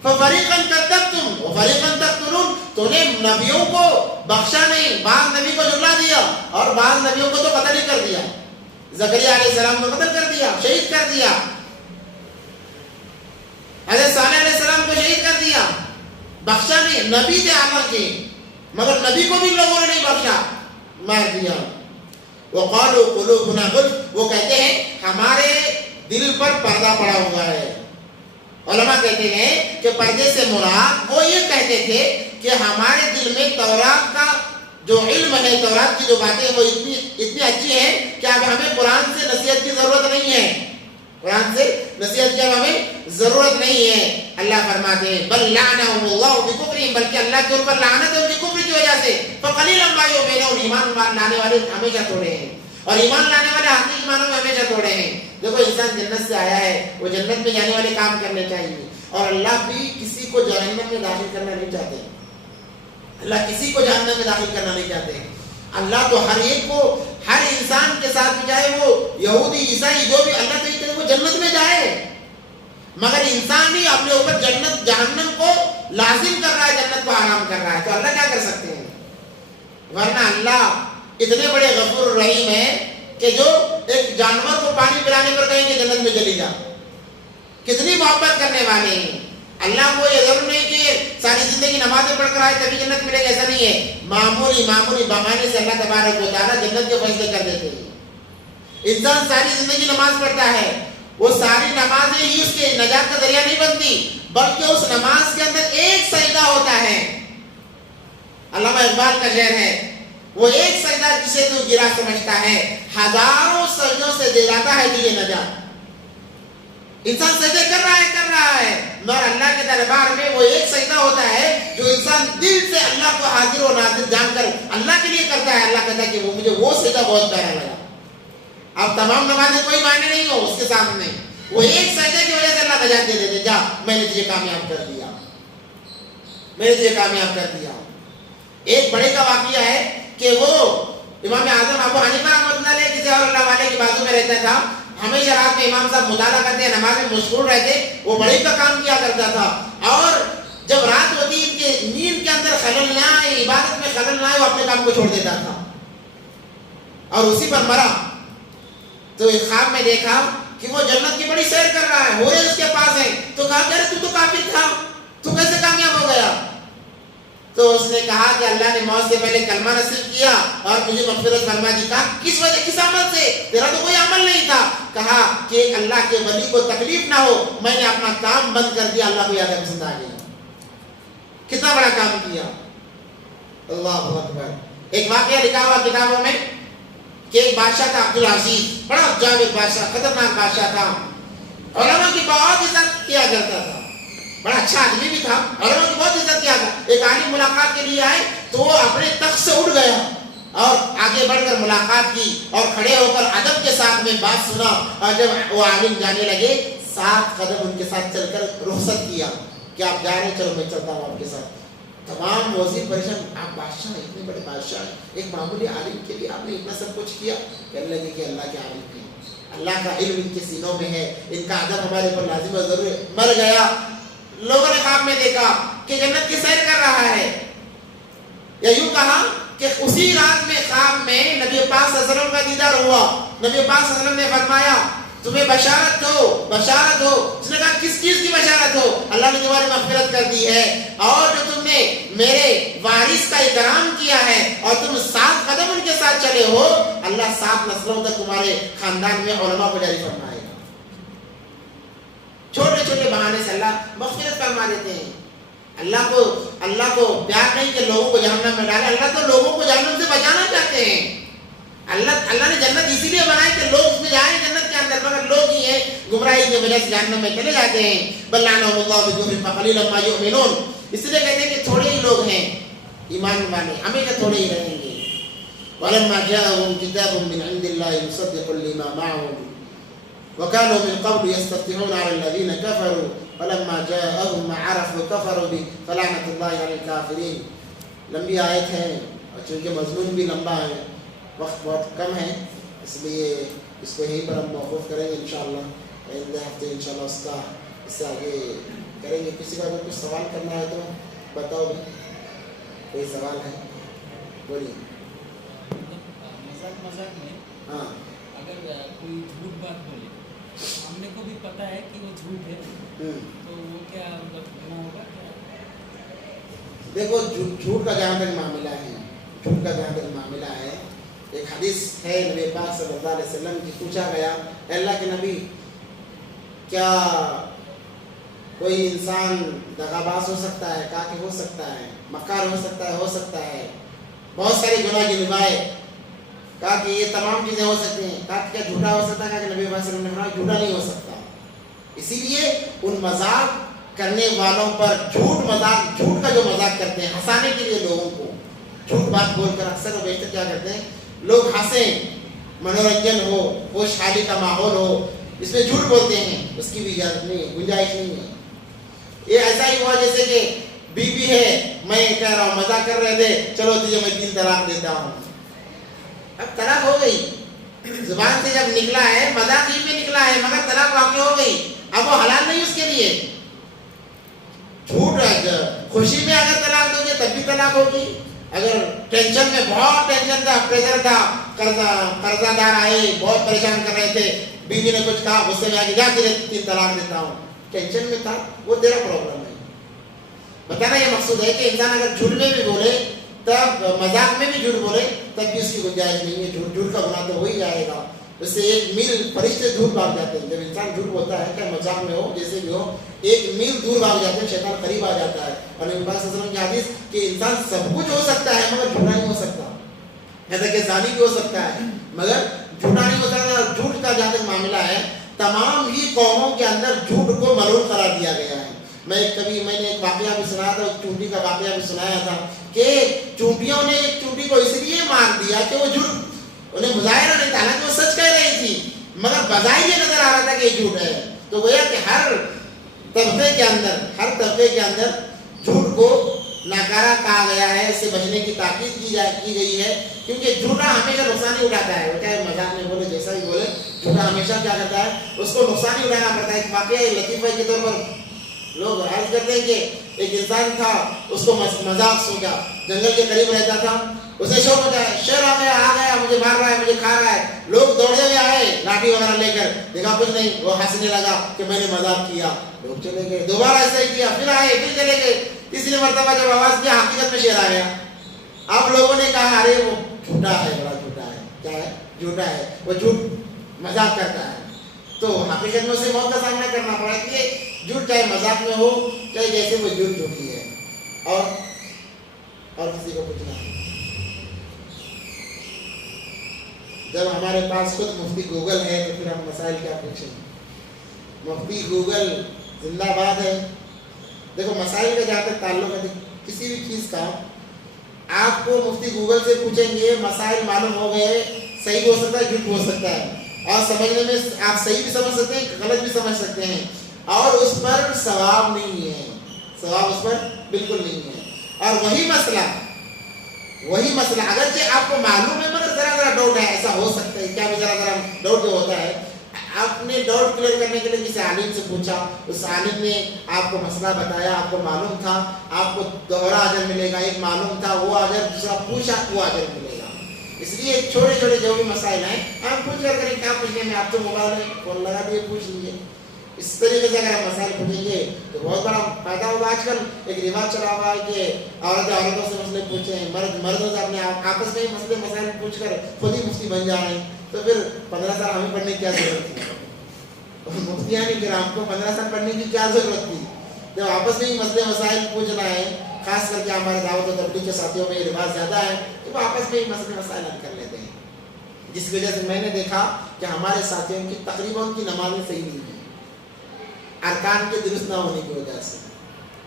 فَفَرِيقًا كَذَّبْتُمْ وَفَرِيقًا تَقْتُلُونَ، تو نے نبیوں کو بخشا نہیں، بعض نبی کو جھٹلا دیا اور بعض نبیوں کو تو قتل ہی کر دیا۔ زکریا علیہ السلام کو قتل کر دیا، شہید کر دیا۔ حضرت صالح علیہ السلام کو شہید کر دیا، بخشا نہیں، نبی تھے آخر کے، مگر نبی کو بھی لوگوں نے نہیں بخشا، مار دیا۔ وقالوا قلوبنا غلف، وہ کہتے ہیں ہمارے دل پر پردہ پڑا ہوا ہے۔ علماء کہتے ہیں کہ پردے سے مراد وہ یہ کہتے تھے کہ ہمارے دل میں تورات کا جو علم ہے، تورات کی جو باتیں وہ اتنی اچھی ہیں کہ اب ہمیں قرآن سے نصیحت کی ضرورت نہیں ہے، قرآن سے نصیحت کی اب ہمیں ضرورت نہیں ہے۔ اللہ فرماتے ہیں بل لعنهم اللہ بکفرہم، بلکہ اللہ کے اوپر لعنت ہے ان کی کفر کی وجہ سے، فقلیلا ما یؤمنون، ایمان لانے والے ہمیشہ تھوڑے ہیں، اور ایمان لانے والے حقیقی ایمانوں میں ہمیشہ تھوڑے ہیں۔ دیکھو انسان جنت سے آیا ہے، وہ جنت میں جانے والے کام کرنے چاہیے، اور اللہ بھی کسی کو جہنم میں داخل کرنا نہیں چاہتے، اللہ کسی کو جہنم میں داخل کرنا نہیں چاہتے۔ اللہ تو ہر ایک کو، ہر انسان کے ساتھ بھی، چاہے وہ یہودی عیسائی جو بھی، اللہ تو یہ کہ وہ جنت میں جائے، مگر انسان ہی اپنے اوپر جنت جہنم کو لازم کر رہا ہے، جنت کو حرام کر رہا ہے، تو اللہ کیا کر سکتے ہیں؟ ورنہ اللہ اتنے بڑے غفور الرحیم ہیں کہ جو ایک جانور کو پانی پلانے پر کہیں کہ جنت میں چلی جا، کتنی محبت کرنے والے ہیں۔ اللہ کو یہ ضرور نہیں کہ ساری زندگی نمازیں پڑھ کر آئے تبھی جنت ملے گا، ایسا نہیں ہے، معمولی بہانے سے اللہ تبارک و تعالیٰ جنت کے فیصلے کر دیتے ہیں۔ انسان ساری زندگی نماز پڑھتا ہے، وہ ساری نمازیں ہی اس کے نجات کا ذریعہ نہیں بنتی، بلکہ اس نماز کے اندر ایک سجدہ ہوتا ہے۔ علامہ اقبال کا شعر ہے، وہ ایک سجدہ جسے تو گرا سمجھتا ہے، ہزاروں سجدوں سے دلاتا ہے تجھے نجات۔ انسان سجدے کر رہا ہے، مگر اللہ کے دربار میں وہ ایک سجدہ ہوتا ہے جو انسان دل سے اللہ کو حاضر و ناظر جان کر اللہ کے لیے کرتا ہے۔ اللہ کہتا ہے کہ وہ مجھے وہ سجدہ بہت پیارا لگا۔ اب تمام نمازیں کوئی معنی نہیں ہو اس کے سامنے، وہ ایک سجدے کی وجہ سے اللہ نجات دے دیتے، جا میں نے تجھے کامیاب کر دیا، میں نے تجھے کامیاب کر دیا۔ ایک بڑے کا واقعہ ہے کہ وہ امام اعظم ابو حنیفہ رحمۃ اللہ علیہ کسی اور اللہ والے کی بازو میں رہتا تھا، ہمیشہ رات میں امام صاحب مطالعہ کرتے ہیں، نماز میں مشغول رہتے، وہ بڑے کا کام کیا کرتا تھا، اور جب رات ہوتی ان کے نیند کے اندر خلل نہ آئے، عبادت میں خلل نہ آئے، وہ اپنے کام کو چھوڑ دیتا تھا اور اسی پر مرا۔ تو ایک خواب میں دیکھا کہ وہ جنت کی بڑی سیر کر رہا ہے، ہورے اس کے پاس ہیں، تو کہا کہ ارے تو کافر تھا، تو کیسے کامیاب ہو گیا؟ تو اس نے کہا کہ اللہ نے موت سے پہلے کلمہ نصیب کیا اور مجھے مغفرت فرما دی۔ کہا کس وجہ، کس عمل سے؟ تیرا تو کوئی عمل نہیں تھا۔ کہا کہ اللہ کے ولی کو تکلیف نہ ہو، میں نے اپنا کام بند کر دیا، اللہ کو زیادہ پسند آ گیا۔ کتنا بڑا کام کیا، اللہ اکبر۔ ایک واقعہ لکھا ہوا کتابوں میں کہ ایک بادشاہ تھا عبد العزیز، بڑا جاوید بادشاہ، خطرناک بادشاہ تھا، علماء کی بہت عزت کیا کرتا تھا، بڑا اچھا آدمی بھی تھا، علماء کی بہت عزت کیا تھا۔ ایک عالم ملاقات کے لیے آئے تو وہ اپنے تخت سے اٹھ گیا اور آگے بڑھ کر ملاقات کی اور کھڑے ہو کر ادب کے ساتھ میں بات سنا، اور جب وہ عالم جانے لگے 7 قدم ان کے ساتھ چل کر رخصت کیا کہ آپ جا رہے ہیں، چلو میں چلتا ہوں آپ کے ساتھ۔ تمام وزیر پریشان، آپ بادشاہ، اتنے بڑے بادشاہ ہیں، ایک معمولی عالم کے لیے آپ نے اتنا سب کچھ کیا؟ کہنے لگے کہ اللہ کے عالم کی، اللہ کا علم ان کے سینوں میں ہے، ان کا ادب ہمارے پر لازم اور ضروری ہے۔ مر گیا۔ لوگوں نے خواب میں دیکھا کہ جنت کی سیر کر رہا ہے، یا یوں کہا کہ اسی رات میں خواب میں نبی پاک صلی اللہ علیہ وسلم کا دیدار ہوا۔ نبی پاک صلی اللہ علیہ وسلم نے فرمایا تمہیں بشارت ہو، بشارت ہو۔ اس نے کہا کس چیز کی بشارت ہو؟ اللہ نے تمہاری مغفرت کر دی ہے، اور جو تم نے میرے وارث کا اکرام کیا ہے اور تم 7 قدم ان کے ساتھ چلے ہو، اللہ 7 نسلوں تک تمہارے خاندان میں علماء کو جاری فرمائے گا۔ چھوٹے چھوٹے بہانے سے اللہ مغفرت فرما دیتے ہیں۔ اللہ کو پیار نہیں کہ لوگوں کو جہنم میں ڈالے، اللہ تو لوگوں کو جہنم سے بچانا چاہتے ہیں۔ اللہ نے جنت اسی لیے بنائی کہ لوگ اس میں جائیں جنت کے اندر، مگر لوگ ہی ہیں گمراہی کی وجہ سے جہنم میں چلے جاتے ہیں۔ بل لعنهم اللہ بکفرہم فقلیلا ما یؤمنون، اس لیے کہتے ہیں کہ تھوڑے ہی لوگ ہیں ایمان والے، ہمیشہ تھوڑے ہی رہیں گے۔ ولما جاءهم كتاب من عند الله مصدق لما معهم وكانوا من قبل يستفتحون على الذين كفروا فلما جاءهم ما عرفوا كفروا به فلعنة الله على الكافرين۔ لمبی آیت ہے اور چونکہ مضمون بھی لمبا ہے، وقت بہت کم ہے، اس لیے اس کو یہیں پر ہم موقوف کریں گے انشاءاللہ۔ آئندہ ہفتے انشاءاللہ اس سے آگے کریں گے۔ کسی کا اگر کچھ سوال کرنا ہے تو بتاؤ بھی، کوئی سوال ہے بولیے۔ مذاق میں ہاں، اگر کوئی جھوٹ بات بولے، ہم نے کو بھی پتہ پتا ہے کہ وہ جھوٹ ہے تو وہ کیا مطلب گناہ ہوگا کیا؟ دیکھو جھوٹ کا جہاں تک معاملہ ہے ایک حدیث ہے نبی پاک صلی اللہ علیہ وسلم کی پوچھا گیا اللہ کے نبی کیا کوئی انسان دغاباز ہو سکتا ہے؟ کہا کہ ہو سکتا ہے. مکار ہو سکتا ہے بہت ساری گناہ کی نبھائے. کہا کہ یہ تمام چیزیں ہو سکتی ہیں. کہا کہ کیا جھوٹا ہو سکتا ہے؟ کہا کہ نبی صلی اللہ علیہ وسلم نے فرمایا جھوٹا نہیں ہو سکتا. اسی لیے ان مذاق کرنے والوں پر جھوٹ کا جو مذاق کرتے ہیں ہنسانے کے لیے لوگوں کو جھوٹ بات بول کر اکثر و بیشتر کیا کرتے ہیں لوگ ہنسیں, منورنجن ہو, خوشحالی کا ماحول ہو, اس میں جھوٹ بولتے ہیں. اس کی بھی اجازت نہیں ہے, گنجائش نہیں ہے. یہ ایسا ہی ہوا جیسے کہ بیوی ہے, میں کہہ رہا ہوں مزاق کر رہے تھے چلو تجھے میں 3 طلاق دیتا ہوں. اب طلاق ہو گئی, زبان سے جب نکلا ہے مذاق ہی میں نکلا ہے مگر طلاق واقع ہو گئی. اب وہ حلال نہیں اس کے لیے. جھوٹ خوشی میں اگر طلاق دو گے تب بھی طلاق ہوگی. اگر ٹینشن میں بہت ٹینشن تھا, پریشر تھا, قرضہ دار آئے بہت پریشان کر رہے تھے, بیوی نے کچھ کہا غصے میں آ کے جا تیرے 3 طلاق دیتا ہوں, ٹینشن میں تھا, وہ تیرا پرابلم ہے. بتانا یہ مقصود ہے کہ انسان اگر جھوٹ میں بھی بولے تب مذاق میں بھی جھوٹ بولے تب بھی اس کی گنجائش نہیں ہے. جھوٹ کا گناہ تو ہو ہی جائے گا. اس سے 1 میل فرشتے دور بھاگ جاتے ہیں. جب انسان جھوٹ بولتا ہے چاہے مذاق میں ہو جیسے بھی ہو 1 میل دور بھاگ جاتے ہیں, شیطان قریب آ جاتا ہے. اور نبی پاک صلی اللہ علیہ وسلم کی حدیث کہ انسان سب کچھ ہو سکتا ہے مگر جھوٹا نہیں ہو سکتا. جیسا کہ زانی بھی ہو سکتا ہے مگر جھوٹا نہیں ہو سکتا. جھوٹ کا جہاں تک معاملہ ہے تمام ہی قوموں کے اندر جھوٹ کو ملعون قرار دیا گیا ہے. میں نے ایک واقعہ بھی سنایا تھا, ایک چونٹی کا واقعہ بھی سنایا تھا کہ چونٹیوں نے ایک چونٹی کو اس لیے مار دیا کہ وہ جھوٹ, انہیں مظاہرہ نہیں تھا, حالانکہ وہ سچ کہہ رہی تھی مگر بظاہر یہ نظر آ رہا تھا کہ یہ جھوٹ ہے. تو گویا کہ ہر طبقے کے اندر جھوٹ کو ناکارہ کہا گیا ہے. اس سے بچنے کی تاکید کی گئی ہے کیونکہ جھوٹا ہمیشہ نقصان ہی اٹھاتا ہے. وہ چاہے مذاق میں بولے جیسا ہی بولے, جھوٹا ہمیشہ کیا کرتا ہے اس کو نقصان ہی اٹھانا پڑتا ہے. ایک واقعہ لطیفہ کے طور پر لوگ عرض کرتے ہیں کہ ایک انسان تھا, اس کو مذاق سوچا, جنگل کے قریب رہتا تھا, اسے شور مچایا, شیر آ گیا مجھے مار رہا ہے, مجھے کھا رہا ہے. لوگ دوڑے ہوئے آئے لاٹھی وغیرہ لے کر, دیکھا کچھ نہیں, وہ ہنسنے لگا کہ میں نے مذاق کیا. لوگ چلے گئے, دوبارہ ایسا ہی کیا, پھر آئے, پھر چلے گئے. تیسری مرتبہ جب آواز کیا حقیقت میں شیر آ گیا. اب لوگوں نے کہا ارے وہ جھوٹا ہے, بڑا جھوٹا ہے. کیا ہے؟ جھوٹا ہے, وہ جھوٹ مذاق کرتا ہے. تو حقیقت میں اسے موت کا سامنا کرنا پڑا کہ جھوٹ چاہے مذاق میں ہو چاہے جیسے وہ جھوٹ جھوٹی ہے. اور کسی کو پوچھنا ہے. جب ہمارے پاس خود مفتی گوگل ہے تو پھر ہم مسائل کیا پوچھیں. مفتی گوگل زندہ باد ہے. دیکھو مسائل کا جہاں تک تعلق ہے کسی بھی چیز کا, آپ کو مفتی گوگل سے پوچھیں گے مسائل معلوم ہو گئے, صحیح بھی ہو سکتا ہے جھوٹ بھی ہو سکتا ہے, اور سمجھنے میں آپ صحیح بھی سمجھ سکتے ہیں غلط بھی سمجھ سکتے ہیں, اور اس پر ثواب نہیں ہے, ثواب اس پر بالکل نہیں ہے. اور وہی مسئلہ اگرچہ آپ کو معلوم ہے مگر ذرا ڈاؤٹ ہے, ایسا ہو سکتا ہے کیا بھی ذرا ڈاؤٹ جو ہوتا ہے, آپ نے ڈاؤٹ کلیئر کرنے کے لیے کسی عالم سے پوچھا, اس عالم نے آپ کو مسئلہ بتایا, آپ کو معلوم تھا, آپ کو دوہرا اجر ملے گا. ایک معلوم تھا وہ اجر, دوسرا پوچھا وہ اجر ملے گا. اس لیے چھوٹے چھوٹے جو بھی مسائل ہیں ہم پوچھ کر کریں, کیا پوچھنے میں, آپ تو موبائل میں فون لگا دیے پوچھ لیجیے. اس طریقے سے اگر ہم مسائل پوچھیں گے تو بہت بڑا فائدہ ہوگا. آج کل ایک رواج چلا ہوا ہے کہ عورتوں سے مسئلے پوچھیں, مردوں سے اپنے آپس میں ہی مسائل پوچھ کر خود ہی مفتی بن جا رہے ہیں. تو پھر 15 سال ہمیں پڑھنے کی کیا ضرورت تھی؟ مفتیاں نہیں, پھر ہم کو 15 سال پڑھنے کی کیا ضرورت تھی؟ جب آپس میں ہی مسائل پوچھنا ہے, خاص کر کے ہمارے دعوت و تبلیغ کے ساتھیوں میں یہ رواج زیادہ ہے کہ وہ آپس میں ہی مسائل حل کر لیتے ہیں. جس وجہ سے میں نے دیکھا کہ ہمارے ساتھیوں کی تقریباً کی نمازیں صحیح نہیں ہیں, ارکان کے درست نہ ہونے کی وجہ سے.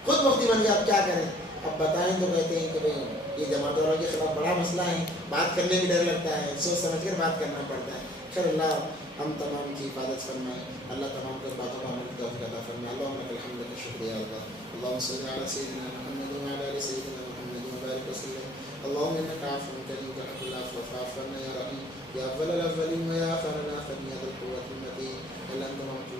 خود مفتی بن گیا, اب کیا کریں؟ اب بتائیں تو کہتے ہیں کہ بھائی یہ جماعت والوں کے خلاف بڑا مسئلہ ہے, بات کرنے بھی ڈر لگتا ہے, سوچ سمجھ کر بات کرنا پڑتا ہے. خیر اللہ ہم تمام کی حفاظت فرمائے, اللہ تمام کو باتوں کا عمل کی توفیق عطا فرمائے. اللهم لك الحمد لك الشكر يا الله. اللهم صل على سيدنا محمد وعلى ال سيدنا محمد وبارك وسلم. اللهم انك عفو كريم تحب العفو فاعف عنا يا رحيم يا اول الاولين ويا اخر الاخرين يا ذا القوة المتين. اللہ تمام کو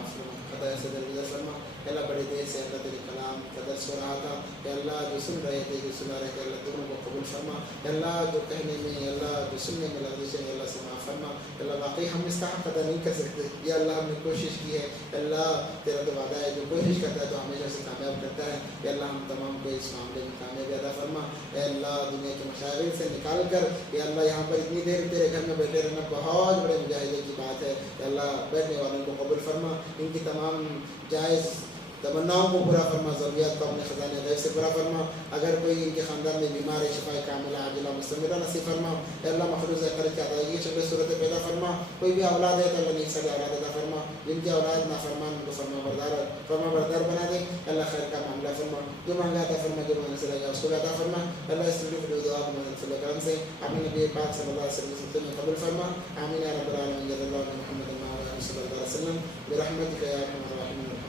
عفو خطا سے درگزر فرما. اللہ بڑے بڑے دیر سے اللہ تیرے کلام کا درس ہو رہا تھا کہ اللہ جو سن رہے تھے جو سنا رہے تھے اللہ دونوں کو قبول فرما. اللہ جو کہنے میں اللہ جو سننے میں لفظ ہے اللہ سے معاف فرما. اللہ واقعی ہم اس کا حق ادا نہیں کر سکتے یا اللہ ہم نے کوشش کی ہے. اللہ تیرا تو وعدہ ہے جو کوشش کرتا ہے تو ہمیشہ سے کامیاب کرتا ہے. یا اللہ ہم تمام کو اس معاملے میں کامیابی ادا فرما. اے اللہ دنیا کے مشاغل سے نکال کر یا اللہ یہاں پر اتنی دیر تیرے گھر میں بیٹھے رہنا بہت بڑے مجاہدے کی بات ہے. یا اللہ بیٹھنے والوں کو قبول فرما. ان کی تمام جائز تمناؤں کو پورا فرما. ضروریات کو اپنے خزانے غیب سے پورا فرما. اگر کوئی ان کے خاندان میں بیمار ہے شفا کاملہ عاجلہ مستمرہ نصیب فرما. اے اللہ مخلوط قرض کی ادائیگی کی شکل صورت پیدا فرما. کوئی بھی اولاد ہے تو اللہ نے سارے اولاد عطا فرما. جن کی اولاد نافرمان ان کو فرما بردار بنا دے. اللہ خیر کا معاملہ فرما. جو مانگا عطا فرما. جو مانگنے سے لگا اس کو عطا فرما. اللہ اس طرح دعا کو مدد کرم سے اپنے نبی پاک صلی اللہ علیہ وسلم میں قبول فرما. آمین یا رب العالمین. جزا اللہ محمد صلی اللہ علیہ وسلم برحمتک یا ارحم الراحمین.